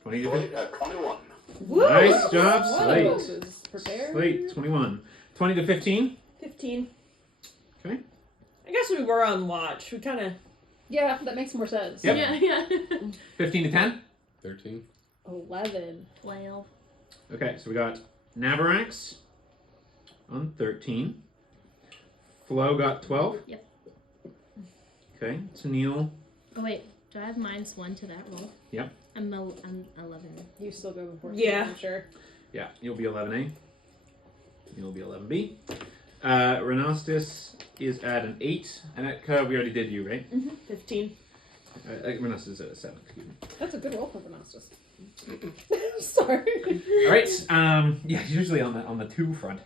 20 to 50. 21. Woo! Nice job, One Slate. of us is prepared. Slate, 21. 20 to 15. 15. Okay. I guess we were on watch. We kind of... Yeah, that makes more sense. Yep. Yeah. 15 to 10. 13. 11. 12. Okay, so we got Navarax on 13. Flo got 12. Yep. Okay, Tennille. Oh wait, do I have -1 to that roll? Yep. I'm 11. You still go before. Yeah. I'm sure. Yeah, you'll be 11A. You'll be 11B. Renastus is at an 8. And we already did you, right? 15. Renastus is at a 7, excuse me. That's a good roll for Renastus. Sorry. Alright, yeah, usually on the 2 front.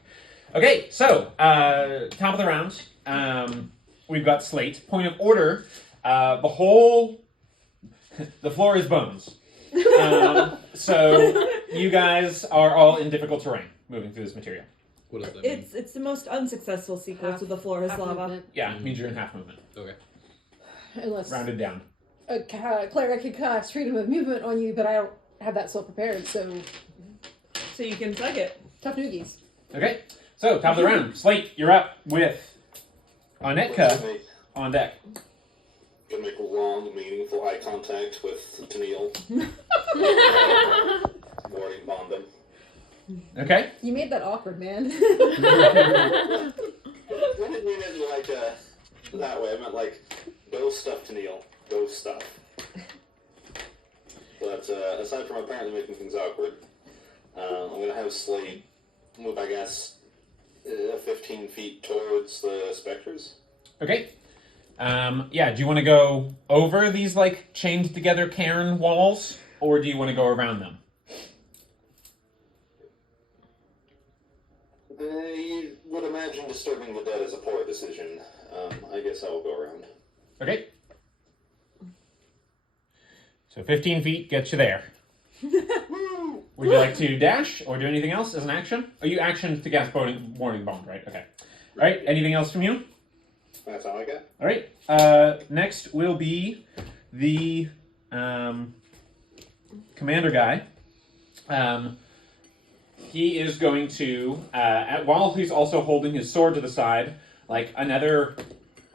Okay, so, top of the round, we've got Slate. Point of order, the floor is bones. So, you guys are all in difficult terrain moving through this material. What does that mean? It's the most unsuccessful sequence with the floor is Half lava. movement. Yeah, it means you're in half movement. Okay. Unless Rounded down. a cleric could cast freedom of movement on you, but I don't have that so prepared, so So you can plug it. tough noogies. Okay, so top of the round. Slate, you're up with Anetka on deck. Gonna make long, meaningful eye contact with Tennille. boarding bond them. Okay. You made that awkward, man. I didn't mean it like that way. I meant like ghost stuff to Neil. Ghost stuff. But aside from apparently making things awkward, I'm going to have Slade move, I guess, 15 feet towards the specters. Okay. Yeah, do you want to go over these, like, chained together cairn walls, or do you want to go around them? I would imagine disturbing the dead is a poor decision. I guess I will go around. Okay. So 15 feet gets you there. Would you like to dash or do anything else as an action? Oh, you action to cast Mourning Bond, right? Okay. All right, anything else from you? That's all I got. All right. Next will be the commander guy. He is going to, while he's also holding his sword to the side,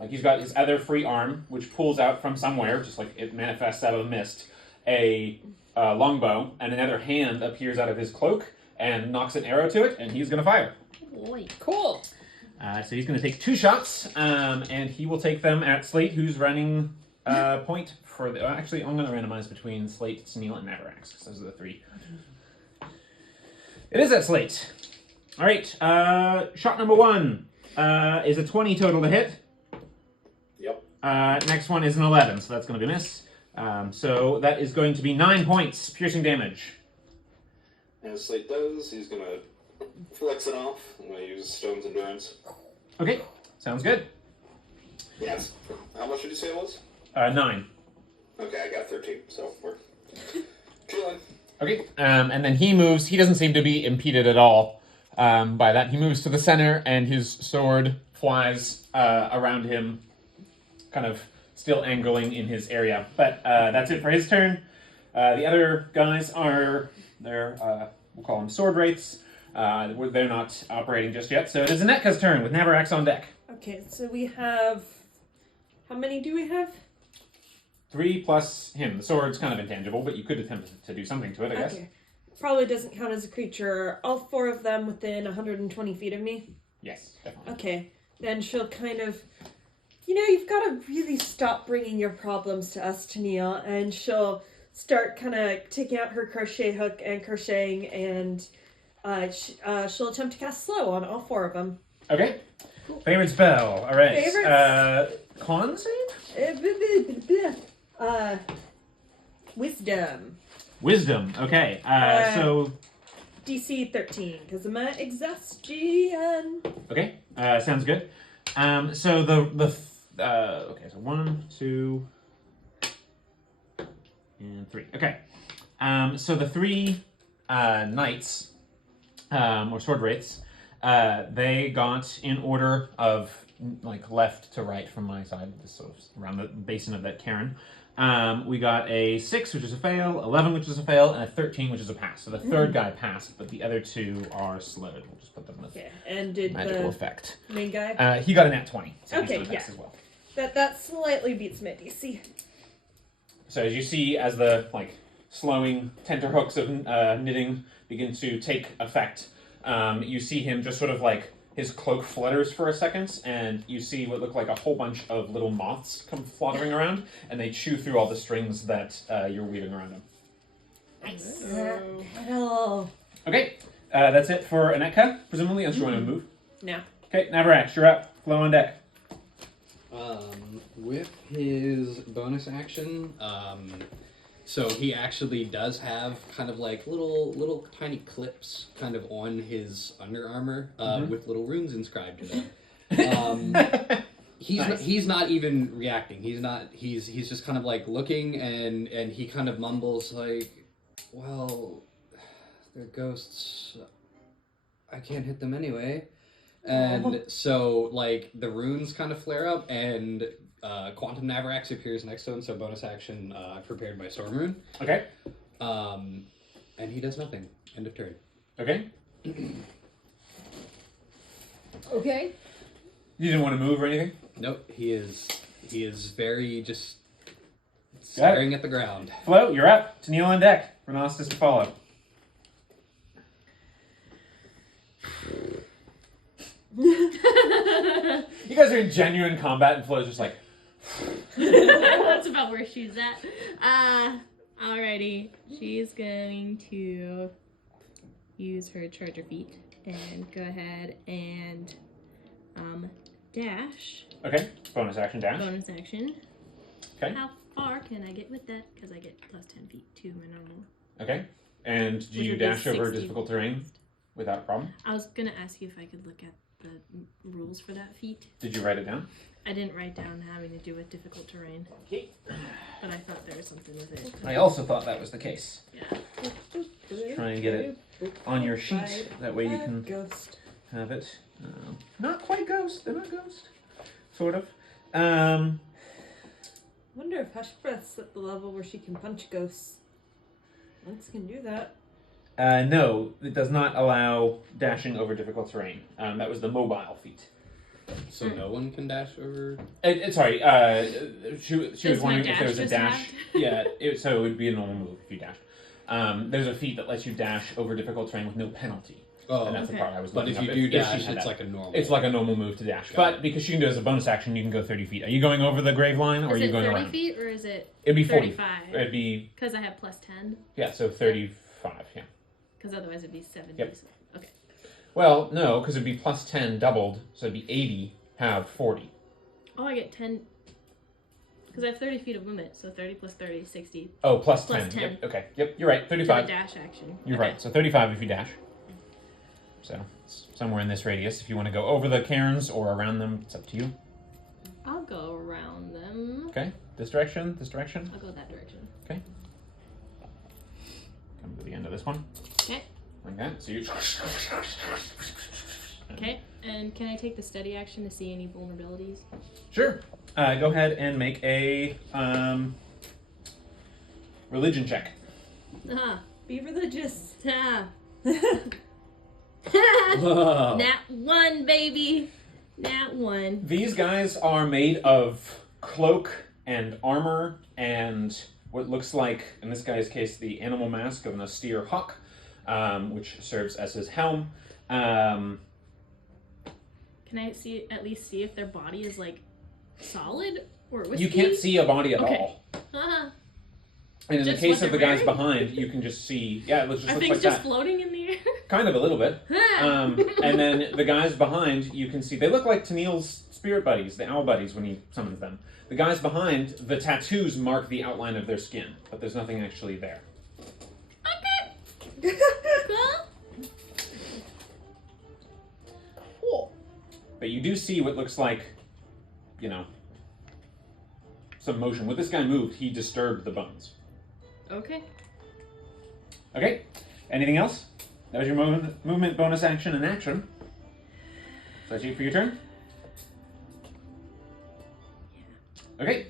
he's got his other free arm, which pulls out from somewhere, just like it manifests out of the mist, a longbow, and another hand appears out of his cloak and knocks an arrow to it, and he's going to fire. Boy. Cool. So he's going to take 2 shots, and he will take them at Slate, who's running point for the... Actually, I'm going to randomize between Slate, Sneal, and Maverax, because those are the 3. It is at Slate. All right, shot number 1 is a 20 total to hit. Yep. Next one is an 11, so that's going to be a miss. So that is going to be 9 points, piercing damage. As Slate does, he's going to flex it off. I'm going to use Stone's Endurance. Okay, sounds good. Yes. How much did you say it was? 9. Okay, I got 13, so we're chilling. Okay, and then he moves. He doesn't seem to be impeded at all by that. He moves to the center, and his sword flies around him, kind of still angling in his area. But that's it for his turn. The other guys are, we'll call them sword wraiths. They're not operating just yet. So it is Anetka's turn with Navarax on deck. Okay, so we have... How many do we have? 3 plus him. The sword's kind of intangible, but you could attempt to do something to it, I guess. Okay. Probably doesn't count as a creature. All 4 of them within 120 feet of me? Yes, definitely. Okay. Then she'll kind of... you've got to really stop bringing your problems to us, Tennille. And she'll start kind of taking out her crochet hook and crocheting, and she'll attempt to cast slow on all 4 of them. Okay. Cool. Favorite spell. All right. Favorite... Con save? Wisdom. Wisdom. Okay. So... DC 13, because I'm an Exhaustion. Okay. Sounds good. So okay, so 1, 2, and 3. Okay. So the 3 knights, or sword wraiths, they got in order of like left to right from my side, just sort of around the basin of that cairn. We got a 6, which is a fail, 11, which is a fail, and a 13, which is a pass. So the third guy passed, but the other 2 are slowed. We'll just put them with Okay, and did magical the effect. main guy? He got a nat 20, so Okay, he's gonna pass yeah. as well. That slightly beats my DC. So as you see, as the slowing tenterhooks of knitting begin to take effect, you see him just sort of his cloak flutters for a second, and you see what look like a whole bunch of little moths come fluttering around, and they chew through all the strings that you're weaving around them. Nice. Hello. Okay, that's it for Anetka, presumably, unless you want to move. No. Okay, Navarax, you're up. Flow on deck. With his bonus action, so he actually does have kind of little tiny clips kind of on his under armor with little runes inscribed to them. He's not even reacting. He's just kind of looking, and he kind of mumbles well, they're ghosts. I can't hit them anyway. And so the runes kind of flare up, and Quantum Navarax appears next to him, so bonus action prepared by Storm Rune. Okay. And he does nothing. End of turn. Okay. Okay. You didn't want to move or anything? Nope. He is very just staring at the ground. Flo, you're up. Tennille on deck. Renostus to follow. You guys are in genuine combat, and Flo's just like. That's about where she's at. Alrighty. She's going to use her charger feet and go ahead and dash. Okay, bonus action dash. Bonus action. Okay. How far can I get with that? Because I get plus 10 feet to my normal. Okay, and do Which you would be dash over 60. difficult terrain without a problem? I was gonna ask you if I could look at the rules for that feat. Did you write it down? I didn't write down having to do with difficult terrain. Okay. But I thought there was something with it. I also thought that was the case. Yeah. Try and get it on your sheet. That way you can Ghost. have it. Not quite ghost. They're not ghost. Sort of. Wonder if Hush Breath's at the level where she can punch ghosts. Monks can do that. No, it does not allow dashing over difficult terrain. That was the mobile feat. So no one can dash over. Sorry, she was Does my wondering if there was a dash dash. just Yeah, so it would be a normal move if you dashed. There's a feat that lets you dash over difficult terrain with no penalty. Oh, And that's the okay. part I was but looking if you up. do she dash, had it's that. like a normal. It's like a normal move to dash. Got But it. because she can do it as a bonus action, you can go 30 feet. Are you going over the grave line, or are Is you it going 30 around? feet or is it It'd be 40. 35? It'd be, Because I have plus 10. yeah, so 35, yeah. Because otherwise it'd be 70. Yep. Okay. Well, no, because it'd be plus 10 doubled, so it'd be 80, have 40. Oh, I get 10. Because I have 30 feet of movement, so 30 plus 30 is 60. Oh, plus Plus 10. 10. Yep, okay. Yep, you're right. For the 35. dash action. You're Okay. right. So 35 if you dash. So it's somewhere in this radius. If you want to go over the cairns or around them, it's up to you. I'll go around them. Okay. This direction, this direction. I'll go that direction. Come to the end of this one. Okay. Like that. So you. Okay. And can I take the steady action to see any vulnerabilities? Sure. Go ahead and make a religion check. Ah. Be religious. Ah. Whoa. Nat 1, baby. Nat 1. These guys are made of cloak and armor and what looks like, in this guy's case, the animal mask of an austere hawk, which serves as his helm. Can I at least see if their body is like solid or wispy? You can't see a body at Okay. all. Ah. And in the Just case what of the they're guys wearing? behind, you can just see, yeah, it just Are looks things like just that. floating in the air? Kind of a little bit. Ah. And then the guys behind, you can see, they look like Tennille's spirit buddies, the owl buddies when he summons them. The guys behind, the tattoos mark the outline of their skin, but there's nothing actually there. Okay. Cool. Cool. But you do see what looks like, some motion. When this guy moved, he disturbed the bones. Okay. Okay, anything else? That was your movement, bonus action, and action. So that's you for your turn? Okay,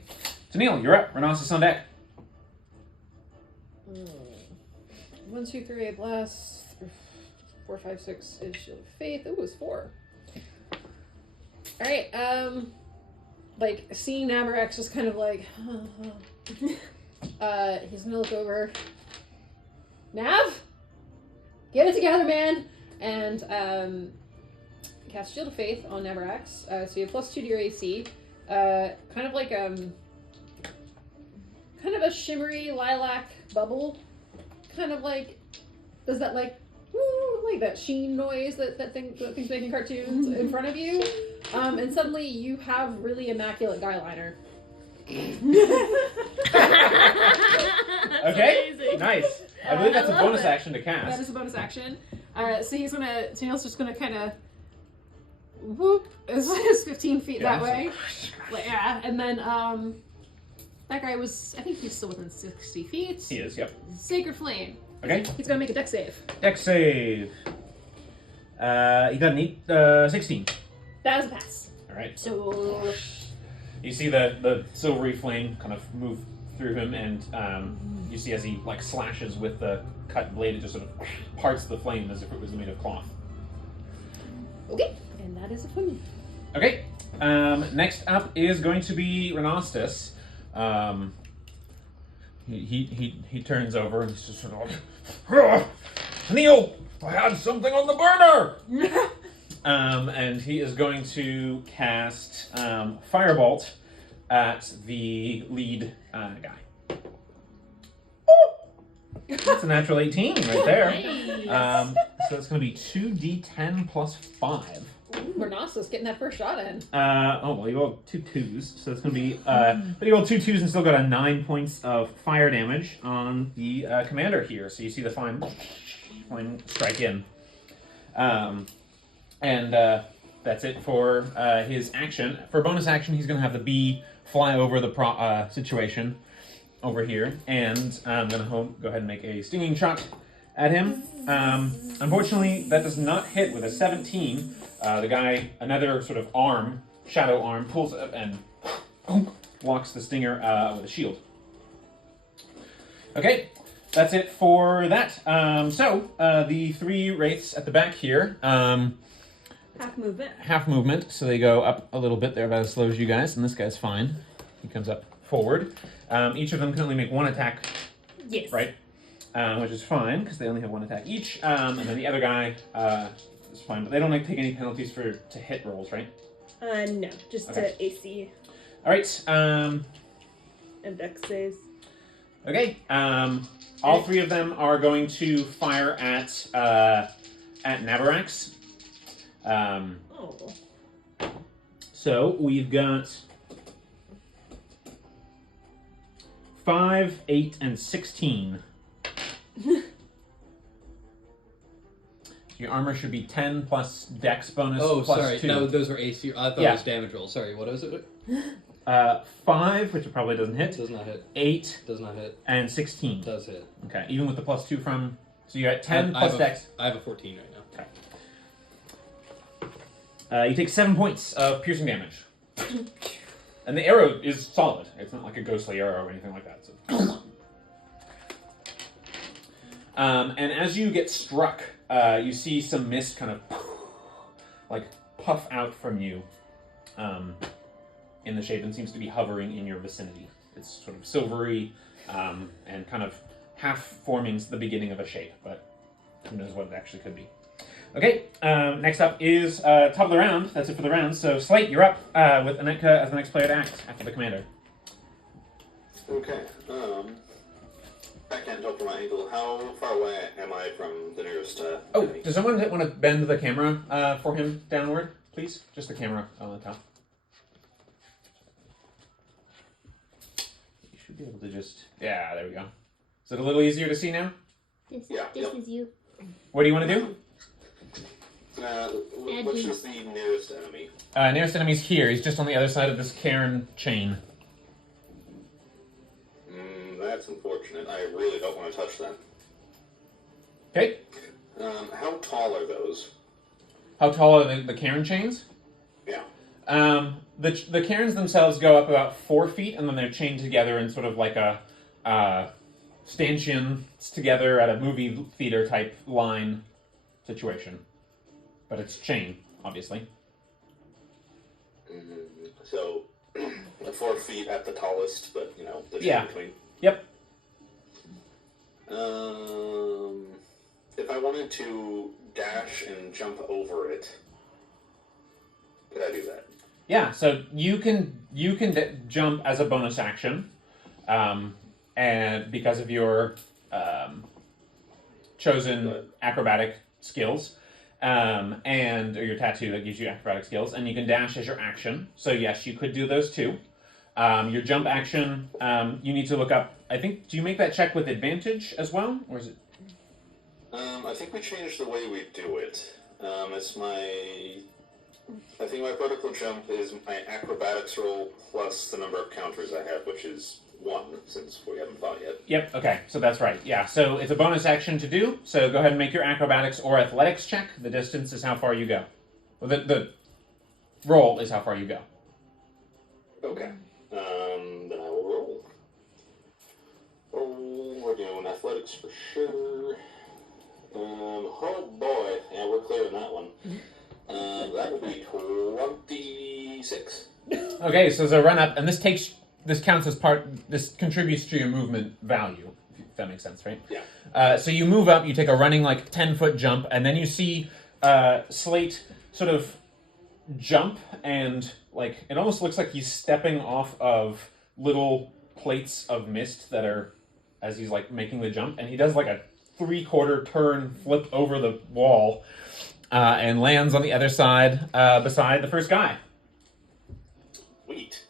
Tennille, you're up. Renaissance on deck. 1, 2, 3, I blast. 4, 5, 6 is Shield of Faith. Ooh, it's 4. Alright, seeing Navarex just kind of like, he's gonna look over. Nav? Get it together, man! And, cast Shield of Faith on Navarex. So you have +2 to your AC. Kind of like, kind of a shimmery lilac bubble. Kind of like, does that like, woo, like that sheen noise that thing's making cartoons in front of you. And suddenly you have really immaculate guy liner. Okay, Amazing. nice. I believe that's a I love bonus it. action to That cast. is a bonus action. So Tennille's just gonna kind of whoop, is 15 feet Yeah, that so- way. Like, yeah, and then, that guy was, I think he's still within 60 feet. He is, yep. Sacred Flame. Okay, He's gonna make a dex save. dex save. You got an 16. That is a pass. Alright. So, You see the silvery flame kind of move through him, and you see as he slashes with the cut blade, it just sort of parts the flame as if it was made of cloth. okay. And that is it for me. Okay. Next up is going to be Renastus. He turns over and he's just sort of like, Neil, I had something on the burner! And he is going to cast Firebolt at the lead guy. Oh! That's a natural 18 right there. So it's going to be 2d10 plus 5. Bernasa's getting that first shot in. Well, you rolled 2 2s, so it's going to be, but you rolled 2 2s and still got a 9 points of fire damage on the commander here. So you see the flame strike in. And that's it for his action. For bonus action, he's going to have the bee fly over the situation over here, and I'm going to go ahead and make a stinging shot at him. Unfortunately, that does not hit with a 17. The guy, another sort of arm, shadow arm, pulls up and blocks the stinger with a shield. Okay, that's it for that. So the 3 wraiths at the back here, half movement, so they go up a little bit. They're about as slow as you guys, and this guy's fine. He comes up forward. Each of them can only make 1 attack. Yes. Right? Which is fine, because they only have 1 attack each. And then the other guy is fine, but they don't take any penalties to hit rolls, right? No, just Okay. to AC Alright, and dex saves. okay. All 3 of them are going to fire at Navarax. So we've got 5, 8, and 16. Your armor should be 10 plus dex bonus plus sorry. 2. No, those were AC. I thought it was damage roll. Sorry, what was it? 5, which probably doesn't hit. Does not hit. 8. Does not hit. And 16. Does hit. Okay, even with the plus 2 from... So you got 10 plus dex. I have a 14 right now. Okay. You take 7 points of piercing damage. And the arrow is solid. It's not like a ghostly arrow or anything like that. So. And as you get struck, you see some mist kind of puff out from you in the shape and seems to be hovering in your vicinity. It's sort of silvery and kind of half forming the beginning of a shape, but who knows what it actually could be. Okay, next up is top of the round. That's it for the round. So Slate, you're up with Anetka as the next player to act after the commander. Okay. I can't tell from my angle. How far away am I from the nearest enemy? Does someone want to bend the camera for him downward, please? Just the camera on the top. You should be able to just... Yeah, there we go. Is it a little easier to see now? This Yep. is you. What do you want to do? Which is the nearest enemy? Nearest enemy's here. He's just on the other side of this cairn chain. That's unfortunate. I really don't want to touch that. Okay. How tall are those? How tall are the cairn chains? Yeah. The cairns themselves go up about 4 feet, and then they're chained together in sort of like a stanchions together at a movie theater type line situation. But it's chain, obviously. So, 4 feet at the tallest, but, there's Yeah. in between. Yep. If I wanted to dash and jump over it, could I do that? Yeah, so you can jump as a bonus action, and because of your chosen acrobatic skills, or your tattoo that gives you acrobatic skills, and you can dash as your action. So yes, you could do those too. Your jump action, you need to look up. I think, do you make that check with advantage as well, or is it? I think we changed the way we do it. I think my vertical jump is my acrobatics roll plus the number of counters I have, which is 1, since we haven't fought yet. Yep, okay, so that's right. Yeah, so it's a bonus action to do, so go ahead and make your acrobatics or athletics check. The distance is how far you go. Well, the roll is how far you go. Okay. Then I will roll. Oh, we're doing athletics for sure. Oh boy, yeah, we're clearing that one. That would be 26. Okay, so there's a run up, and this counts as this contributes to your movement value if that makes sense, right? Yeah. So you move up, you take a running, like, 10-foot jump, and then you see Slate sort of jump, and, like, it almost looks like he's stepping off of little plates of mist that are, as he's, like, making the jump, and he does, like, a 3/4 turn flip over the wall, and lands on the other side, beside the first guy. Sweet.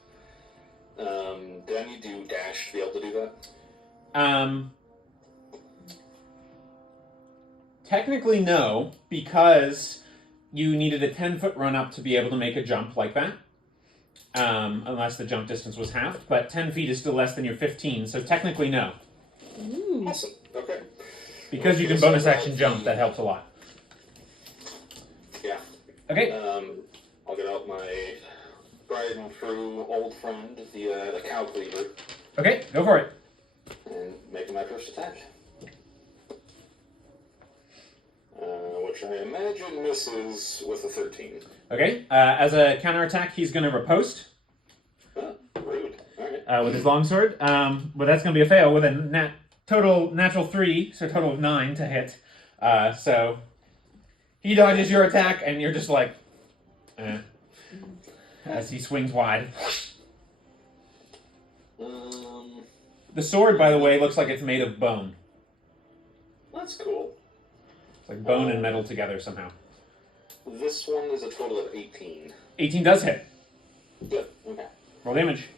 Do I need to dash to be able to do that? Technically no, because you needed a 10-foot run up to be able to make a jump like that. Unless the jump distance was halved, but 10 feet is still less than your 15, so technically no. Ooh. Awesome. Okay. Because you can bonus action jump, that helps a lot. Yeah. Okay. I'll get out my tried and true old friend, the cow cleaver, Okay, go for it. and make my first attack. Which I imagine misses with a 13. Okay, as a counterattack, he's going to riposte Rude. Alright. with his longsword, but that's going to be a fail with a total natural 3, so a total of 9 to hit. So he dodges your attack, and you're just like, as he swings wide. The sword, by the way, looks like it's made of bone. That's cool. It's like bone and metal together somehow. This one is a total of 18. 18 does hit. Good. Okay. Roll damage.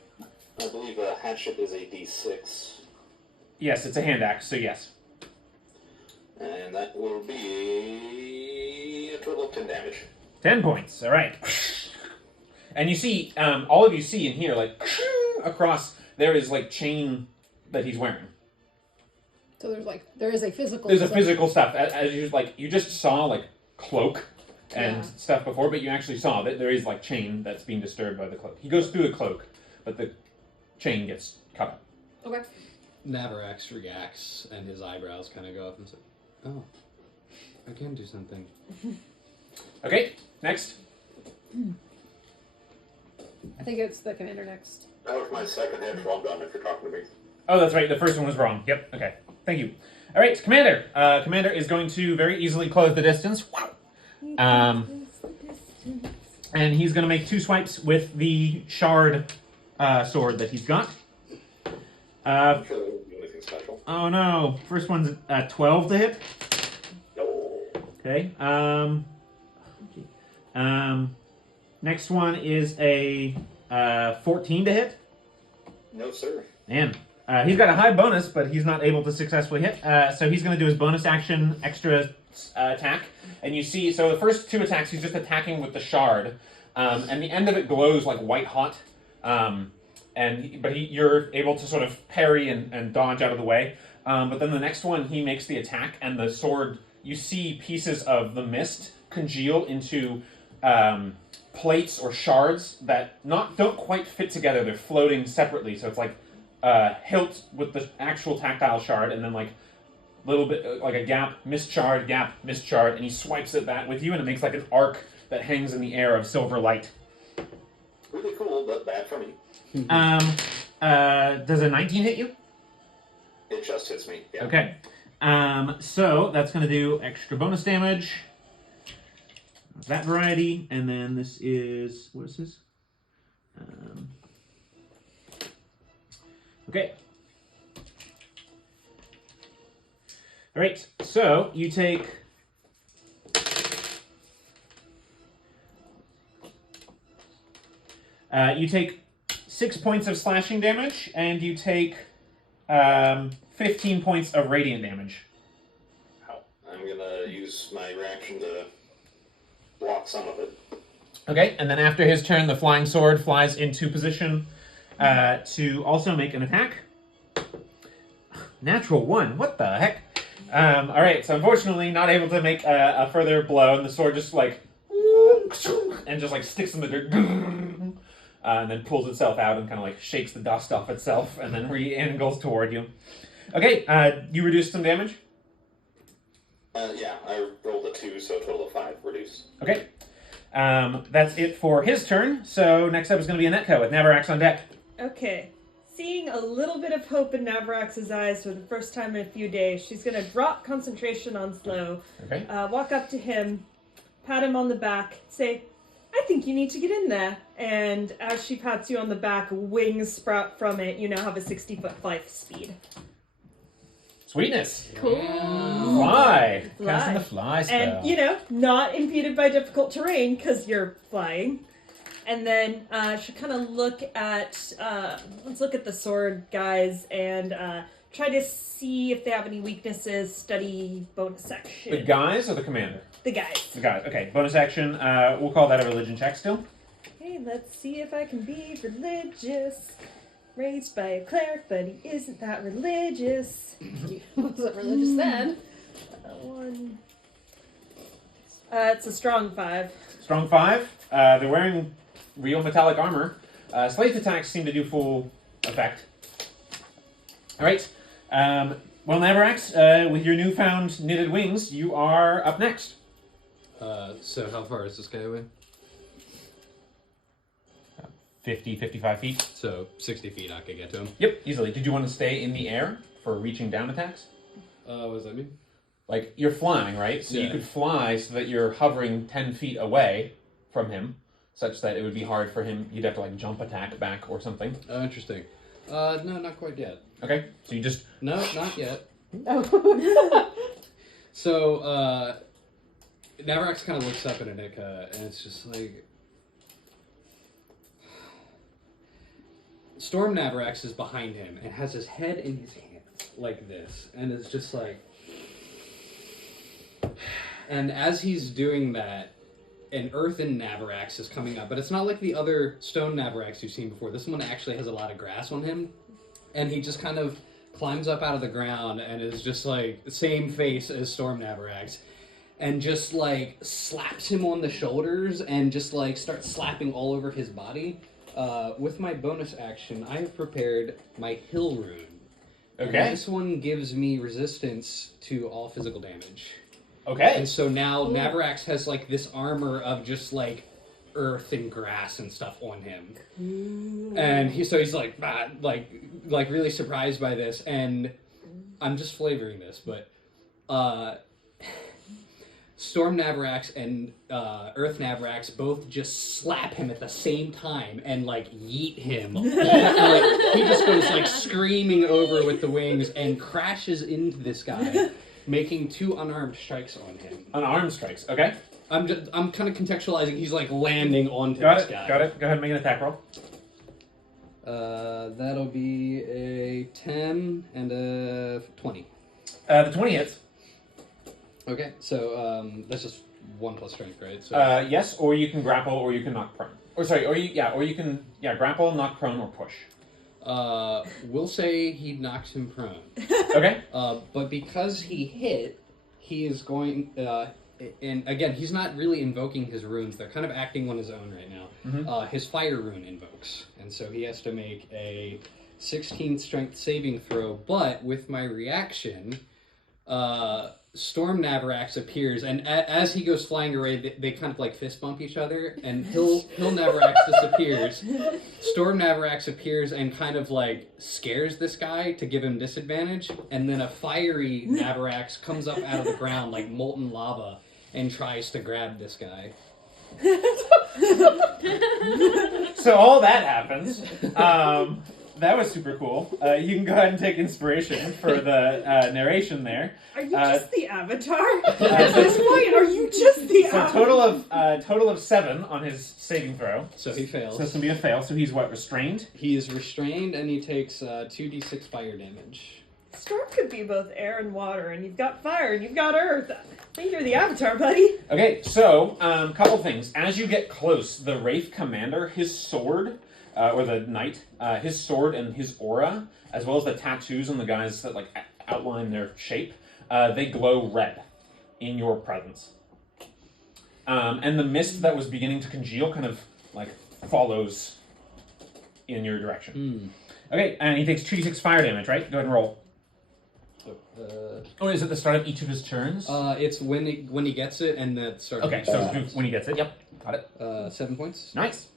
I believe a hatchet is a d6. Yes, it's a hand axe, so yes. And that will be a total of 10 damage. 10 points, alright. And you see, all of you see in here, like, across, there is, like, chain that he's wearing. So there is a physical. There's a physical stuff. As you, like, you just saw, like, cloak and stuff before, but you actually saw that there is, like, chain that's being disturbed by the cloak. He goes through the cloak, but the chain gets cut up. Okay. Navarax reacts, and his eyebrows kind of go up and say, "Oh, I can do something." Okay, next. I think it's the commander next. That was my second hit, so I'm done if you're talking to me. Oh, that's right. The first one was wrong. Yep. Okay. Thank you. All right, Commander. Commander is going to very easily close the distance. And he's going to make 2 swipes with the shard sword that he's got. I'm sure that won't do anything special. Oh no! First one's 12 to hit. No. Okay. Next one is a 14 to hit. No, sir. Man. He's got a high bonus, but he's not able to successfully hit. So he's going to do his bonus action extra attack. And you see, so the first 2 attacks, he's just attacking with the shard. And the end of it glows like white hot. But you're able to sort of parry and dodge out of the way. But then the next one, he makes the attack, and the sword, you see pieces of the mist congeal into plates or shards that don't quite fit together. They're floating separately, so it's like hilt with the actual tactile shard, and then like a little bit like a gap, mist shard, and he swipes at that with you, and it makes like an arc that hangs in the air of silver light. Really cool, but bad for me. Does a 19 hit you? It just hits me. Yeah. Okay. So that's going to do extra bonus damage. That variety, and then this is, what is this? Okay. All right, so you take you take 6 points of slashing damage, and you take 15 points of radiant damage. Wow. I'm gonna use my reaction to block some of it. Okay, and then after his turn, the flying sword flies into position to also make an attack. Natural 1, what the heck? Alright, so unfortunately not able to make a further blow, and the sword just like, and just like sticks in the dirt, and then pulls itself out and kind of like shakes the dust off itself, and then re-angles toward you. Okay, you reduced some damage? Yeah, I rolled a 2, so a total of 5 reduced. Okay. That's it for his turn. So next up is going to be Anetko with Navarax on deck. Okay, seeing a little bit of hope in Navrax's eyes for the first time in a few days, she's going to drop concentration on Slow, Okay. walk up to him, pat him on the back, say, I think you need to get in there. And as she pats you on the back, wings sprout from it. You now have a 60-foot fly speed. Sweetness. Cool. Fly. Fly. Casting the fly spell. And, you know, not impeded by difficult terrain because you're flying. And then she'll kind of look at, let's look at the sword guys and try to see if they have any weaknesses, study bonus action. The guys or the commander? The guys. The guys. Okay, bonus action. We'll call that a religion check still. Okay, let's see if I can be religious. Raised by a cleric, but he isn't that religious. He wasn't religious then. One. It's a strong 5. Strong 5. They're wearing real metallic armor. Slate attacks seem to do full effect. Alright. Well, Navarax, with your newfound knitted wings, you are up next. So how far is this guy away? 50, 55 feet. So 60 feet I could get to him. Yep, easily. Did you want to stay in the air for reaching down attacks? What does that mean? Like, you're flying, right? So you Yeah. could fly so that you're hovering 10 feet away from him, such that it would be hard for him. You'd have to, like, jump attack back or something. Oh, interesting. No, not quite yet. Okay, so you just... No, not yet. Oh. So, Navarax kind of looks up at Anika, and it's just like... Storm Navarax is behind him, and has his head in his hands, like this, and it's just like... And as he's doing that, an earthen Navarax is coming up, but it's not like the other stone Navarax you've seen before. This one actually has a lot of grass on him, and he just kind of climbs up out of the ground and is just like the same face as Storm Navarax, and just like slaps him on the shoulders and just like starts slapping all over his body. With my bonus action, I have prepared my Hill Rune. Okay. And this one gives me resistance to all physical damage. Okay. And so now Navarax has like this armor of just like earth and grass and stuff on him. And he's like really surprised by this, and I'm just flavoring this, but Storm Navarax and Earth Navarax both just slap him at the same time and like yeet him. And, like, he just goes like screaming over with the wings and crashes into this guy, making 2 unarmed strikes on him. Unarmed strikes, okay. I'm kind of contextualizing. He's like landing onto Got this it, guy. got it. Go ahead and make an attack roll. That'll be a 10 and a 20. The 20 hits. Okay, so that's just 1 plus strength, right? So Yes, or you can grapple, or you can knock prone. Or sorry, or you can grapple, knock prone, or push. we'll say he knocked him prone. Okay. But because he hit, he is going. And again, he's not really invoking his runes. They're kind of acting on his own right now. Mm-hmm. His fire rune invokes, and so he has to make a 16 strength saving throw. But with my reaction, Storm Navarax appears, and as he goes flying away, they kind of like fist bump each other, and Hill Navarax disappears. Storm Navarax appears and kind of like scares this guy to give him disadvantage, and then a fiery Navarax comes up out of the ground like molten lava and tries to grab this guy. So all that happens. That was super cool. You can go ahead and take inspiration for the narration there. Are you just the avatar? At this point, are you just the So avatar? total of 7 on his saving throw. So he fails. So it's gonna be a fail. So he's what, restrained? He is restrained, and he takes 2d6 fire damage. Storm could be both air and water, and you've got fire, and you've got earth. I think you're the avatar, buddy. Okay, so couple things. As you get close, the Wraith Commander, his sword, or the knight, his sword and his aura, as well as the tattoos on the guys that like outline their shape, they glow red in your presence. And the mist that was beginning to congeal kind of like follows in your direction. Okay, and he takes 2d6 fire damage, right? Go ahead and roll. Oh, is it the start of each of his turns? It's when he gets it, and the start. Okay, of so when he gets it, yep, got it. 7 points. Nice.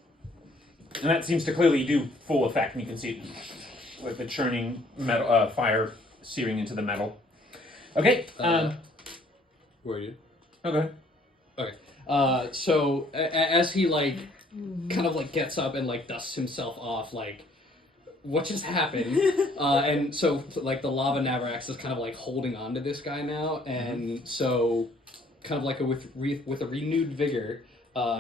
And that seems to clearly do full effect, and you can see it with the churning metal fire searing into the metal. Okay. Where are you? Okay. Okay. So as he like kind of like gets up and like dusts himself off, like what just happened? And so like the lava Navarax is kind of like holding on to this guy now, and so kind of like with a renewed vigor,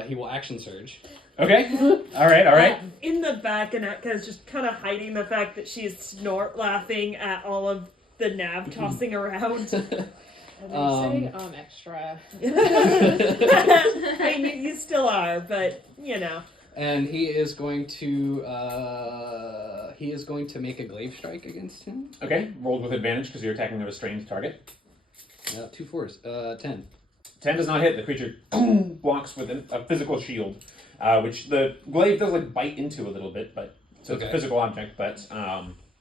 he will action surge. Okay. All right. In the back, Anetka is just kind of hiding the fact that she's snort laughing at all of the nav tossing around. Are they saying I'm extra? I mean, you still are, but you know. And he is going to make a glaive strike against him. Okay. Rolled with advantage because you're attacking a restrained target. 2 4s. 10. 10 does not hit. The creature blocks with a physical shield, which the glaive does like bite into a little bit, but so it's a physical object. But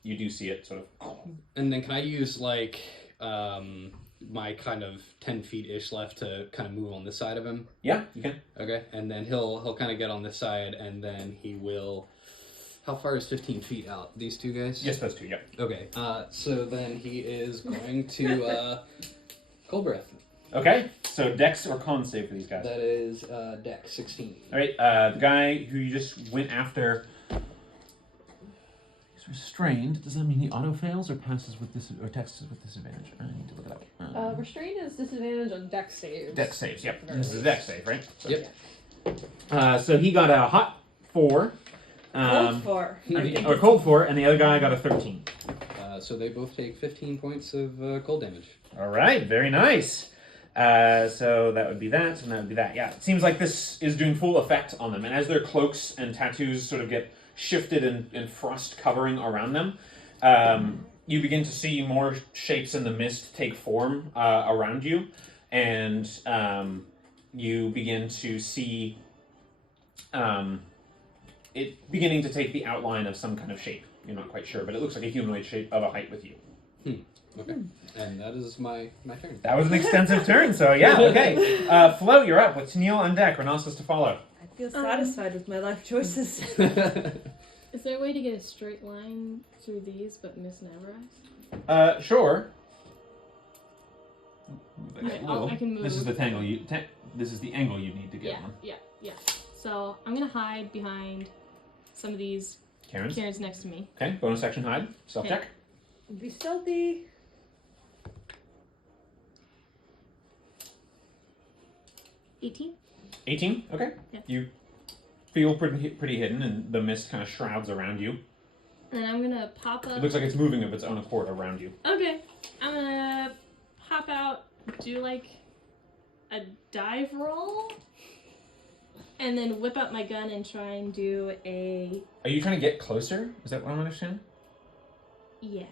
you do see it sort of. And then can I use like my kind of 10 feet ish left to kind of move on this side of him? Yeah, you can. Okay, and then he'll kind of get on this side, and then he will. How far is 15 feet out? These two guys? Yes, those two. Yep. Okay. So then he is going to cold breath. Okay. So Dex or Con save for these guys. That is Dex 16. All right. The guy who you just went after. Restrained, does that mean he auto fails or passes with or texts with disadvantage? I need to look it up. Restrained is disadvantage on dex saves. Dex saves, yep. This is a dex save, right? So, Yep. so he got a hot 4. Cold 4. Or cold 4, and the other guy got a 13. So they both take 15 points of cold damage. All right, very nice. So that would be that, and that would be that. Yeah, it seems like this is doing full effect on them, and as their cloaks and tattoos sort of get shifted and frost covering around them, you begin to see more shapes in the mist take form around you, and you begin to see it beginning to take the outline of some kind of shape. You're not quite sure, but it looks like a humanoid shape of a height with you. Okay. And that is my turn. That was an extensive turn, so yeah, okay. Flo, you're up. With Tennille on deck, Renasus to follow. I feel satisfied with my life choices. Is there a way to get a straight line through these but miss Navarax? Sure. Okay, I can move. This is the tangle this is the angle you need to get on. Yeah. So I'm gonna hide behind some of these Karen's next to me. Okay, bonus action hide. Self check. Be stealthy. 18. 18. Okay. Yeah. You feel pretty hidden, and the mist kind of shrouds around you. And then I'm gonna pop up. It looks like it's moving of its own accord around you. Okay. I'm gonna pop out, do like a dive roll, and then whip up my gun and try and do a. Are you trying to get closer? Is that what I'm understanding? Yeah.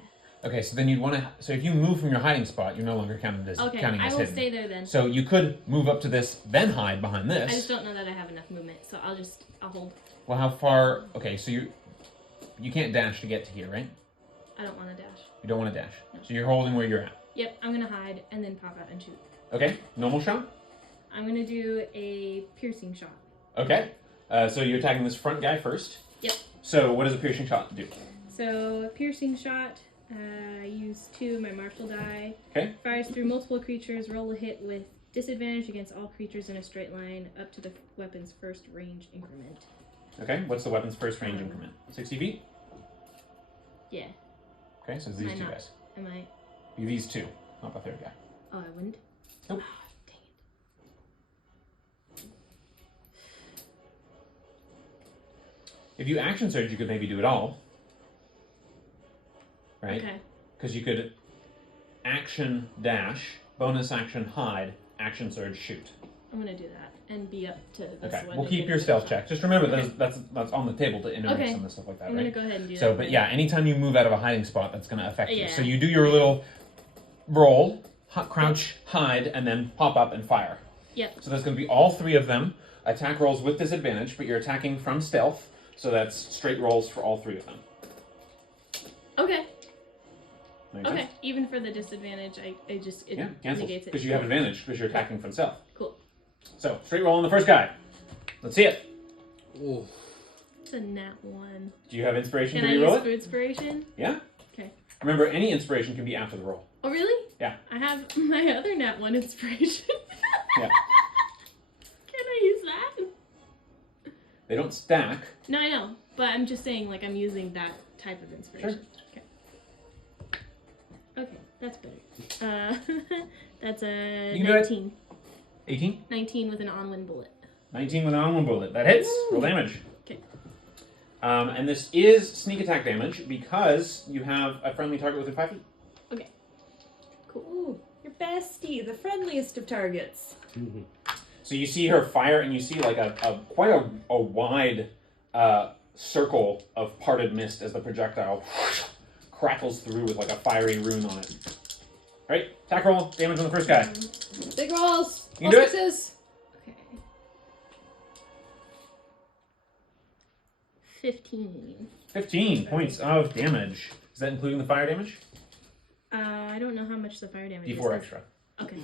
Okay, so then you'd want to. So if you move from your hiding spot, you're no longer counting as Okay, counting I as will hidden. stay there then. So you could move up to this, then hide behind this. I just don't know that I have enough movement, so I'll hold. Well, how far? Okay, so you can't dash to get to here, right? I don't want to dash. You don't want to dash. No. So you're holding where you're at. Yep, I'm gonna hide and then pop out and shoot. Okay, normal shot. I'm gonna do a piercing shot. Okay, so you're attacking this front guy first. Yep. So what does a piercing shot do? So piercing shot. I use 2 my martial die. Okay. Fires through multiple creatures. Roll a hit with disadvantage against all creatures in a straight line up to the weapon's first range increment. Okay, what's the weapon's first range increment? 60 feet? Yeah. Okay, so it's these Am I two not? guys. Am I? These two, not the third guy. Oh, I wouldn't? Nope. Oh, dang it. If you action surge, you could maybe do it all. Right? Okay. Because you could action dash, bonus action hide, action surge shoot. I'm gonna do that and be up to this Okay, one. we'll keep your stealth check. Just remember that's on the table to intermix some of the stuff like that, I'm right? gonna go ahead and do that. So, but yeah, anytime you move out of a hiding spot, that's going to affect you. Yeah. So you do your little roll, crouch, hide, and then pop up and fire. Yep. So that's going to be all 3 of them. Attack rolls with disadvantage, but you're attacking from stealth, so that's straight rolls for all 3 of them. Okay. Make Okay. sense? Even for the disadvantage, it Yeah, cancels. negates it. Because you have advantage, because you're attacking from stealth. Cool. So, straight roll on the first guy. Let's see it. Ooh. It's a nat 1. Do you have inspiration Can to I reroll use it? for inspiration? Yeah. Okay. Remember, any inspiration can be after the roll. Oh, really? Yeah. I have my other nat 1 inspiration. Yeah. Can I use that? They don't stack. No, I know. But I'm just saying, like, I'm using that type of inspiration. Sure. Okay, that's better. That's a You can do it. 19. 18? 19 with an on-wind bullet. 19 with an on-one bullet. That hits. Roll damage. Okay. And this is sneak attack damage because you have a friendly target within 5 feet. Okay. Cool. Ooh, your bestie, the friendliest of targets. So you see her fire, and you see like quite a wide circle of parted mist as the projectile crackles through with like a fiery rune on it. All right, attack roll, damage on the first guy. Big rolls. You can do it. Sixes. Okay. 15. 15 points of damage. Is that including the fire damage? I don't know how much the fire damage is. D4 extra. Okay.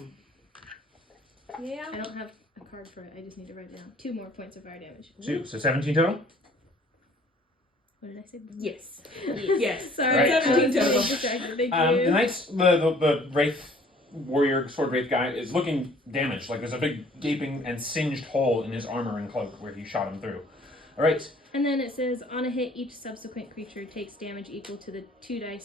Yeah. I don't have a card for it. I just need to write it down. 2 more points of fire damage. 2, so 17 total. What did I say? Yes. Yes. Yes. Sorry. Right. 17 total. Distracted. Thank The you. knight's the wraith warrior sword wraith guy is looking damaged. Like there's a big gaping and singed hole in his armor and cloak where he shot him through. All right. And then it says, on a hit, each subsequent creature takes damage equal to the 2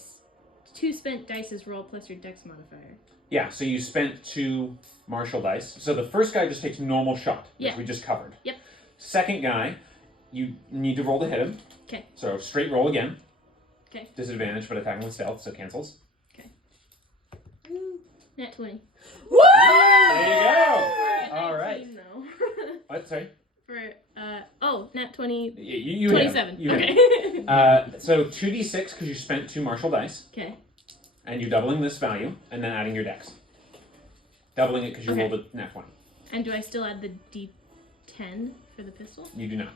spent dice's roll plus your dex modifier. Yeah, so you spent 2 martial dice. So the first guy just takes normal shot, which Yeah. we just covered. Yep. Second guy, you need to roll to hit him. Okay. So straight roll again. Okay. Disadvantage, but attacking with stealth, so cancels. Nat 20. Woo! There you go. For All 19, right. though. What? Sorry. For, nat 20. You hit him. 27. You hit him. Okay. So 2d6 because you spent 2 martial dice, Okay. and you're doubling this value, and then adding your dex. Doubling it because you Okay. rolled a nat 20. And do I still add the d10 for the pistol? You do not.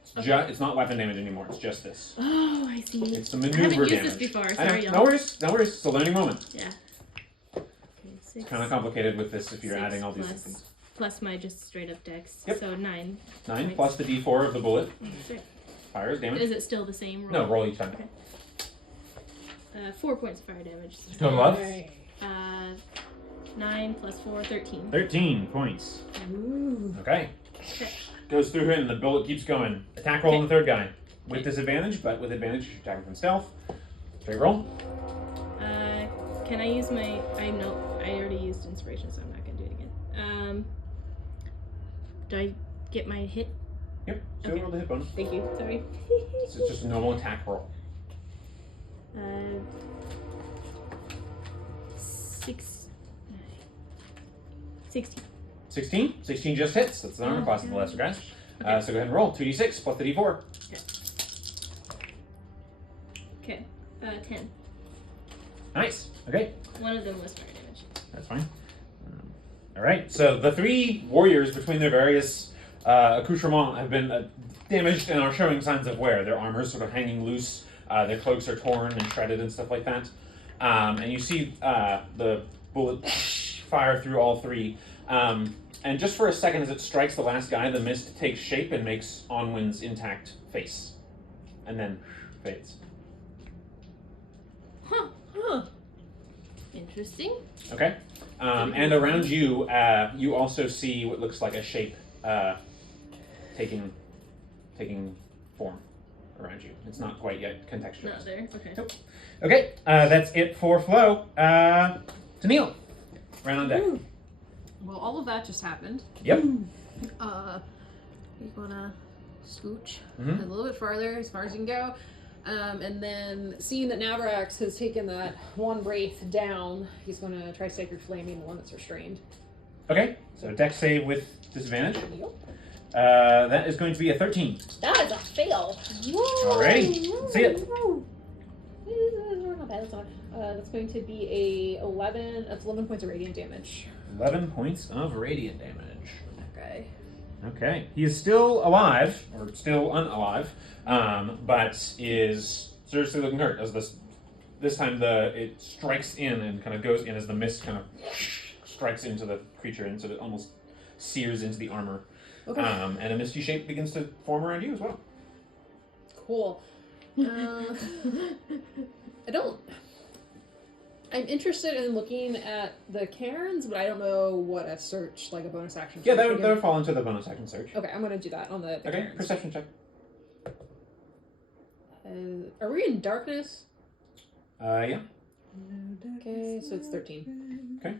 It's, Okay. it's not weapon damage anymore. It's just this. Oh, I see. It's the I maneuver haven't used damage. this before. I know. Sorry, y'all. No worries. No worries. It's a learning moment. Yeah. Okay, 6. Kind of complicated with this if you're 6 adding all these plus- things. Plus my just straight up dex. Yep. So 9. 9 points. plus the d4 of the bullet. Six. Fires damage. Is it still the same roll? No, roll each time. Okay. 4 points of fire damage. Total of? 9 plus 4, 13. 13 points. Ooh. Okay. Okay. Goes through him, and the bullet keeps going. Attack roll on the third guy. With Okay. disadvantage, but with advantage, you're attacking from stealth. Straight roll. Can I use my... I already used inspiration, so I'm not going to do it again. Do I get my hit? Yep. Still Okay. roll the hit bonus. Thank you. Sorry. It's just a normal attack roll. 16. 16? 16 just hits. That's the armor class of the lesser guys. So go ahead and roll. 2d6 plus the d4. Okay. 10. Nice. Okay. One of them was fire damage. That's fine. All right. So the 3 warriors, between their various accoutrements, have been damaged and are showing signs of wear. Their armor's sort of hanging loose. Their cloaks are torn and shredded and stuff like that. And you see the bullet fire through all 3. And just for a second, as it strikes the last guy, the mist takes shape and makes Onwin's intact face, and then fades. Huh. Interesting. Okay. And around you, you also see what looks like a shape taking form around you. It's not quite yet Not contextualized. there. Okay. Nope. Okay, that's it for Flo. To Neil. Round on deck. Well, all of that just happened. Yep. He's gonna scooch Mhm. a little bit farther, as far as you can go. And then, seeing that Navrax has taken that one wraith down, he's gonna try Sacred Flaming, the one that's restrained. Okay, so deck save with disadvantage. Yep. That is going to be a 13. That is a fail. Alrighty, let's see it. Not bad, that's not. That's going to be a 11. That's 11 points of radiant damage. 11 points of radiant damage. Okay. Okay, he is still alive, or still unalive, but is seriously looking hurt as this time it strikes in and kind of goes in as the mist kind of strikes into the creature and so it almost sears into the armor. Okay. And a misty shape begins to form around you as well. Cool. I'm interested in looking at the cairns, but I don't know what a search, like a bonus action. Yeah, search that would fall into the bonus action search. Okay, I'm gonna do that on the Okay, cairns. perception check. Are we in darkness? Yeah. Okay, so it's 13. Okay.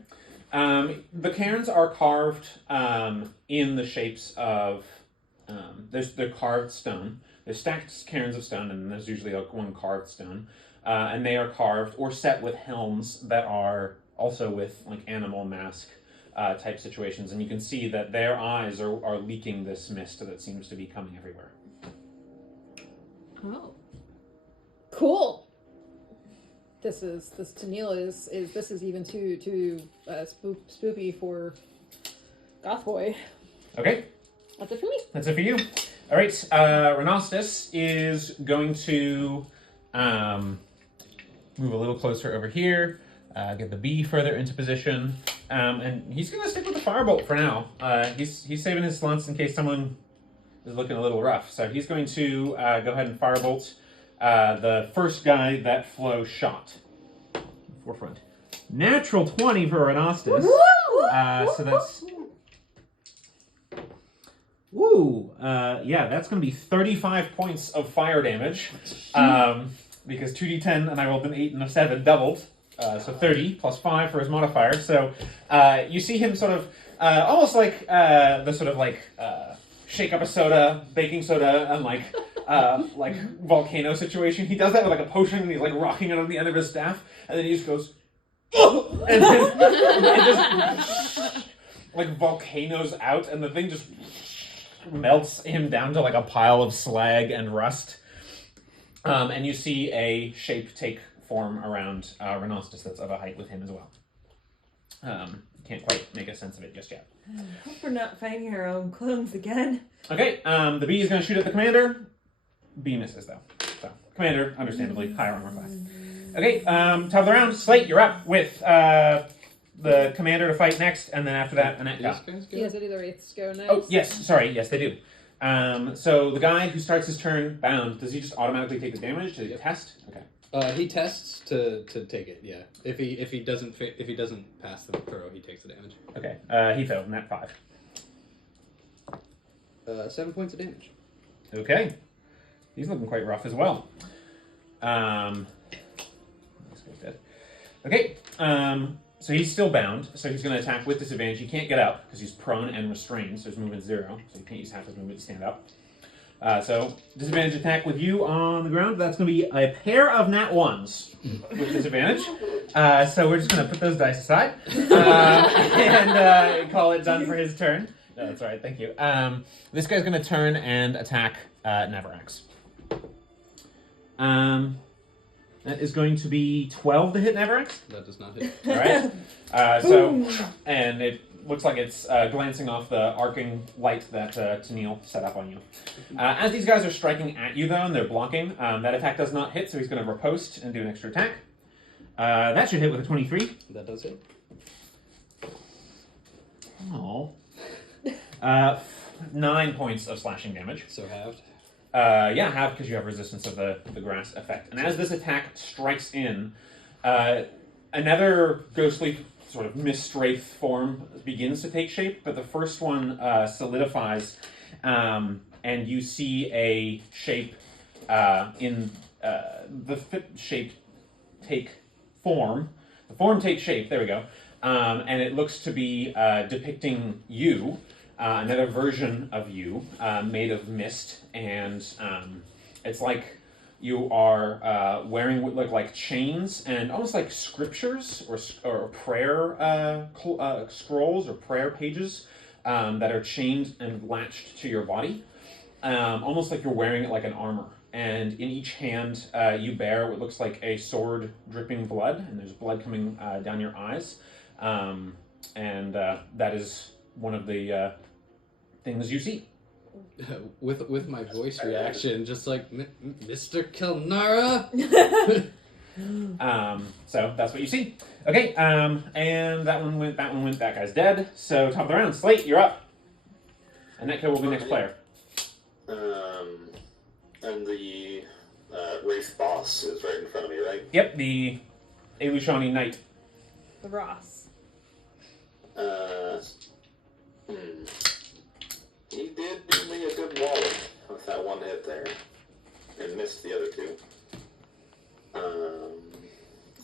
The cairns are carved in the shapes of. They're carved stone. There's stacked cairns of stone, and there's usually one carved stone. And they are carved or set with helms that are also with like animal mask type situations. And you can see that their eyes are leaking this mist that seems to be coming everywhere. Oh. Cool. This Tennille is this is even too spoopy for Goth Boy. Okay. That's it for me. That's it for you. All right. Renostus is going to move a little closer over here, get the bee further into position, and he's going to stick with the firebolt for now. He's saving his slunts in case someone is looking a little rough. So he's going to go ahead and firebolt the first guy that Flo shot. Forefront. Natural 20 for Renostus. So that's... Woo! Yeah, that's going to be 35 points of fire damage. Because 2d10 and I rolled an 8 and a 7 doubled. So 30 plus 5 for his modifier. So you see him sort of almost like the sort of like shake up a soda, baking soda, and like volcano situation. He does that with like a potion and he's like rocking it on the end of his staff. And then he just goes, oh! And then it just like volcanoes out and the thing just melts him down to like a pile of slag and rust. And you see a shape take form around Renostus that's of a height with him as well. Can't quite make a sense of it just yet. Hope we're not fighting our own clones again. Okay, the bee is going to shoot at the commander. Bee misses though. So, commander, understandably, higher armor class. Okay, top of the round, Slate, you're up with the commander to fight next, and then after that, Annette. Yes, I do the wraiths go next. Oh, yes, sorry, yes, they do. So the guy who starts his turn bound, does he just automatically take the damage? Does he test? Okay. He tests to take it. Yeah. If he doesn't pass the throw, he takes the damage. Okay. He failed, and that 5. 7 points of damage. Okay. He's looking quite rough as well. This guy's dead. Okay. So he's still bound, so he's going to attack with disadvantage. He can't get up because he's prone and restrained, so his movement 0, so he can't use half his movement to stand up. So disadvantage attack with you on the ground. That's going to be a pair of nat 1s with disadvantage. So we're just going to put those dice aside and call it done for his turn. No, that's all right. Thank you. This guy's going to turn and attack Navarax. That is going to be 12 to hit Navarax. That does not hit. All right. And it looks like it's glancing off the arcing light that Tennille set up on you. As these guys are striking at you, though, and they're blocking, that attack does not hit, so he's going to riposte and do an extra attack. That should hit with a 23. That does hit. Oh. 9 points of slashing damage. So halved. Yeah, have because you have resistance of the grass effect. And as this attack strikes in, another ghostly sort of mist wraith form begins to take shape, but the first one solidifies, and you see a shape in the shape take form. The form takes shape. There we go, and it looks to be depicting you. Another version of you, made of mist, and it's like you are wearing what look like chains and almost like scriptures or prayer scrolls or prayer pages that are chained and latched to your body, almost like you're wearing it like an armor. And in each hand, you bear what looks like a sword dripping blood, and there's blood coming down your eyes, and that is one of the things you see. With my voice reaction, just like Mr. Kilnara. So that's what you see. Okay, and that one went. That guy's dead. So top of the round, Slate, you're up. And Netka will be next player. And the Wraith boss is right in front of me, right? Yep, the Elushani Knight. The Ross. He did do me a good wallop with that one hit there. And missed the other two.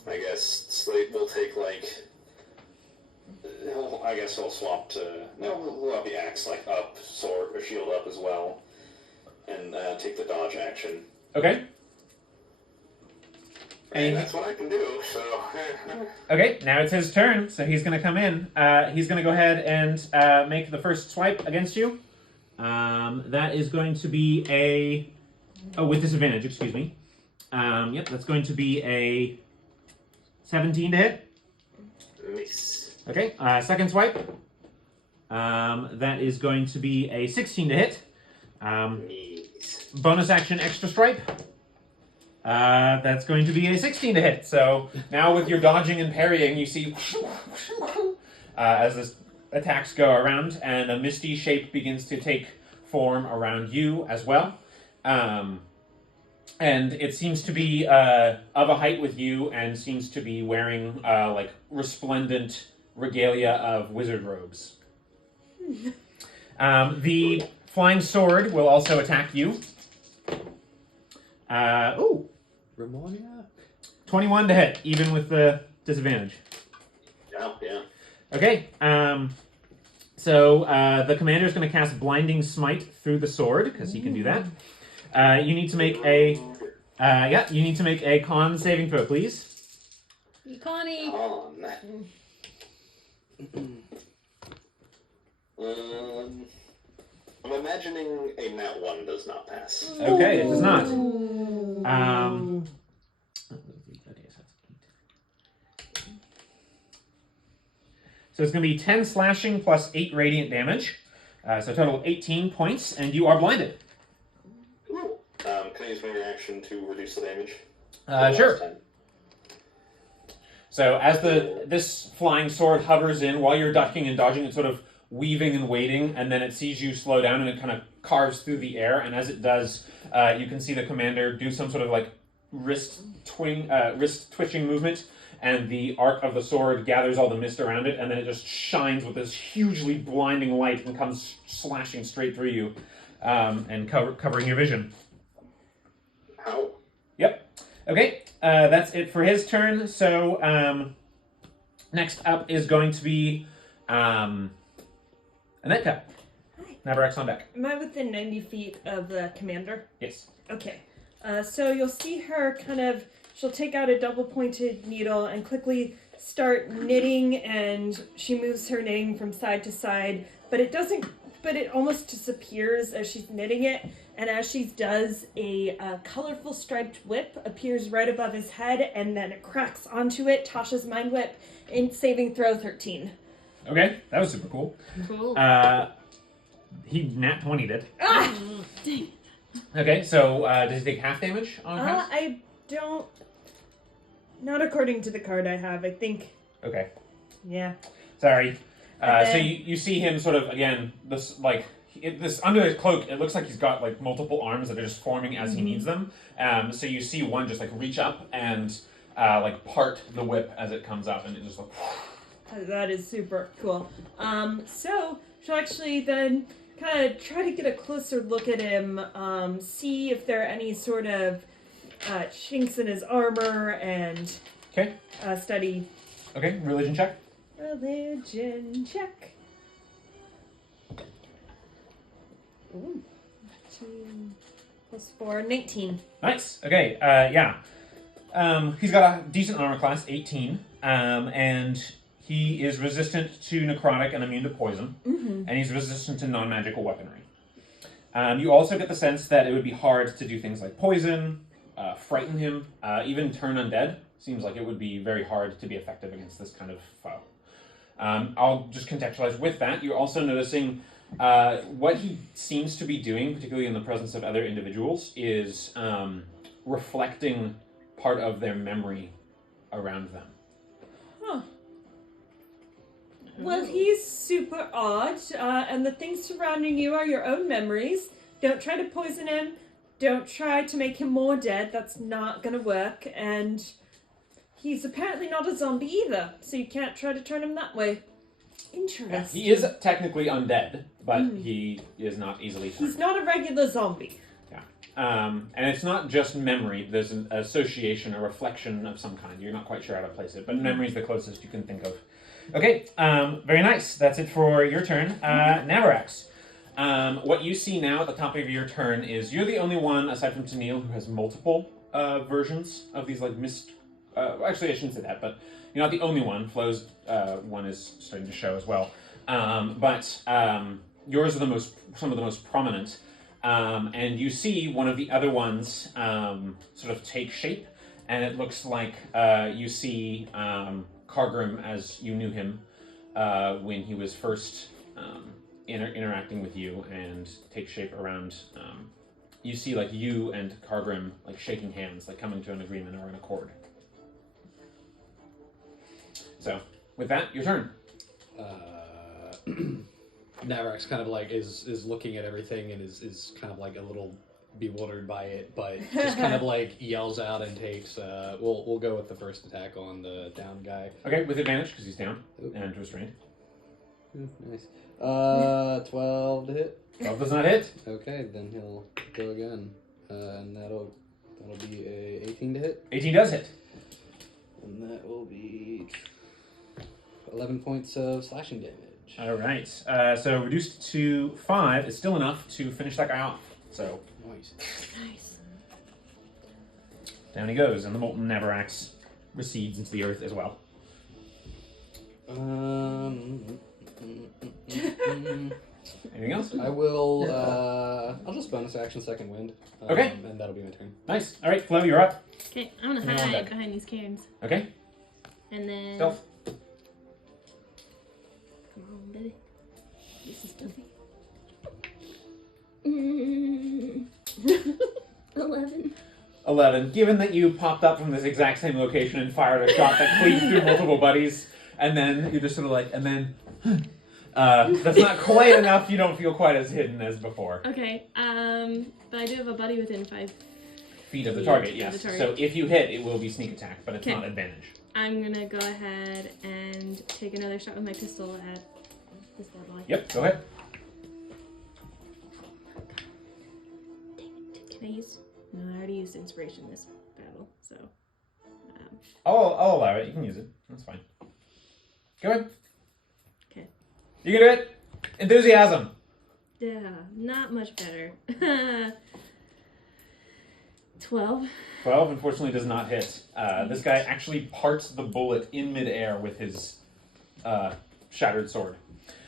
I guess Slate will take, like... I guess he'll swap to... No, we'll have the axe, like, up, sword, or shield up as well. And take the dodge action. Okay. And that's what I can do, so... Okay, now it's his turn, so he's going to come in. He's going to go ahead and make the first swipe against you. That is going to be a... Oh, with disadvantage, excuse me. Yep, that's going to be a 17 to hit. Nice. Okay, second swipe. That is going to be a 16 to hit. Nice. Bonus action extra stripe. That's going to be a 16 to hit. So now with your dodging and parrying, you see as the attacks go around, and a misty shape begins to take form around you as well. And it seems to be of a height with you, and seems to be wearing like resplendent regalia of wizard robes. The flying sword will also attack you. Ooh, Lumoria? 21 to hit, even with the disadvantage. Yeah. Okay, so the commander is going to cast Blinding Smite through the sword, because he can do that. You need to make a... you need to make a con saving throw, please. Connie! Con. I'm imagining a nat 1 does not pass. Okay, it does not. So it's going to be 10 slashing plus 8 radiant damage. So total 18 points, and you are blinded. Ooh. Can I use my reaction to reduce the damage? Sure. So as this flying sword hovers in, while you're ducking and dodging, it's sort of weaving and waiting, and then it sees you slow down, and it kind of carves through the air, and as it does, you can see the commander do some sort of like wrist twitching movement, and the arc of the sword gathers all the mist around it, and then it just shines with this hugely blinding light and comes slashing straight through you, and covering your vision. Ow. Yep. Okay, that's it for his turn. So next up is going to be Anetka. Hi. Nabarak's on deck. Am I within 90 feet of the commander? Yes. Okay. So you'll see her she'll take out a double-pointed needle and quickly start knitting, and she moves her knitting from side to side, but it almost disappears as she's knitting it, and as she does, a colorful striped whip appears right above his head, and then it cracks onto it. Tasha's mind whip, in saving throw 13. Okay, that was super cool. Cool. He nat 20'd it. Ah! Dang. Okay, so does he take half damage on pass? I don't... Not according to the card I have, I think. Okay, Yeah. sorry. And So then- you see him sort of, again, this under his cloak, it looks like he's got like multiple arms that are just forming as he needs them. So you see one just like reach up and like part the whip as it comes up, and it just like... That is super cool. So she'll actually then kind of try to get a closer look at him, see if there are any sort of chinks in his armor, and Okay, study okay, religion check. religion check. Ooh. 2 plus 4, 19. Nice. Okay. Yeah. He's got a decent armor class, 18, and he is resistant to necrotic and immune to poison, and he's resistant to non-magical weaponry. You also get the sense that it would be hard to do things like poison, frighten him, even turn undead. Seems like it would be very hard to be effective against this kind of foe. I'll just contextualize with that. You're also noticing what he seems to be doing, particularly in the presence of other individuals, is reflecting part of their memory around them. Huh. Well, he's super odd, and the things surrounding you are your own memories. Don't try to poison him. don't try to make him more dead. That's not gonna work. And he's apparently not a zombie either, so you can't try to turn him that way. Interesting. He is technically undead, but he is not easily turned. He's not a regular zombie. And it's not just memory. There's an association, a reflection of some kind. You're not quite sure how to place it, but memory is the closest you can think of. Okay, very nice. That's it for your turn. Navarax. What you see now at the top of your turn is you're the only one, aside from Tennille, who has multiple versions of these like mist. Actually, I shouldn't say that, but you're not the only one. Flo's one is starting to show as well. But yours are some of the most prominent. And you see one of the other ones sort of take shape, and it looks like you see Cargrim as you knew him when he was first interacting with you, and take shape around. You see like you and Cargrim like shaking hands, like coming to an agreement or an accord. So, with that, your turn. Navarax kind of like is looking at everything and is kind of like a little bewildered by it, but just kind of like yells out and takes. We'll go with the first attack on the down guy. Okay, with advantage because he's down and restrained. Nice. 12 to hit. 12 does not hit. Okay, then he'll go again, and that'll be a 18 to hit. 18 does hit. And that will be 11 points of slashing damage. All right. So reduced to 5 is still enough to finish that guy off. So Nice. Nice. down he goes, and the molten Navarax recedes into the earth as well. Anything else? I will. I'll just bonus action second wind. Okay. And that'll be my turn. Nice. All right, Flo, you're up. Okay, I'm gonna Hang on, hide Beck. behind these cairns. Okay. And then. Stealth. Come on, baby. This is stealthy. 11. 11. Given that you popped up from this exact same location and fired a shot that cleaved through multiple buddies, and then you're just sort of like, and then. That's not quite enough. You don't feel quite as hidden as before. Okay, but I do have a buddy within 5 Feet of the target, of yes. the target. So if you hit, it will be sneak attack, but it's Okay. not advantage. I'm gonna go ahead and take another shot with my pistol at this bad boy. Yep, go ahead. Can I use? No, I already used inspiration this battle, so. I'll allow it. You can use it. That's fine. Go ahead. Okay. You can do it. Enthusiasm. Yeah, not much better. 12. 12, unfortunately, does not hit. This guy actually parts the bullet in midair with his shattered sword.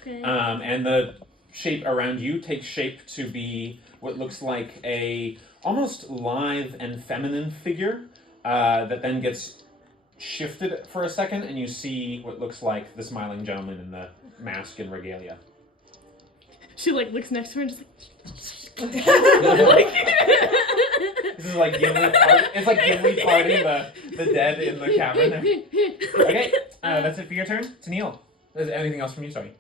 Okay. And the shape around you takes shape to be what looks like a almost lithe and feminine figure that then gets shifted for a second, and you see what looks like the smiling gentleman in the mask and regalia. She like looks next to her and just like. This is like Gimli it's like Gimli parting the dead in the cavern. Okay, that's it for your turn. Tennille. Is there anything else from you? Sorry.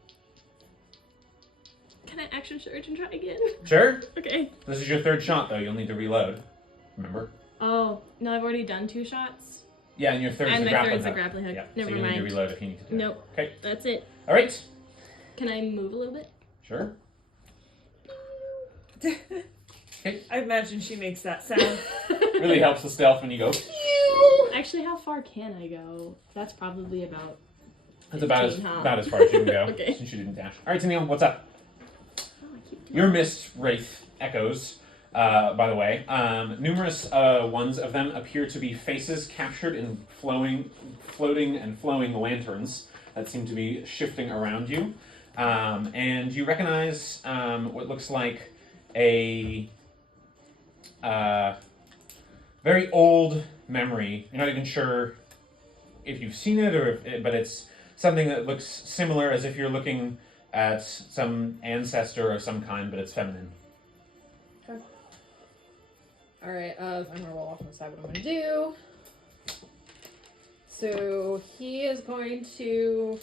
Can I action surge and try again? Sure. Okay. This is your third shot, though. You'll need to reload. Remember? Oh, no, I've already done 2 shots. Yeah, and your third is And the my grappling third's the hook. grappling hook. Yeah, Never so you'll need to mind. reload if you need to do it. Nope. Okay. That's it. All right. Can I move a little bit? Sure. I imagine she makes that sound. Really helps the stealth when you go. Actually, how far can I go? That's probably about. That's about 15, huh? as far as you can go Okay. since you didn't dash. All right, Tennille, what's up? Oh, I keep Your mist wraith echoes. By the way, numerous ones of them appear to be faces captured in floating and flowing lanterns that seem to be shifting around you. And you recognize what looks like a very old memory. You're not even sure if you've seen it, but it's something that looks similar, as if you're looking at some ancestor of some kind, but it's feminine. Alright, I'm gonna roll off and decide what I'm gonna do. So he is going to.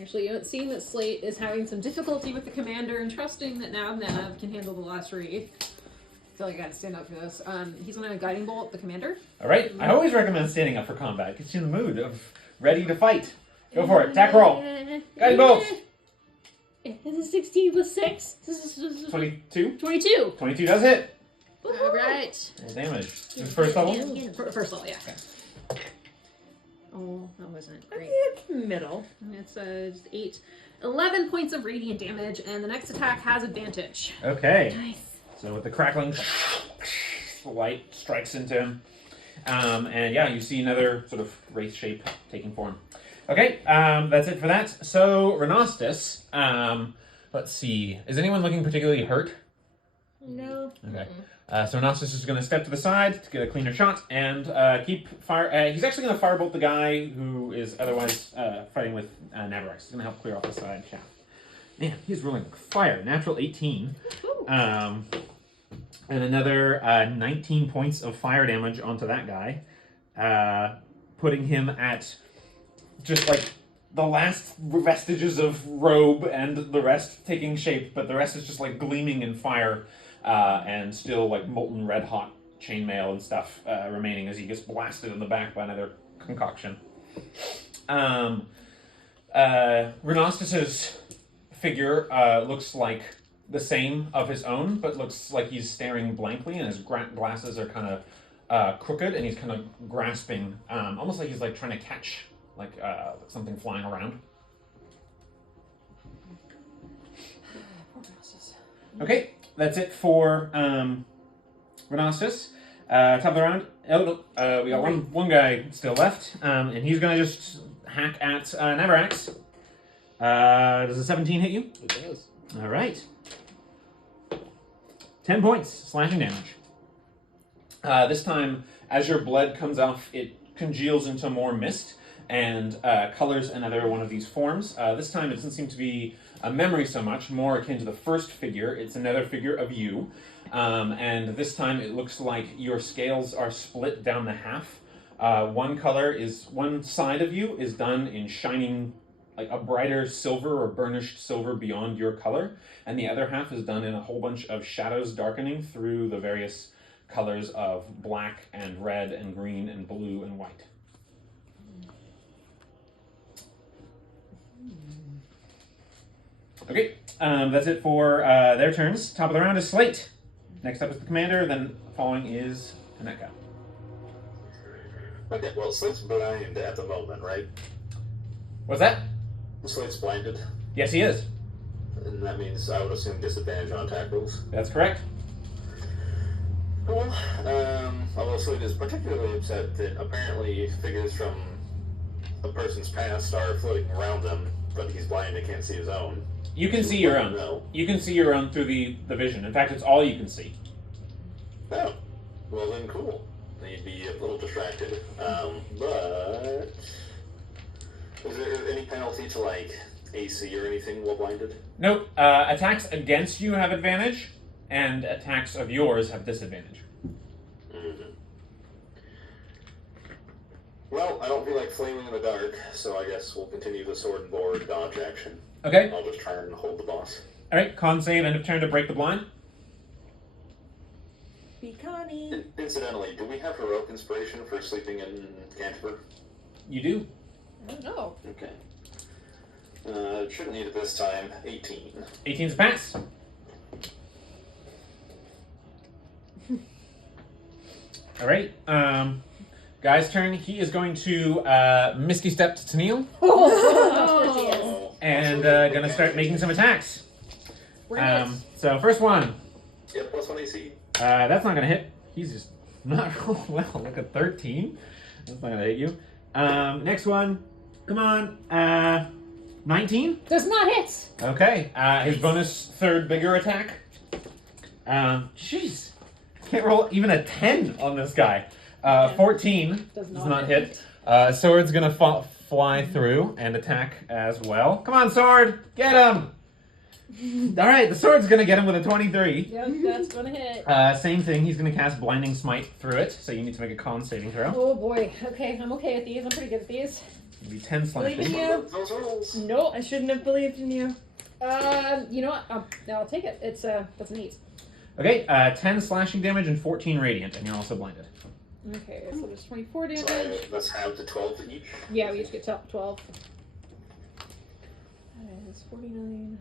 Actually, seeing that Slate is having some difficulty with the commander and trusting that Nav can handle the last wreath. feel like I gotta stand up for this. He's gonna guiding bolt the commander. All right. I always recommend standing up for combat. Gets you in the mood of ready to fight. Go for it. Attack roll. Guiding bolt. This is 16 plus 6. This is 22. 22. 22 does hit. All right. Roll damage. This is first level. First level, yeah. Okay. Oh, that wasn't great. It's middle. It's 8. 11 points of radiant damage, and the next attack has advantage. Okay. Nice. So with the crackling, the light strikes into him. And yeah, you see another sort of wraith shape taking form. Okay, that's it for that. So, Renostus, let's see. Is anyone looking particularly hurt? No. Okay. So Renostus is going to step to the side to get a cleaner shot and keep fire. He's actually going to firebolt the guy who is otherwise fighting with Navarax. He's going to help clear off the side shaft. Man, he's rolling fire. Natural 18. And another 19 points of fire damage onto that guy, putting him at just like the last vestiges of robe and the rest taking shape, but the rest is just like gleaming in fire and still like molten red hot chainmail and stuff remaining as he gets blasted in the back by another concoction. Renostus's figure looks like the same of his own, but looks like he's staring blankly, and his glasses are kind of crooked, and he's kind of grasping, almost like he's like trying to catch like something flying around. Okay, that's it for Renostus. Top of the round. We got one guy still left, and he's gonna just hack at Navarax. Does a 17 hit you? It does. All right. 10 points slashing damage. This time, as your blood comes off, it congeals into more mist and colors another one of these forms. This time, it doesn't seem to be a memory so much, more akin to the first figure. It's another figure of you. And this time, it looks like your scales are split down the half. One side of you is done in shining, like a brighter silver or burnished silver beyond your color, and the other half is done in a whole bunch of shadows darkening through the various colors of black and red and green and blue and white. Okay, that's it for their turns. Top of the round is Slate. Next up is the commander, then following is Kaneka. Okay, well, Slate's blind at the moment, right? What's that? Slate's blinded, Yes, he is. and that means I would assume disadvantage on attack rolls. That's correct. Cool. Although Slate is particularly upset that apparently figures from a person's past are floating around them, but he's blind and can't see his own. You can see your own. No. You can see your own through the vision. In fact, it's all you can see. Oh. Well then, cool. You'd be a little distracted. But is there any penalty to like AC or anything while blinded? Nope. Attacks against you have advantage, and attacks of yours have disadvantage. Mm-hmm. Well, I don't feel like flaming in the dark, so I guess we'll continue the sword and board dodge action. Okay. I'll just try and hold the boss. All right. Con save, end of turn to break the blind. Be Connie. Incidentally, do we have heroic inspiration for sleeping in Canterbury? You do. I don't know. Okay. Shouldn't need it this time. 18. 18's a pass. All right. Guy's turn. He is going to Misty Step to Tennille Oh. and going to start making some attacks. So first one. Yeah, plus 1 AC. That's not going to hit. He's just not rolling well. Look at 13. That's not going to hit you. Next one. Come on. 19? Does not hit. Okay. His bonus third bigger attack. Jeez. Can't roll even a 10 on this guy. 14 does not hit. Sword's going to fly through and attack as well. Come on, sword. Get him. All right, the sword's going to get him with a 23. Yep, that's gonna hit. Same thing. He's going to cast Blinding Smite through it, so you need to make a con saving throw. Oh boy. Okay, I'm okay at these. I'm pretty good at these. It'll be 10 Believe in slashing. you. Those rolls. No, I shouldn't have believed in you. You know what? I'll take it. It's that's an 8. Okay, 10 slashing damage and 14 radiant, and you're also blinded. Okay, so there's 24 damage. So let's have the 12 to each. Yeah, we each get 12. It's 49.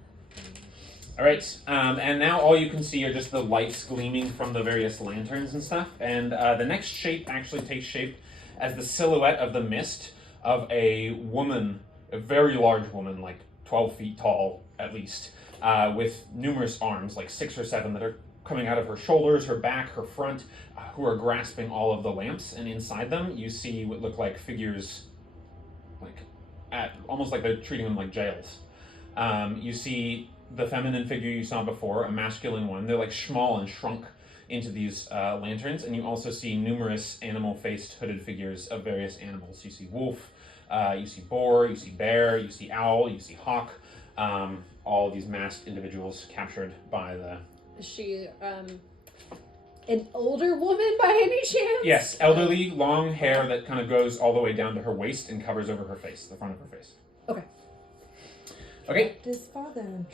Alright, and now all you can see are just the lights gleaming from the various lanterns and stuff, and the next shape actually takes shape as the silhouette of the mist of a woman, a very large woman, like 12 feet tall at least, with numerous arms, like 6 or 7 that are coming out of her shoulders, her back, her front, who are grasping all of the lamps, and inside them you see what look like figures, like almost like they're treating them like jails. You see the feminine figure you saw before, a masculine one. They're like small and shrunk into these lanterns, and you also see numerous animal-faced hooded figures of various animals. You see wolf, you see boar, you see bear, you see owl, you see hawk. All of these masked individuals captured by the... Is she an older woman by any chance? Yes, elderly, long hair that kind of goes all the way down to her waist and covers over her face, the front of her face. Okay. Okay. His father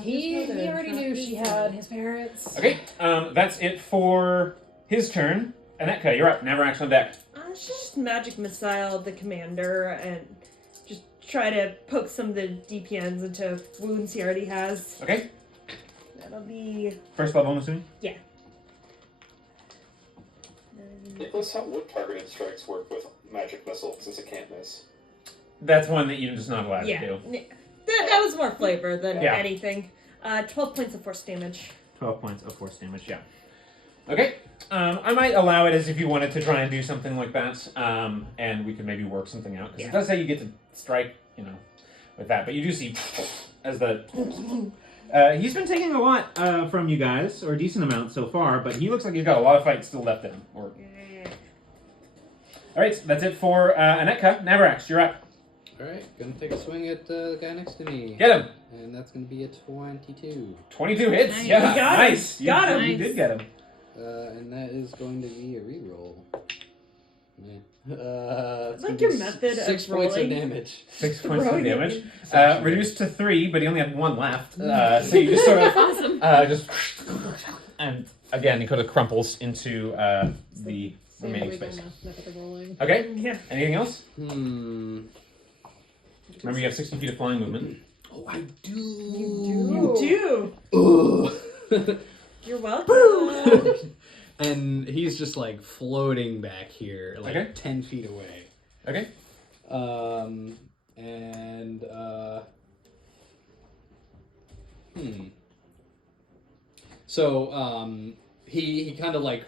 He already knew she had his parents. Okay, that's it for his turn. Anetka, you're up. Never action on deck. Just magic missile the commander and just try to poke some of the DPNs into wounds he already has. Okay. That'll be... First level, I'm assuming? Yeah. Nicholas, how would targeted strikes work with magic missile since it can't miss? That's one that you're just not allowed to do. That was more flavor than Yeah. anything. 12 points of force damage. 12 points of force damage, yeah. Okay, I might allow it as if you wanted to try and do something like that, and we could maybe work something out, because it does say you get to strike, with that, but you do see as the... he's been taking a lot from you guys, or a decent amount so far, but he looks like he's got a lot of fights still left in him. Alright, so that's it for Anetka. Navarax, you're up. Alright, gonna take a swing at the guy next to me. Get him! And that's gonna be a 22. 22 hits, Nice. yeah, You got him. nice. Got him. You did get him. And that is going to be a reroll. Yeah. It's like gonna your be method of 6 points of rolling. damage. 6 points of Throwing it damage. in. Reduced to 3, but he only had 1 left. So you just sort of Awesome. just... And again, he kind of crumples into the remaining space. Rolling. Okay, Yeah. anything else? Hmm. Remember, you have 60 feet of flying movement. Oh, I do. You do. Ugh. You're welcome. And he's just like floating back here, like Okay. 10 feet away. Okay. So, he kind of like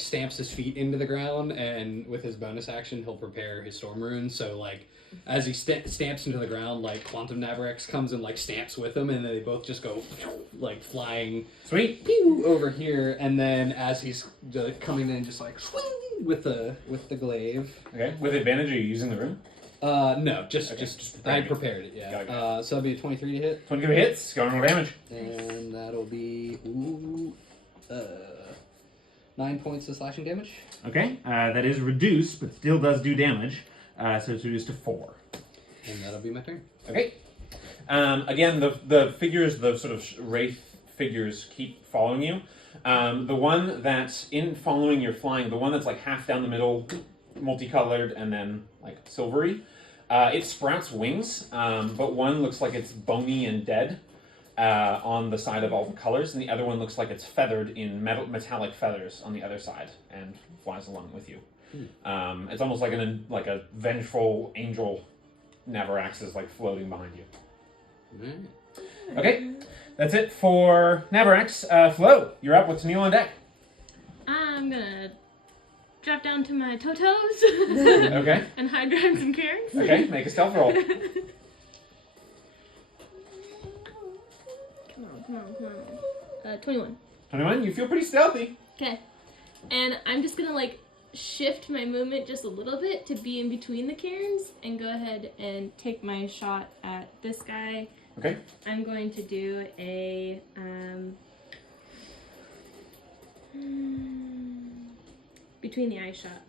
stamps his feet into the ground, and with his bonus action, he'll prepare his storm rune. So, like, as he stamps into the ground, like, Quantum Navarex comes and like stamps with him, and then they both just go like flying Sweet. pew, over here. And then as he's coming in, just like swing with the glaive. Okay. With advantage, are you using the room? No, just I preparing it. prepared it. Yeah. Got it. So that'll be a 23 to hit. 22 hits. Go and roll damage. And that'll be 9 points of slashing damage. Okay. That is reduced, but still does do damage. So it's reduced to 4. And that'll be my turn. Okay. Again, the figures, the sort of wraith figures, keep following you. The one that's in following your flying, the one that's like half down the middle, multicolored, and then like silvery, it sprouts wings, but one looks like it's bony and dead on the side of all the colors, and the other one looks like it's feathered in metallic feathers on the other side and flies along with you. It's almost like a vengeful angel. Navarax is like floating behind you. Right. Okay, that's it for Navarax. Flo, you're up. What's new on deck? I'm gonna drop down to my toes Okay. and hide behind some cairns. Okay, make a stealth roll. Come on. 21. 21. You feel pretty stealthy. Okay. And I'm just gonna like shift my movement just a little bit to be in between the cairns and go ahead and take my shot at this guy. Okay. I'm going to do a between the eyes shot.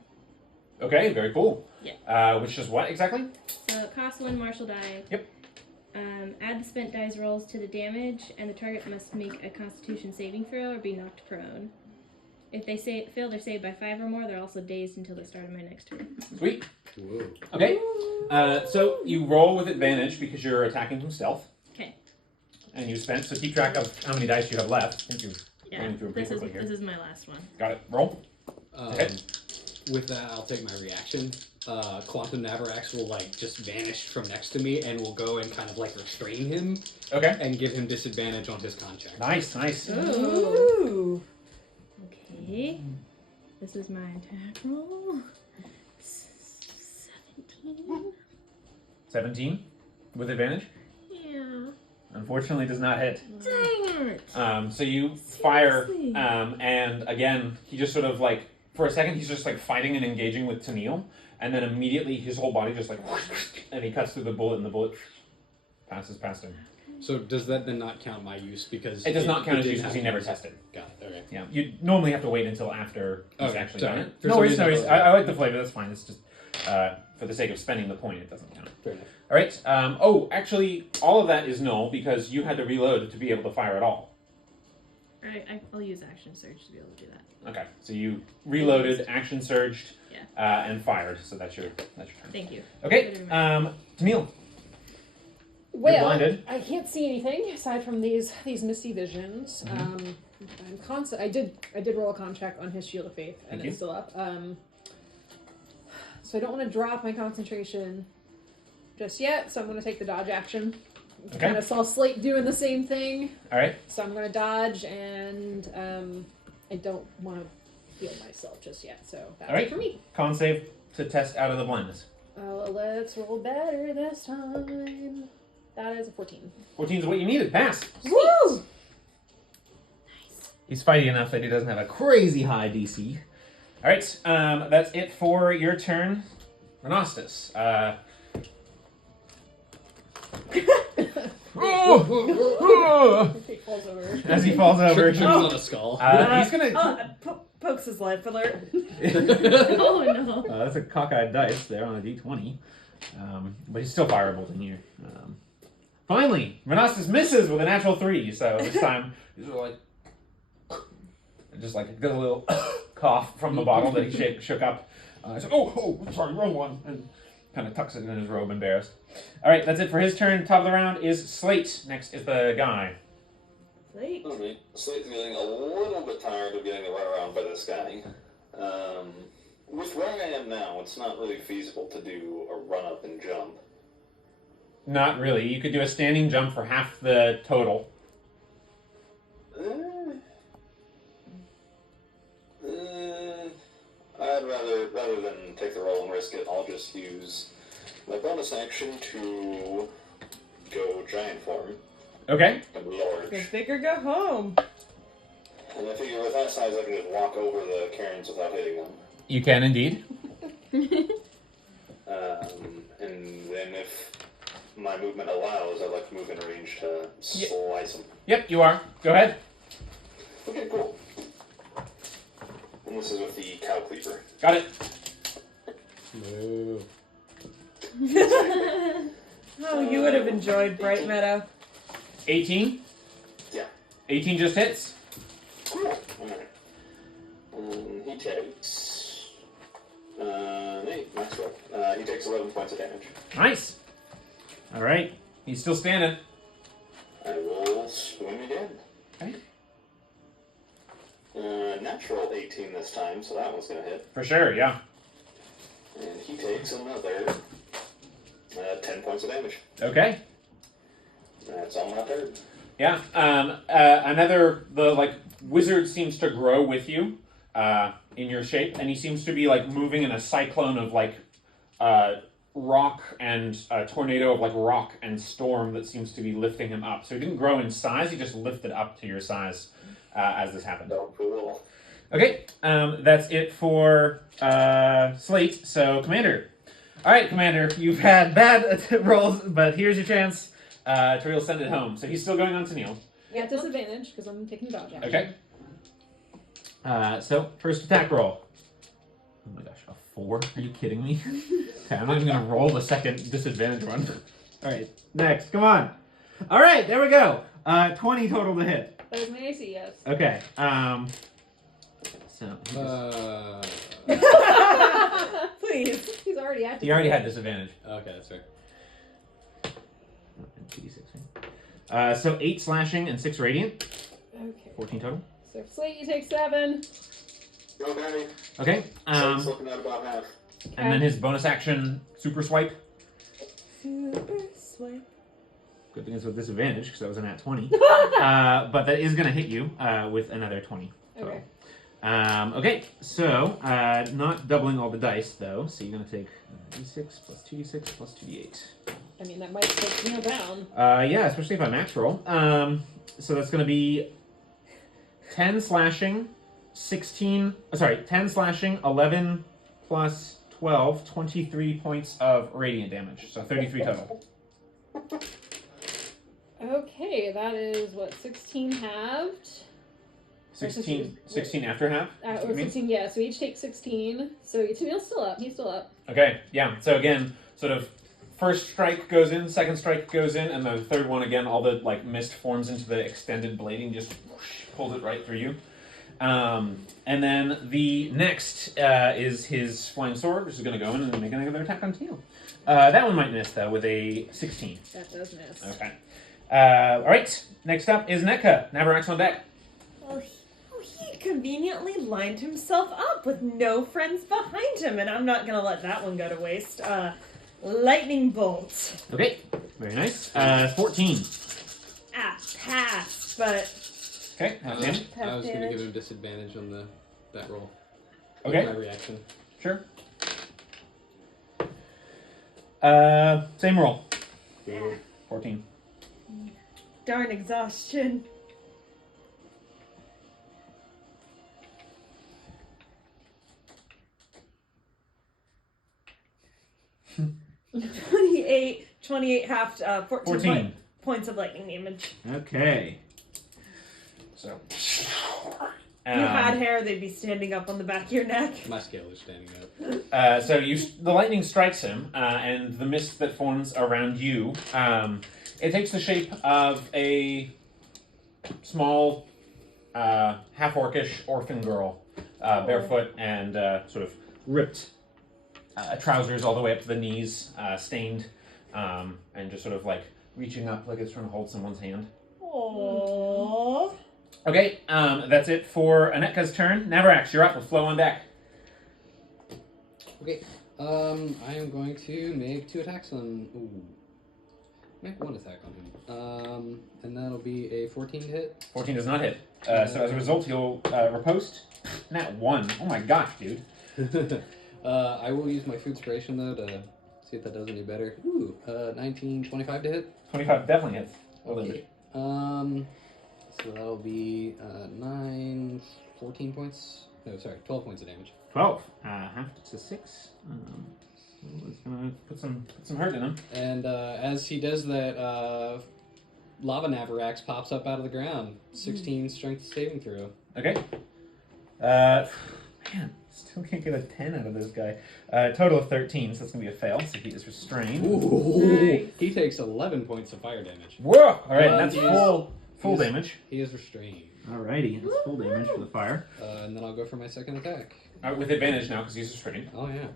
Okay, very cool. Yeah. Which is what exactly? So it costs 1 martial die. Yep. Add the spent dice rolls to the damage, and the target must make a Constitution saving throw or be knocked prone. If they fail their save by 5 or more, they're also dazed until the start of my next turn. Sweet. Whoa. Okay. So you roll with advantage because you're attacking from stealth. Okay. And you spent, so keep track of how many dice you have left. I think you're Yeah, going through pretty this quickly here. is my last one. Got it. Roll. With that, I'll take my reaction. Quantum Navarax will like just vanish from next to me and will go and kind of like restrain him Okay. and give him disadvantage on his con check. Nice, nice. Ooh. Okay. This is my attack roll. 17. 17 with advantage. Yeah. Unfortunately, does not hit. Dang it. So you fire, Seriously? and again, he just sort of like, for a second, he's just like fighting and engaging with Tennille, and then immediately his whole body just like, and he cuts through the bullet, and the bullet passes past him. So does that then not count my use because It does not count as didn't use because have he never use it? tested. Got it. Okay. Yeah, you normally have to wait until after he's Okay, actually sorry. done it. For No some worries, reason no worries. I I thought- like the flavor, that's fine. It's just, for the sake of spending the point, it doesn't count. Fair enough. Alright, actually, all of that is null because you had to reload to be able to fire at all. Alright, I'll use action surge to be able to do that. Okay, so you reloaded, action surged, Yeah. and fired, so that's your turn. Thank you. Okay, Tennille, you're Well, blinded. I can't see anything aside from these misty visions. I'm constant. I did roll a con check on his shield of faith, and Thank you. it's still up. So I don't want to drop my concentration just yet. So I'm going to take the dodge action. Okay. Kind of saw Slate doing the same thing, Alright, so I'm going to dodge, and I don't want to heal myself just yet. So that's Alright. it for me. con save to test out of the blindness. Let's roll better this time. That is a 14. 14 is what you needed, pass. Woo! He's fighty enough that he doesn't have a crazy high DC. Alright, that's it for your turn, Renostus. He falls over. As he falls over, Trips on a skull. he's gonna. Pokes his life alert. Oh no. That's a cockeyed dice there on a d20. But he's still fireable in here. Finally, Renostus misses with a natural 3, so this time he's just like does a little cough from the bottle that he shook up. He's like, oh, sorry, wrong one, and kind of tucks it in his robe, embarrassed. All right, that's it for his turn. Top of the round is Slate. Next is the guy. Slate. Alright, Slate's getting a little bit tired of getting run around by this guy. With where I am now, it's not really feasible to do a run up and jump. Not really. You could do a standing jump for half the total. I'd rather than take the roll and risk it, I'll just use my bonus action to go giant form Okay. and Go large. big or go home. And I figure with that size, I can just walk over the cairns without hitting them. You can indeed. And then if my movement allows, I'd like to move in range to slice them. Yep, you are. Go ahead. Okay, cool. And this is with the cow cleaver. Got it. Moo. Oh, you would have enjoyed Bright Meadow. 18. Yeah. 18 just hits. Cool. Alright. He takes... max roll. He takes 11 points of damage. Nice. All right. He's still standing. I will swing again. Okay. Natural 18 this time, so that one's going to hit. For sure, yeah. And he takes another 10 points of damage. Okay. That's on my turn. Yeah. The wizard seems to grow with you in your shape, and he seems to be like moving in a cyclone of rock and a tornado of rock and storm that seems to be lifting him up. So he didn't grow in size; he just lifted up to your size as this happened. Oh, cool. Okay, that's it for Slate. So, Commander. All right, Commander, you've had bad rolls, but here's your chance to really send it home. So he's still going on to Neil. Yeah, disadvantage because I'm taking the dodge action. Okay. So, first attack roll. Oh my gosh, a 4? Are you kidding me? Okay, I'm not even going to roll the second disadvantage one. All right, next. Come on. All right, there we go. 20 total to hit. That was my AC, yes. Okay. So Please. He's already at you already had disadvantage. Okay, that's fair. 2d6, right? So 8 slashing and 6 radiant. Okay. 14 total. So Slate, you take 7. Okay. Okay. It's looking at about half. And then his bonus action super swipe. Super swipe. Good thing it's with disadvantage because that was a nat 20. But that is going to hit you with another 20. Okay. Okay, so not doubling all the dice though, so you're going to take d6 plus 2d6 plus 2d8. I mean, that might take me down. Yeah, especially if I max roll. So that's going to be 10 slashing, 10 slashing, 11 plus 12, 23 points of radiant damage, so 33 total. Okay, that is what, 16 halved? 16 after half? Or 16, yeah, so we each take 16. So he's still up. He's still up. Okay, yeah, so again, sort of first strike goes in, second strike goes in, and the third one, again, all the like mist forms into the extended blading, just whoosh, pulls it right through you. And then the next is his flying sword, which is going to go in and make another attack on Teal. That one might miss, though, with a 16. That does miss. Okay. Alright, next up is Netka. Navarax on deck. He conveniently lined himself up with no friends behind him, and I'm not going to let that one go to waste. Lightning bolt. Okay, very nice. 14. Pass, but... Okay, half damage. I was going to damage. give him disadvantage on that roll. Okay. My reaction. Sure. Same roll. 14. Darn exhaustion. $28 half, 14 points of lightning damage. Okay. So. If you had hair, they'd be standing up on the back of your neck. My scale is standing up. So the lightning strikes him, and the mist that forms around you, it takes the shape of a small, half-orcish orphan girl, barefoot and sort of ripped trousers all the way up to the knees, stained, and just sort of like reaching up like it's trying to hold someone's hand. Aww. Okay, that's it for Anetka's turn. Navarax, you're up with Flow on deck. Okay. I am going to make 2 attacks on. Ooh. Make 1 attack on him. And that'll be a 14 to hit. 14 does not hit. So as a result, he'll riposte. Nat 1. Oh my gosh, dude. I will use my food inspiration though to see if that does any better. Ooh, 19, 25 to hit. 25 definitely hits. Okay. So that'll be 9, 14 points. No, sorry, 12 points of damage. 12. Half to 6. It's gonna put some hurt in him. And as he does that, Lava Navarax pops up out of the ground. 16 strength saving throw. Okay. Man, still can't get a 10 out of this guy. Total of 13, so that's gonna be a fail. So he is restrained. Ooh. Nice. He takes 11 points of fire damage. Whoa! All right, that's he is- full damage. He is restrained. Alrighty, that's full damage for the fire. And then I'll go for my second attack. With advantage now because he's restrained. Oh yeah.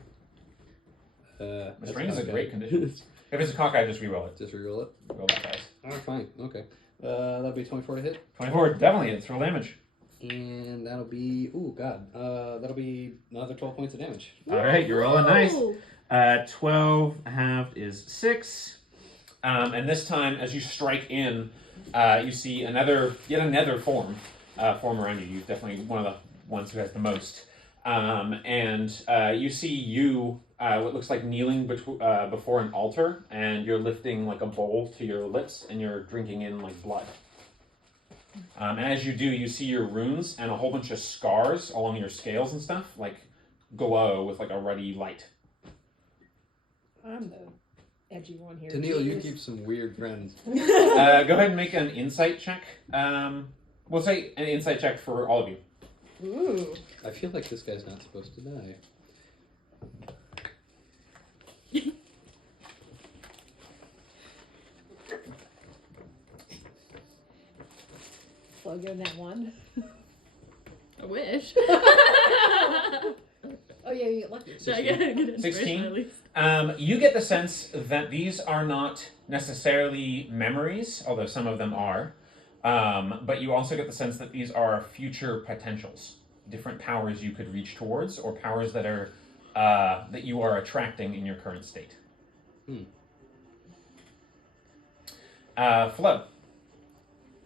Restrained is a that's great okay. condition. If it's a cockeye, just reroll it. Just reroll it. Roll that dice. Oh, fine. Okay. That'll be 24 to hit. 24 definitely hits. Roll damage. And that'll be, ooh, God. That'll be another 12 points of damage. All right, you're rolling nice. Woo! 12 halved is 6. And this time, as you strike in, you see yet another form around you. You're definitely one of the ones who has the most. And you see what looks like kneeling before an altar, and you're lifting like a bowl to your lips, and you're drinking in like blood. And as you do, you see your runes and a whole bunch of scars along your scales and stuff, like glow with like a ruddy light. I'm the edgy one here. Tennille, you Jeez. keep some weird friends. Go ahead and make an insight check. We'll say an insight check for all of you. Ooh. I feel like this guy's not supposed to die. Flo getting that one. I wish. Oh yeah, you get lucky. So I get inspiration 16? at least. You get the sense that these are not necessarily memories, although some of them are. But you also get the sense that these are future potentials, different powers you could reach towards, or powers that are that you are attracting in your current state. Flo.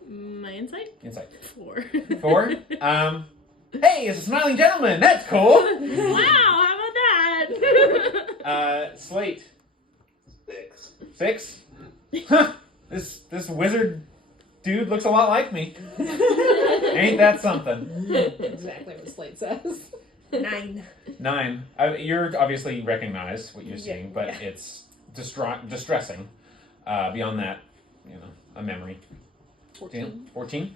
My insight? Insight. 4. 4. Hey, it's a smiling gentleman. That's cool. Wow, how about that? Slate. 6. 6. Huh. This wizard dude looks a lot like me. Ain't that something? Exactly what Slate says. 9. 9. You're obviously recognize what you're seeing, but it's distressing. Beyond that, a memory. 14. 14.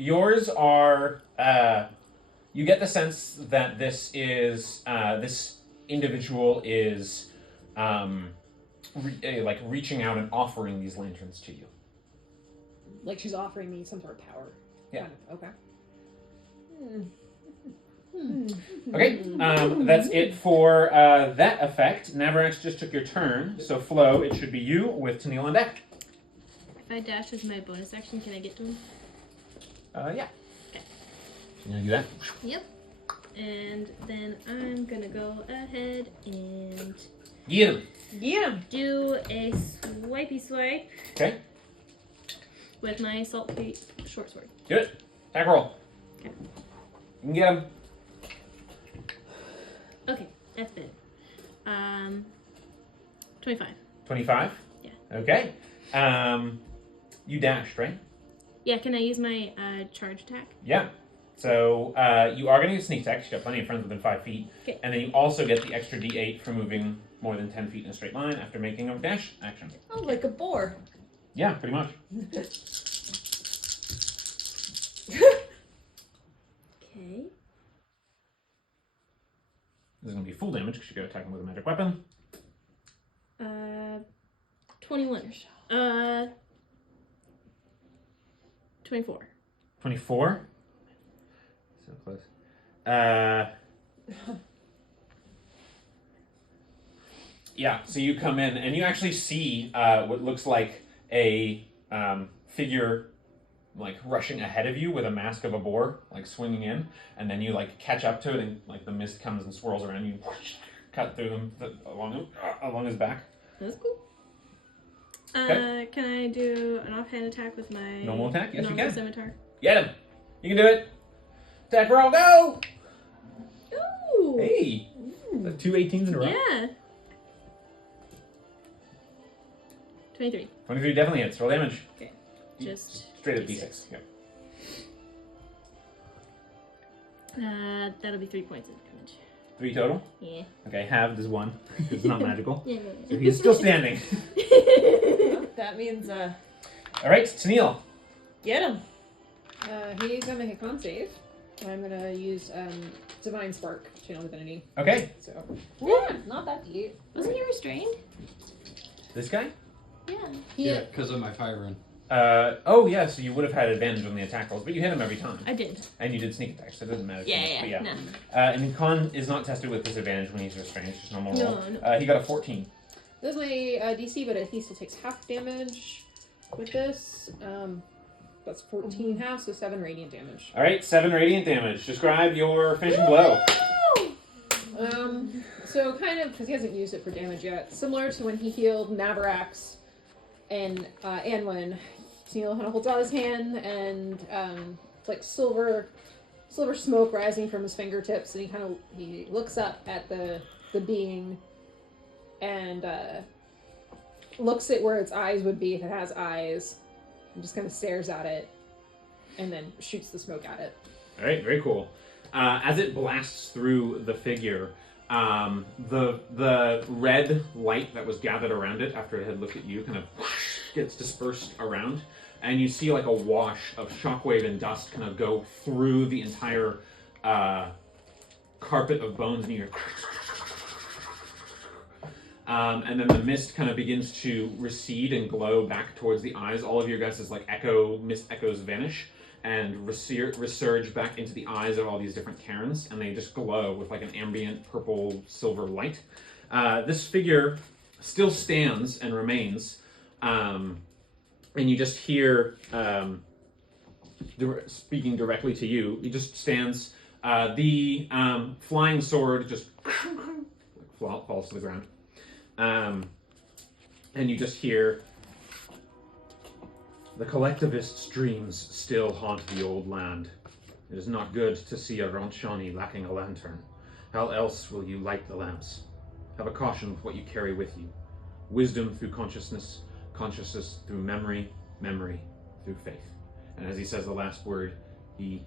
Yours are. You get the sense that this is this individual is like reaching out and offering these lanterns to you. Like she's offering me some sort of power. Yeah. Kind of. Okay. Okay, that's it for that effect. Navarax just took your turn, so Flo, it should be you with Tennille on deck. If I dash with my bonus action, can I get to him? Yeah. Okay. You gonna do that? Yep. And then I'm gonna go ahead and Get him. Yeah. do a swipey swipe Okay, with my salt feet short sword. do it. Attack roll. Okay. You can get him. Okay, that's better. 25. 25? Yeah. Okay. You dashed, right? Yeah, can I use my charge attack? Yeah. So you are going to use sneak attack. You got plenty of friends within 5 feet. Okay. And then you also get the extra d8 for moving more than 10 feet in a straight line after making a dash action. Oh, like a boar. Yeah, pretty much. Okay. This is going to be full damage because you're attacking with a magic weapon. 21. 24. 24. So close. Yeah, so you come in and you actually see what looks like a figure like rushing ahead of you with a mask of a boar, like swinging in, and then you like catch up to it and like the mist comes and swirls around you, cut through him along his back. That's cool. Okay. Can I do an offhand attack with my Normal attack? Yes, you normal can. scimitar? Get him! You can do it! Attack roll, go! Ooh! Hey! The 2 18s in a row. Yeah. 23. 23 definitely hits. Roll damage. Okay. Just Straight up d6. Yeah. that'll be 3 points of damage. 3 total? Yeah. Okay, halved is 1. It's not magical. Yeah. So he is still standing. That means, Alright, Tennille. get him. He's gonna make a con save. I'm gonna use Divine Spark, Channel Divinity. Okay. So yeah, not that deep. Wasn't he restrained? This guy? Yeah. Yeah, because of my fire run. Oh yeah, so you would have had advantage on the attack rolls, but you hit him every time. I did. And you did sneak attack, so it doesn't matter. too much, but Yeah. No. And con is not tested with disadvantage when he's restrained, it's just normal roll. No. He got a 14. This is my DC, but he still takes half damage with this. That's 14 half, so 7 radiant damage. Alright, 7 radiant damage. Describe your finishing blow. So kind of, because he hasn't used it for damage yet, similar to when he healed Navarax and Anwin. Neil kind of holds out his hand, and it's like silver smoke rising from his fingertips, and he looks up at the being, and looks at where its eyes would be if it has eyes, and just kind of stares at it, and then shoots the smoke at it. Alright, very cool. As it blasts through the figure, the red light that was gathered around it after it had looked at you kind of gets dispersed around, and you see like a wash of shockwave and dust kind of go through the entire carpet of bones, and you hear And then the mist kind of begins to recede and glow back towards the eyes. All of your guys' like mist echoes vanish and resurge back into the eyes of all these different cairns, and they just glow with like an ambient purple silver light. This figure still stands and remains, and you just hear, speaking directly to you, he just stands. The flying sword just falls to the ground. And you just hear, the collectivist's dreams still haunt the old land. It is not good to see a Ranchani lacking a lantern. How else will you light the lamps? Have a caution with what you carry with you. Wisdom through consciousness, consciousness through memory, memory through faith. And as he says the last word, he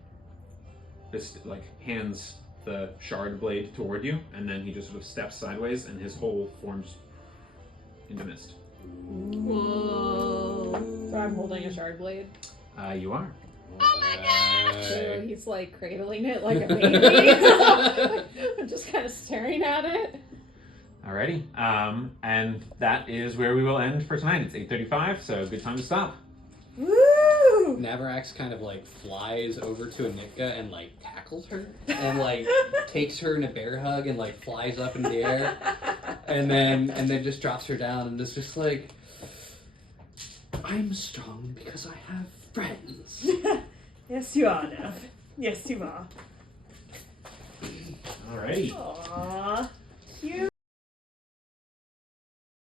just like hands the shard blade toward you, and then he just sort of steps sideways, and his whole forms into mist. Whoa. So I'm holding a shard blade. You are. So he's like cradling it like a baby. I'm just kind of staring at it. Alrighty. And that is where we will end for tonight. It's 8:35, so good time to stop. Woo! Navarax kind of like flies over to Anitka and like tackles her and like takes her in a bear hug and like flies up in the air and then just drops her down and is just like, I'm strong because I have friends. Yes, you are, Nav. Yes, you are. Alrighty. Aww. Cute.